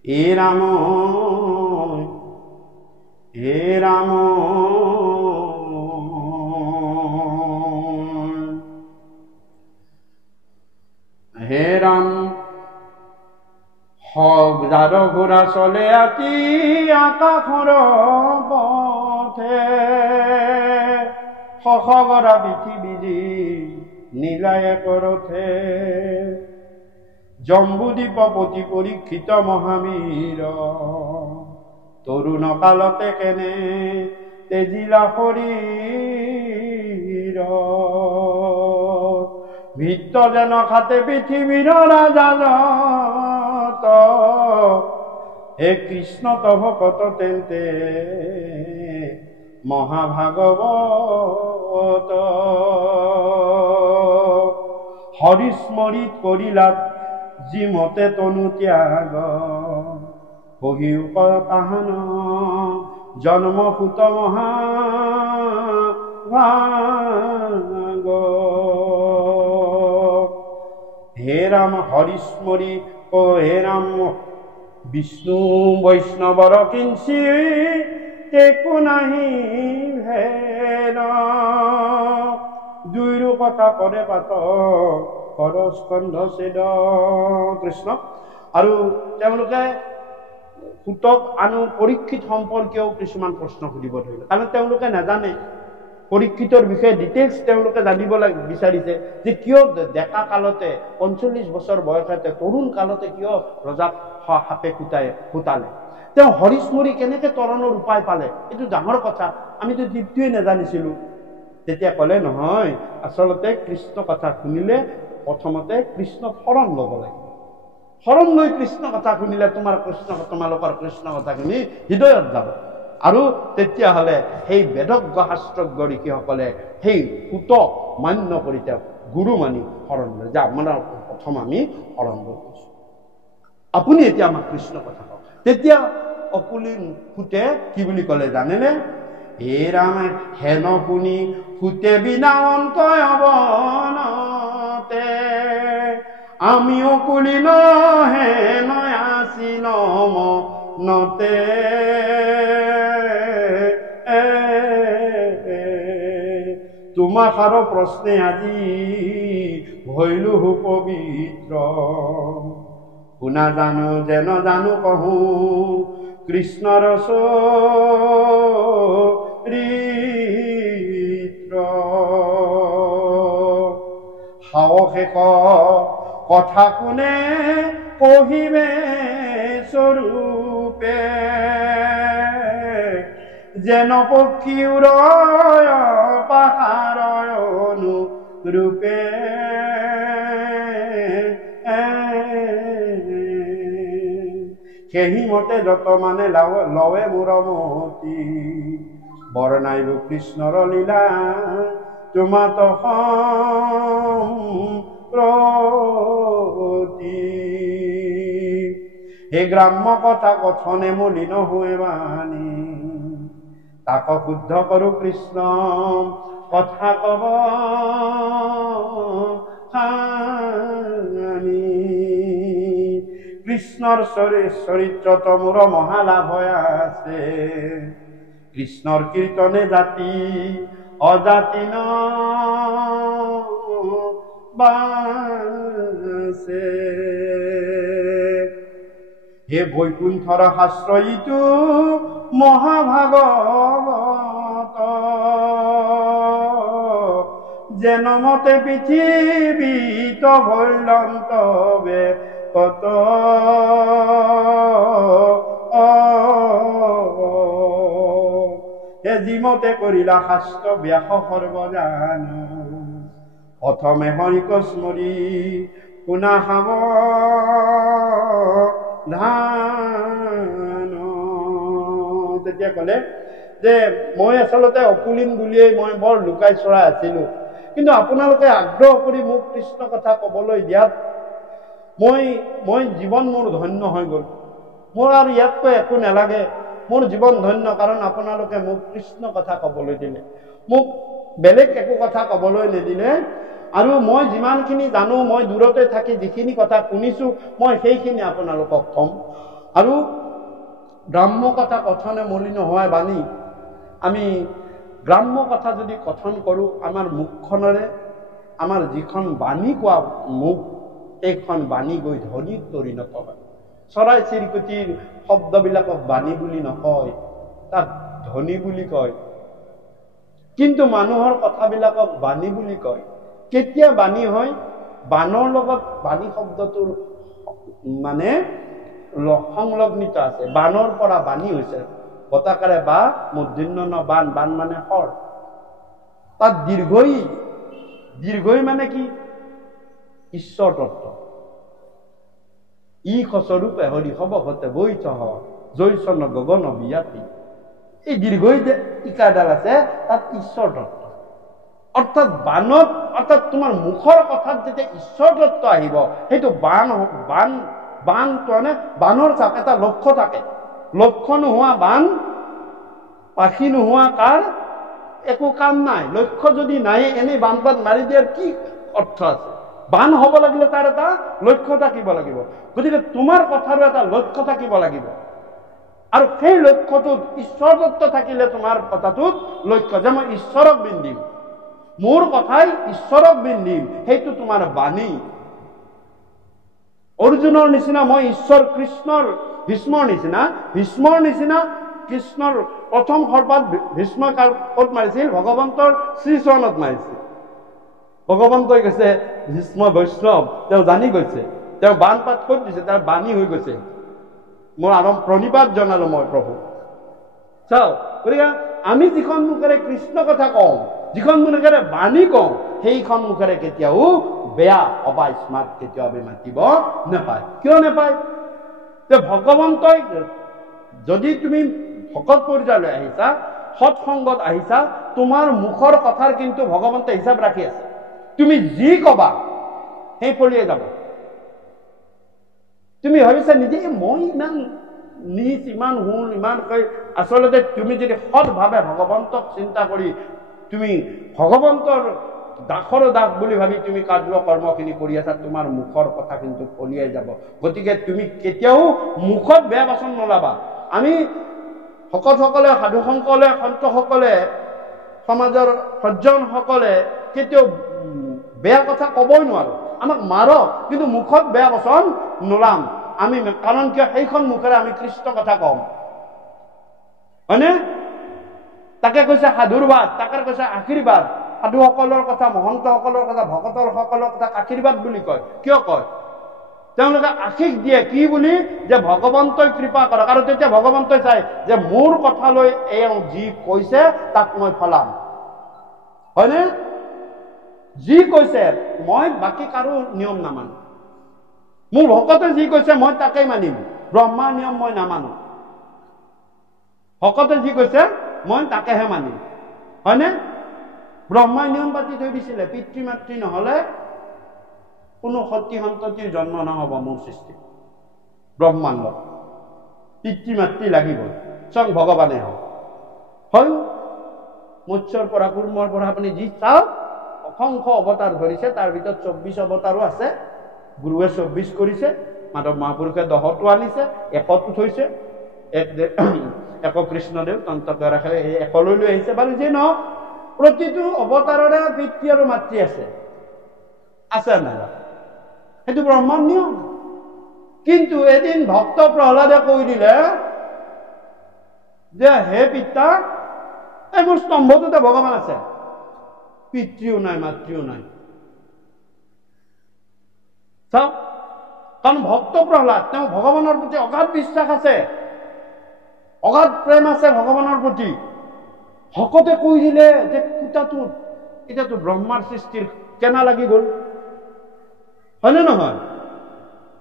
হে ৰাম হে ৰাম হে ৰাম, যাৰ ঘোঁৰা চলে আতি আকাশৰ পথে, শশগৰা পৃথিৱী নীলায়ে কৰথে, জম্বুদ্বীপপতি পৰীক্ষিত মহাবীৰ, তৰুণ কালতে কেনে তেজিলা শৰীৰ, ভিত্ত যেন খাতে পৃথিৱীৰ ৰাজাজত, হে কৃষ্ণ তভ কত তেন্তে মহাভাগৱত, হৰিস্মৰিত কৰিলাত যিমতে তনু ত্যাগ, বহি উকৰ তাহান জন্মসূত মহাভাগ। হে ৰাম হৰিস্মৰি হে ৰাম, বিষ্ণু বৈষ্ণৱৰ কিঞ্চি একো নাহি ভেদ, দুইৰো কথা কৰে পাত কৰস্কন্ধ ছেদ। কৃষ্ণ। আৰু তেওঁলোকে সুতক আনো পৰীক্ষিত সম্পৰ্কীয় কিছুমান প্ৰশ্ন সুধিব ধৰিলে, কাৰণ তেওঁলোকে নাজানে পৰীক্ষিতৰ বিষয়ে ডিটেইলছ। তেওঁলোকে জানিব বিচাৰিছে যে কিয় ডেকা কালতে 45 বছৰ বয়সতে তৰুণ কালতে কিয় ৰজাক সাপে ফুটালে, তেওঁ হৰিস্মৰি কেনেকে তৰণৰ উপায় পালে, এইটো ডাঙৰ কথা। আমিতো তৃপ্তিয়ে নাজানিছিলো। তেতিয়া ক'লে নহয়, আচলতে কৃষ্ণ কথা শুনিলে প্ৰথমতে কৃষ্ণ শৰণ ল'ব লাগিব। শৰণ লৈ কৃষ্ণ কথা শুনিলে তোমালোকৰ কৃষ্ণ কথাখিনি হৃদয়ত যাব। আৰু তেতিয়াহ'লে সেই বেদজ্ঞ শাস্ত্ৰজ্ঞ ঋষিসকলে সেই সুত মান্য কৰি তেওঁক গুৰু মানি শৰণ লয় যে আপোনাৰ প্ৰথম আমি শৰণ লৈ গৈছোঁ, আপুনি এতিয়া আমাক কৃষ্ণ কথা কওক। তেতিয়া অকুলীন সুতে কি বুলি ক'লে জানেনে? হে ৰাম হেন শুনি সুতে বিনা অন্তয় অৱনতে আমি অকুলীন হেন আছিল মনতে তোমার প্রশ্নে আজি হইলু পবিত্র শুনা জানো যেন জানো কহু কৃষ্ণর চরিত্র সাহসেক কথা কোনে কহিবে স্বরূপে যেন পক্ষী উড়য় পাহাড়য় অনুরূপে সেই মতে যত মানে লৱে মূৰমতি বৰ্ণাইব কৃষ্ণৰ লীলা তোমাত সম্প্ৰতি হে গ্ৰাম্য কথা কথনে মলিন হৈ বাণী তাক শুদ্ধ কৰো কৃষ্ণ কথা কব কৃষ্ণৰ চৰিত্ৰত মোৰ মহালাভ আছে কৃষ্ণৰ কীৰ্তনে জাতি অজাতি ন বাছে হে বৈকুণ্ঠৰ আশ্ৰয়িতো মহাভাগৱত যেন মতে পৃথিৱীত ভৈলন্তবে কত হে যিমতে কৰিলা শাস্ত্ৰ ব্যাস সৰ্বজান প্ৰথমে হৰিক স্মৰি শুনা সাৱধান। তেতিয়া ক'লে যে মই আচলতে অকুলীন বুলিয়েই মই বৰ লুকাই চৰাই আছিলোঁ, কিন্তু আপোনালোকে আগ্ৰহ কৰি মোক কৃষ্ণ কথা ক'বলৈ দিয়াত মই জীৱন মোৰ ধন্য হৈ গ'ল। মোৰ আৰু ইয়াতকৈ একো নালাগে, মোৰ জীৱন ধন্য, কাৰণ আপোনালোকে মোক কৃষ্ণ কথা ক'বলৈ দিলে, মোক বেলেগ একো কথা ক'বলৈ নিদিলে। আৰু মই যিমানখিনি জানো, মই দূৰতে থাকি যিখিনি কথা শুনিছোঁ মই সেইখিনি আপোনালোকক ক'ম। আৰু গ্ৰাম্য কথা কথনে মলিন হয় বাণী, আমি গ্ৰাম্য কথা যদি কথন কৰোঁ আমাৰ মুখখনেৰে, আমাৰ যিখন বাণী কোৱা মুখ এইখন বাণী গৈ ধ্বনিত পৰিণত হয়। চৰাই চিৰিকটিৰ শব্দবিলাকক বাণী বুলি নকয়, তাক ধ্বনি বুলি কয়, কিন্তু মানুহৰ কথাবিলাকক বাণী বুলি কয়। কেতিয়া বাণী হয়? বাণৰ লগত বাণী শব্দটোৰ মানে সংলগ্নিত আছে। বাণৰ পৰা বাণী হৈছে বতাকাৰে বা মূৰ্ধন্য ন বাণ, বাণ মানে শৰ, তাত দীৰ্ঘই মানে কি? ঈশ্বৰ তত্ত্ব। ই স্বৰূপে হৰি সবতে বৈঠ জৈচন গগন বিয়াতি, এই দীৰ্ঘই যে ইকাৰডাল আছে তাত ঈশ্বৰ তত্ত্ব। অৰ্থাৎ বাণত, অৰ্থাৎ তোমাৰ মুখৰ কথাত যেতিয়া ঈশ্বৰ তত্ত্ব আহিব সেইটো বাণটো মানে বাণৰ চাপ এটা লক্ষ্য থাকে। লক্ষ্য নোহোৱা বাণ, পাখি নোহোৱা কাৰ একো কাম নাই। লক্ষ্য যদি নাই এনেই বাণ মাৰি দিয়াৰ কি অৰ্থ আছে? বাণ হ'ব লাগিলে তাৰ এটা লক্ষ্য থাকিব লাগিব। গতিকে তোমাৰ কথাৰো এটা লক্ষ্য থাকিব লাগিব, আৰু সেই লক্ষ্যটোত ঈশ্বৰ তত্ত্ব থাকিলে তোমাৰ কথাটোত লক্ষ্য, যে মই ঈশ্বৰক বিন্দিম, মোৰ কথাই ঈশ্বৰক বিন্দিম, সেইটো তোমাৰ বাণী। অৰ্জুনৰ নিচিনা মই ঈশ্বৰ, কৃষ্ণৰ ভীষ্মৰ নিচিনা কৃষ্ণৰ প্ৰথম সৰ্বাত ভীষ্ম ক'ত মাৰিছিল? ভগৱন্তৰ শ্ৰীচৰণত মাৰিছিল। ভগৱন্তই কৈছে ভীষ্ম বৈষ্ণৱ, তেওঁ জানি গৈছে, তেওঁ বাণপাত ক'ত দিছে, তাৰ বাণী হৈ গৈছে, মোৰ প্ৰণিপাত জনালো মই প্ৰভু। চাওক, গতিকে আমি যিখন মুখেৰে কৃষ্ণ কথা কওঁ যিখন মুখেৰে বাণী কওঁ সেইখন মুখেৰে কেতিয়াও বেয়া অবাইচ মাত কেতিয়াও আমি মাতিব নাপায়। কিয় নাপায়? যে ভগৱন্তই যদি তুমি ভকত পৰ্যায়লৈ আহিছা, সৎসংগত আহিছা, তোমাৰ মুখৰ কথাৰ কিন্তু ভগৱন্তই হিচাপ ৰাখি আছে। তুমি যি কবা সেই ফলিয়ে যাব। তুমি ভাবিছা নিজে মই ইমান নিজ, ইমান হুল, ইমান কৈ, আচলতে তুমি যদি সৎভাৱে ভগৱন্তক চিন্তা কৰি তুমি ভগৱন্তৰ দাসৰ দাস বুলি ভাবি তুমি কাৰ্য কৰ্মখিনি কৰি আছা, তোমাৰ মুখৰ কথা কিন্তু ফলিয়াই যাব। গতিকে তুমি কেতিয়াও মুখত বেয়া বাচন নলাবা। আমি ভকতসকলে, সাধুসকলে, সন্তসকলে, সমাজৰ সজ্জনসকলে কেতিয়াও বেয়া কথা ক'বই নোৱাৰো। আমাক মাৰক কিন্তু মুখত বেয়া বচন নোলাম আমি। কাৰণ কিয়? সেইখন মুখেৰে আমি কৃষ্ণ কথা কম, হয়নে? তাকে কৈছে সাধুৰ বাদ, তাকে কৈছে আশীৰ্বাদ। সাধুসকলৰ কথা, মহন্তসকলৰ কথা, ভকতসকলৰ কথা আশীৰ্বাদ বুলি কয়। কিয় কয়? তেওঁলোকে আশীষ দিয়ে কি বুলি? যে ভগৱন্তই কৃপা কৰক। আৰু তেতিয়া ভগৱন্তই চাই যে মোৰ কথালৈ এওঁ যি কৈছে তাক মই ফলাম, হয়নে? যি কৈছে মই বাকী কাৰো নিয়ম নামানো। মোৰ ভকতে যি কৈছে মই তাকেই মানিম। ব্ৰহ্মাৰ নিয়ম মই নামানো। ভকতে যি কৈছে মই তাকেহে মানিম, হয়নে? ব্ৰহ্মাই নিয়ম পাতি থৈ দিছিলে, পিতৃ মাতৃ নহলে কোনো সতী সন্ততিৰ জন্ম নহব মোৰ সৃষ্টি ব্ৰহ্মাণ্ডত। পিতৃ মাতৃ লাগিবই, স্বয়ং ভগৱানে হওক। হয়, মৎস্যৰ পৰা কুৰ্মৰ পৰা আপুনি যি চাওক অসংখ্য অৱতাৰ ধৰিছে, তাৰ ভিতৰত 24 অৱতাৰো আছে। গুৰুৱে 24 কৰিছে, মাধৱ মহাপুৰুষে 10টো আনিছে, 1টো থৈছে। এক কৃষ্ণদেৱ তন্ত্ৰকে ৰাখে একলৈ লৈ আহিছে। বাৰু যি নহওক, প্ৰতিটো অৱতাৰৰে পিতৃ আৰু মাতৃ আছে, আছে নাই? সেইটো ব্ৰহ্মাৰ নিয়ম। কিন্তু এদিন ভক্ত প্ৰহ্লাদে কৈ দিলে যে হে পিতা, এই মোৰ স্তম্ভটোতে ভগৱান আছে, পিতৃও নাই মাতৃও নাই। চাওক, কাৰণ ভক্ত প্ৰহ্লাদ তেওঁ ভগৱানৰ প্ৰতি অগাধ বিশ্বাস আছে, অগাধ প্ৰেম আছে ভগৱানৰ প্ৰতি। ভকতে কৈ দিলে যে এতিয়াতো ব্ৰহ্মাৰ সৃষ্টিৰ কেনা লাগি গল, হয়নে নহয়?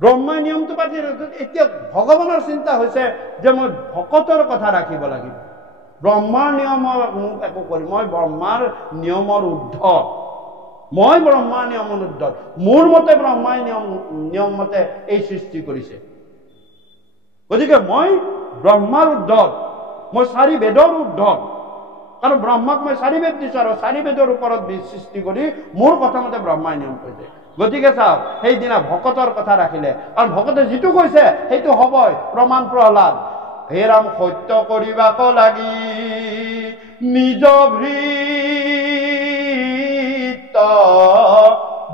ব্ৰহ্মাই নিয়মটো পাতি, এতিয়া ভগৱানৰ চিন্তা হৈছে যে মই ভকতৰ কথা ৰাখিব লাগিব। ব্ৰহ্মাৰ নিয়মৰ মোক একো কৰি, মই ব্ৰহ্মাৰ নিয়মৰ ঊৰ্ধ্ব, মই ব্ৰহ্মাৰ নিয়মৰ ঊৰ্ধ্ব। মোৰ মতে ব্ৰহ্মাই নিয়ম মতে এই সৃষ্টি কৰিছে। গতিকে মই ব্ৰহ্মাৰ ঊৰ্ধ্বত, মই 4 বেদৰ ঊৰ্ধ্বত। কাৰণ ব্ৰহ্মাক মই 4 বেদ দিছো, আৰু 4 বেদৰ ওপৰত সৃষ্টি কৰি মোৰ কথা মতে ব্ৰহ্মাই নিয়ম কৰিছে। গতিকে চাওক, সেইদিনা ভকতৰ কথা ৰাখিলে, কাৰণ ভকতে যিটো কৈছে সেইটো হবই। প্ৰমাণ প্ৰহ্লাদ, হে ৰাম সত্য কৰিবাক লাগি নিজ ভৃত্য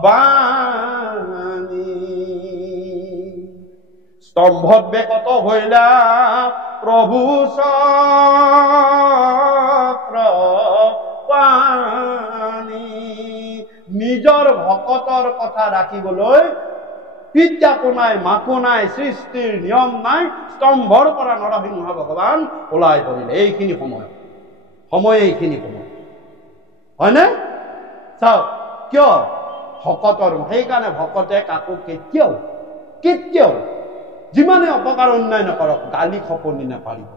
বাণী, স্তম্ভত বেকত হইলা প্ৰভু চক্ৰ পানী। নিজৰ ভকতৰ কথা ৰাখিবলৈ পিতাকো নাই, মাকো নাই, সৃষ্টিৰ নিয়ম নাই, স্তম্ভৰ পৰা নৰসিংহ ভগৱান ওলাই পৰিলে। এইখিনি সময় এইখিনি সময়, হয়নে? চাওক, কিয়? ভকতৰ, সেইকাৰণে ভকতে কাকো কেতিয়াও যিমানে অপকাৰ অন্যায় নকৰক গালি খপনি নাপাৰিব।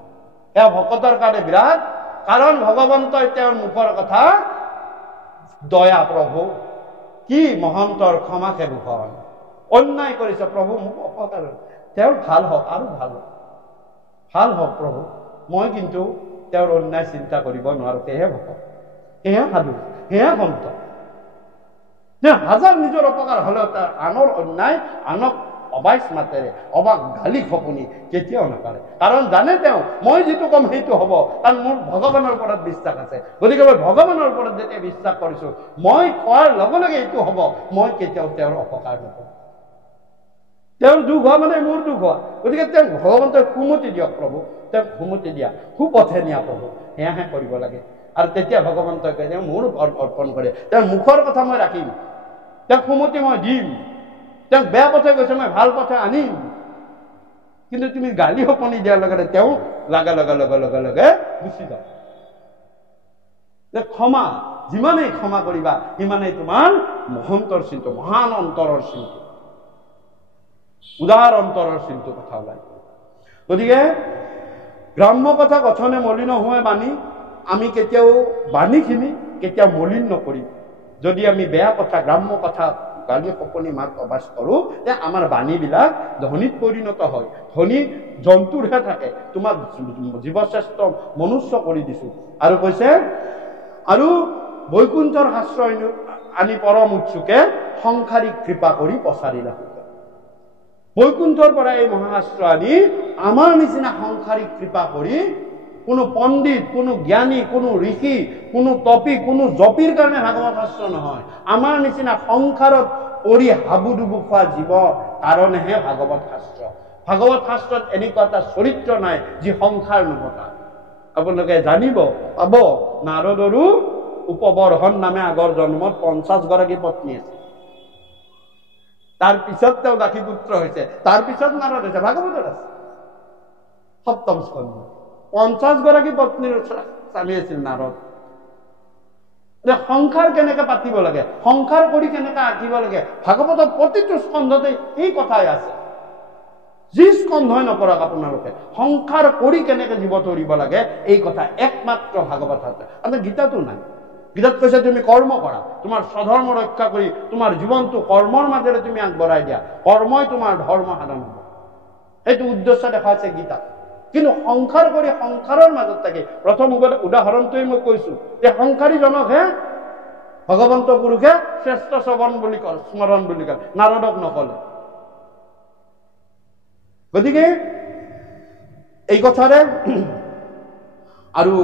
এয়া ভকতৰ কাৰণে বিৰাট, কাৰণ ভগৱন্তই তেওঁৰ মুখৰ কথা দয়া, প্ৰভু কি মহন্তৰ ক্ষমাকে ভূষণ, অন্যায় কৰিছে প্ৰভু মোক অপকাৰ, তেওঁৰ ভাল হওক আৰু ভাল হওক প্ৰভু, মই কিন্তু তেওঁৰ অন্যায় চিন্তা কৰিব নোৱাৰো। সেয়ে ভকত, সেয়া সাধু, সেয়া সন্ত, যে হাজাৰ নিজৰ অপকাৰ হলেও তাৰ আনৰ অন্যায়, আনক অবাইচ মাতেৰে, অবাক গালি খপনি কেতিয়াও নাপাৰে। কাৰণ জানে তেওঁ মই যিটো কম সেইটো হব, কাৰণ মোৰ ভগৱানৰ ওপৰত বিশ্বাস আছে। গতিকে মই ভগৱানৰ ওপৰত যেতিয়া বিশ্বাস কৰিছো, মই কোৱাৰ লগে লগে এইটো হব, মই কেতিয়াও তেওঁৰ অপকাৰ নকৰোঁ। তেওঁৰ দুখ হোৱা মানে মোৰ দুখ হোৱা। গতিকে তেওঁ ভগৱন্তই সুমতি দিয়ক প্ৰভু, তেওঁক সুমতি দিয়া, সুপথে নিয়া প্ৰভু, সেয়াহে কৰিব লাগে। আৰু তেতিয়া ভগৱন্তই কয় তেওঁ মোৰ অৰ্পণ কৰে, তেওঁৰ মুখৰ কথা মই ৰাখিম, তেওঁক সুমতি মই দিম, তেওঁক বেয়া পথে গৈছে মই ভাল পথে আনিম। কিন্তু তুমি গালি সপনি দিয়াৰ লগতে তেওঁ লগে লগে গুচি যাওক। যে ক্ষমা যিমানেই ক্ষমা কৰিবা সিমানেই তোমাৰ মহন্তৰ চিন্তু, মহান অন্তৰৰ চিন্তু, উদাৰ অন্তৰৰ চিন্তু কথা ওলাই। গতিকে গ্ৰাম্য কথা কথনে মলিন হোৱা বাণী, আমি কেতিয়াও বাণীখিনি কেতিয়াও মলিন নকৰিম। যদি আমি বেয়া কথা, গ্ৰাম্য কথা, গালি শপনি মাত অবাস কৰোঁ, যে আমাৰ বাণীবিলাক ধ্বনিত পৰিণত হয়। ধ্বনি জন্তুৰহে থাকে, তোমাক জীৱশ্ৰেষ্ঠ মনুষ্য কৰি দিছো। আৰু কৈছে, আৰু বৈকুণ্ঠৰ শাস্ত্ৰ আনি পৰম উৎসুকে সংসাৰিক কৃপা কৰি প্ৰচাৰিলা। বৈকুণ্ঠৰ পৰা এই মহাশাস্ত্ৰ আনি আমাৰ নিচিনা সংসাৰিক কৃপা কৰি, কোনো পণ্ডিত, কোনো জ্ঞানী, কোনো ঋষি, কোনো তপী, কোনো জপিৰ কাৰণে ভাগৱত শাস্ত্ৰ নহয়। আমাৰ নিচিনা সংসাৰত পৰি হাবুডুবু খোৱা জীৱ কাৰণেহে ভাগৱত শাস্ত্ৰ। ভাগৱত শাস্ত্ৰত এনেকুৱা এটা চৰিত্ৰ নাই যি সংসাৰ নপতা। আপোনালোকে জানিব পাব, নাৰদৰো উপবৰ্হন নামে আগৰ জন্মত 50 গৰাকী পত্নী আছে। তাৰ পিছত তেওঁ দাসী পুত্ৰ হৈছে, তাৰ পিছত নাৰদ হৈছে, ভাগৱতত আছে। সপ্তম স্কন্ধ 50 গৰাকী পত্নীৰ স্বামী আছিল নাৰদ। সংসাৰ কেনেকে পাতিব লাগে, সংসাৰ কৰি কেনেকে আঁকিব লাগে, ভাগৱতত প্ৰতিটো স্কন্ধতে এই কথাই আছে। যি স্কন্ধই নপৰক আপোনালোকে, সংসাৰ কৰি কেনেকে জীৱ তৰিব লাগে এই কথা একমাত্ৰ ভাগৱত আছে। আপোনাৰ গীতাতো নাই। গীতাত কৈছে তুমি কৰ্ম কৰা, তোমাৰ স্বধৰ্ম ৰক্ষা কৰি তোমাৰ জীৱনটো কৰ্মৰ মাজেৰে তুমি আগবঢ়াই দিয়া, কৰ্মই তোমাৰ ধৰ্ম সাধন হ'ব। সেইটো উদ্দেশ্য দেখাইছে গীতাত। কিন্তু সংসাৰ কৰি সংসাৰৰ মাজত থাকে, প্ৰথম উদাহৰণটোৱে মই কৈছো যে সংসাৰীজনকহে ভগৱন্ত পুৰুষে শ্ৰেষ্ঠ শ্ৰৱণ বুলি কয়, স্মৰণ বুলি কয়, নাৰদক নকলে। গতিকে এই কথাৰে আৰু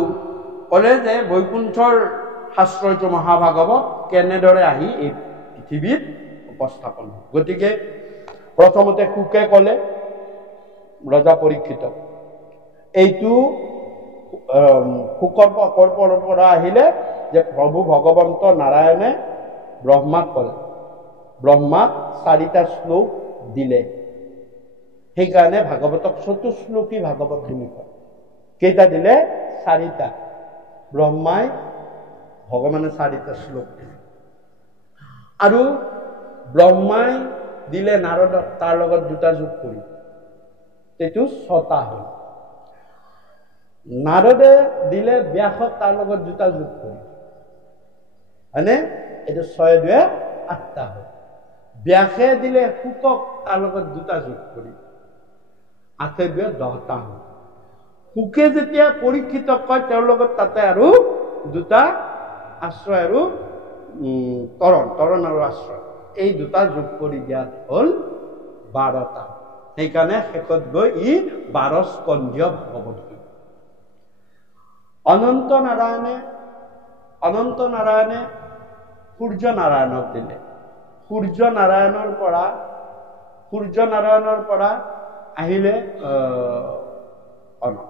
কলে যে বৈকুণ্ঠৰ শাস্ত্ৰ এইটো মহাভাগৱত কেনেদৰে আহি এই পৃথিৱীত উপস্থাপন হয়। গতিকে প্ৰথমতে শুকে কলে ৰজা পৰীক্ষিতক, এইটো শুকৰ পৰা আহিলে যে প্ৰভু ভগৱন্ত নাৰায়ণে ব্ৰহ্মাক কলে, ব্ৰহ্মাক 4টা শ্লোক দিলে, সেইকাৰণে ভাগৱতক চতুশ্লোকী ভাগৱত বুলি কয়। কেইটা দিলে? 4টা। ব্ৰহ্মাই ভগৱানে 4টা শ্লোক দিলে, আৰু ব্ৰহ্মাই দিলে নাৰদক তাৰ লগত 2টা যোগ কৰি, এইটো 6টা হল। নাৰদে দিলে ব্যাসক তাৰ লগত 2টা যোগ কৰি, হয়নে? এইটো 6 2 8টা হল। ব্যাসে দিলে শুকক তাৰ লগত 2টা যোগ কৰি, 8 2 10টা হল। শুকে যেতিয়া পৰীক্ষিতক কয় তেওঁৰ লগত তাতে আৰু 2টা আশ্ৰয় আৰু তৰণ আৰু আশ্ৰয়, এই 2টা যোগ কৰি দিয়াত হল 12টা। সেইকাৰণে শেষত গৈ ই 12 স্কন্ধীয় ভাগৱত। অনন্ত নাৰায়ণে সূৰ্য নাৰায়ণক দিলে। সূৰ্য নাৰায়ণৰ পৰা আহিলে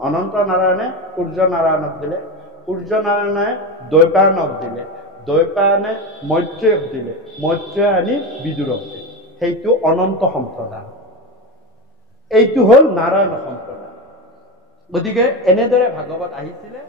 অনন্ত নাৰায়ণে সূৰ্য নাৰায়ণক দিলে, সূৰ্য নাৰায়ণে দৈপায়নক দিলে, দৈপায়নে মৈত্ৰেয়ক দিলে, মৈত্ৰেয় আনি বিদুৰক দিলে। সেইটো অনন্ত সম্প্ৰদায়, এইটো হল নাৰায়ণ সম্প্ৰদায়। গতিকে এনেদৰে ভাগৱত আহিছিলে।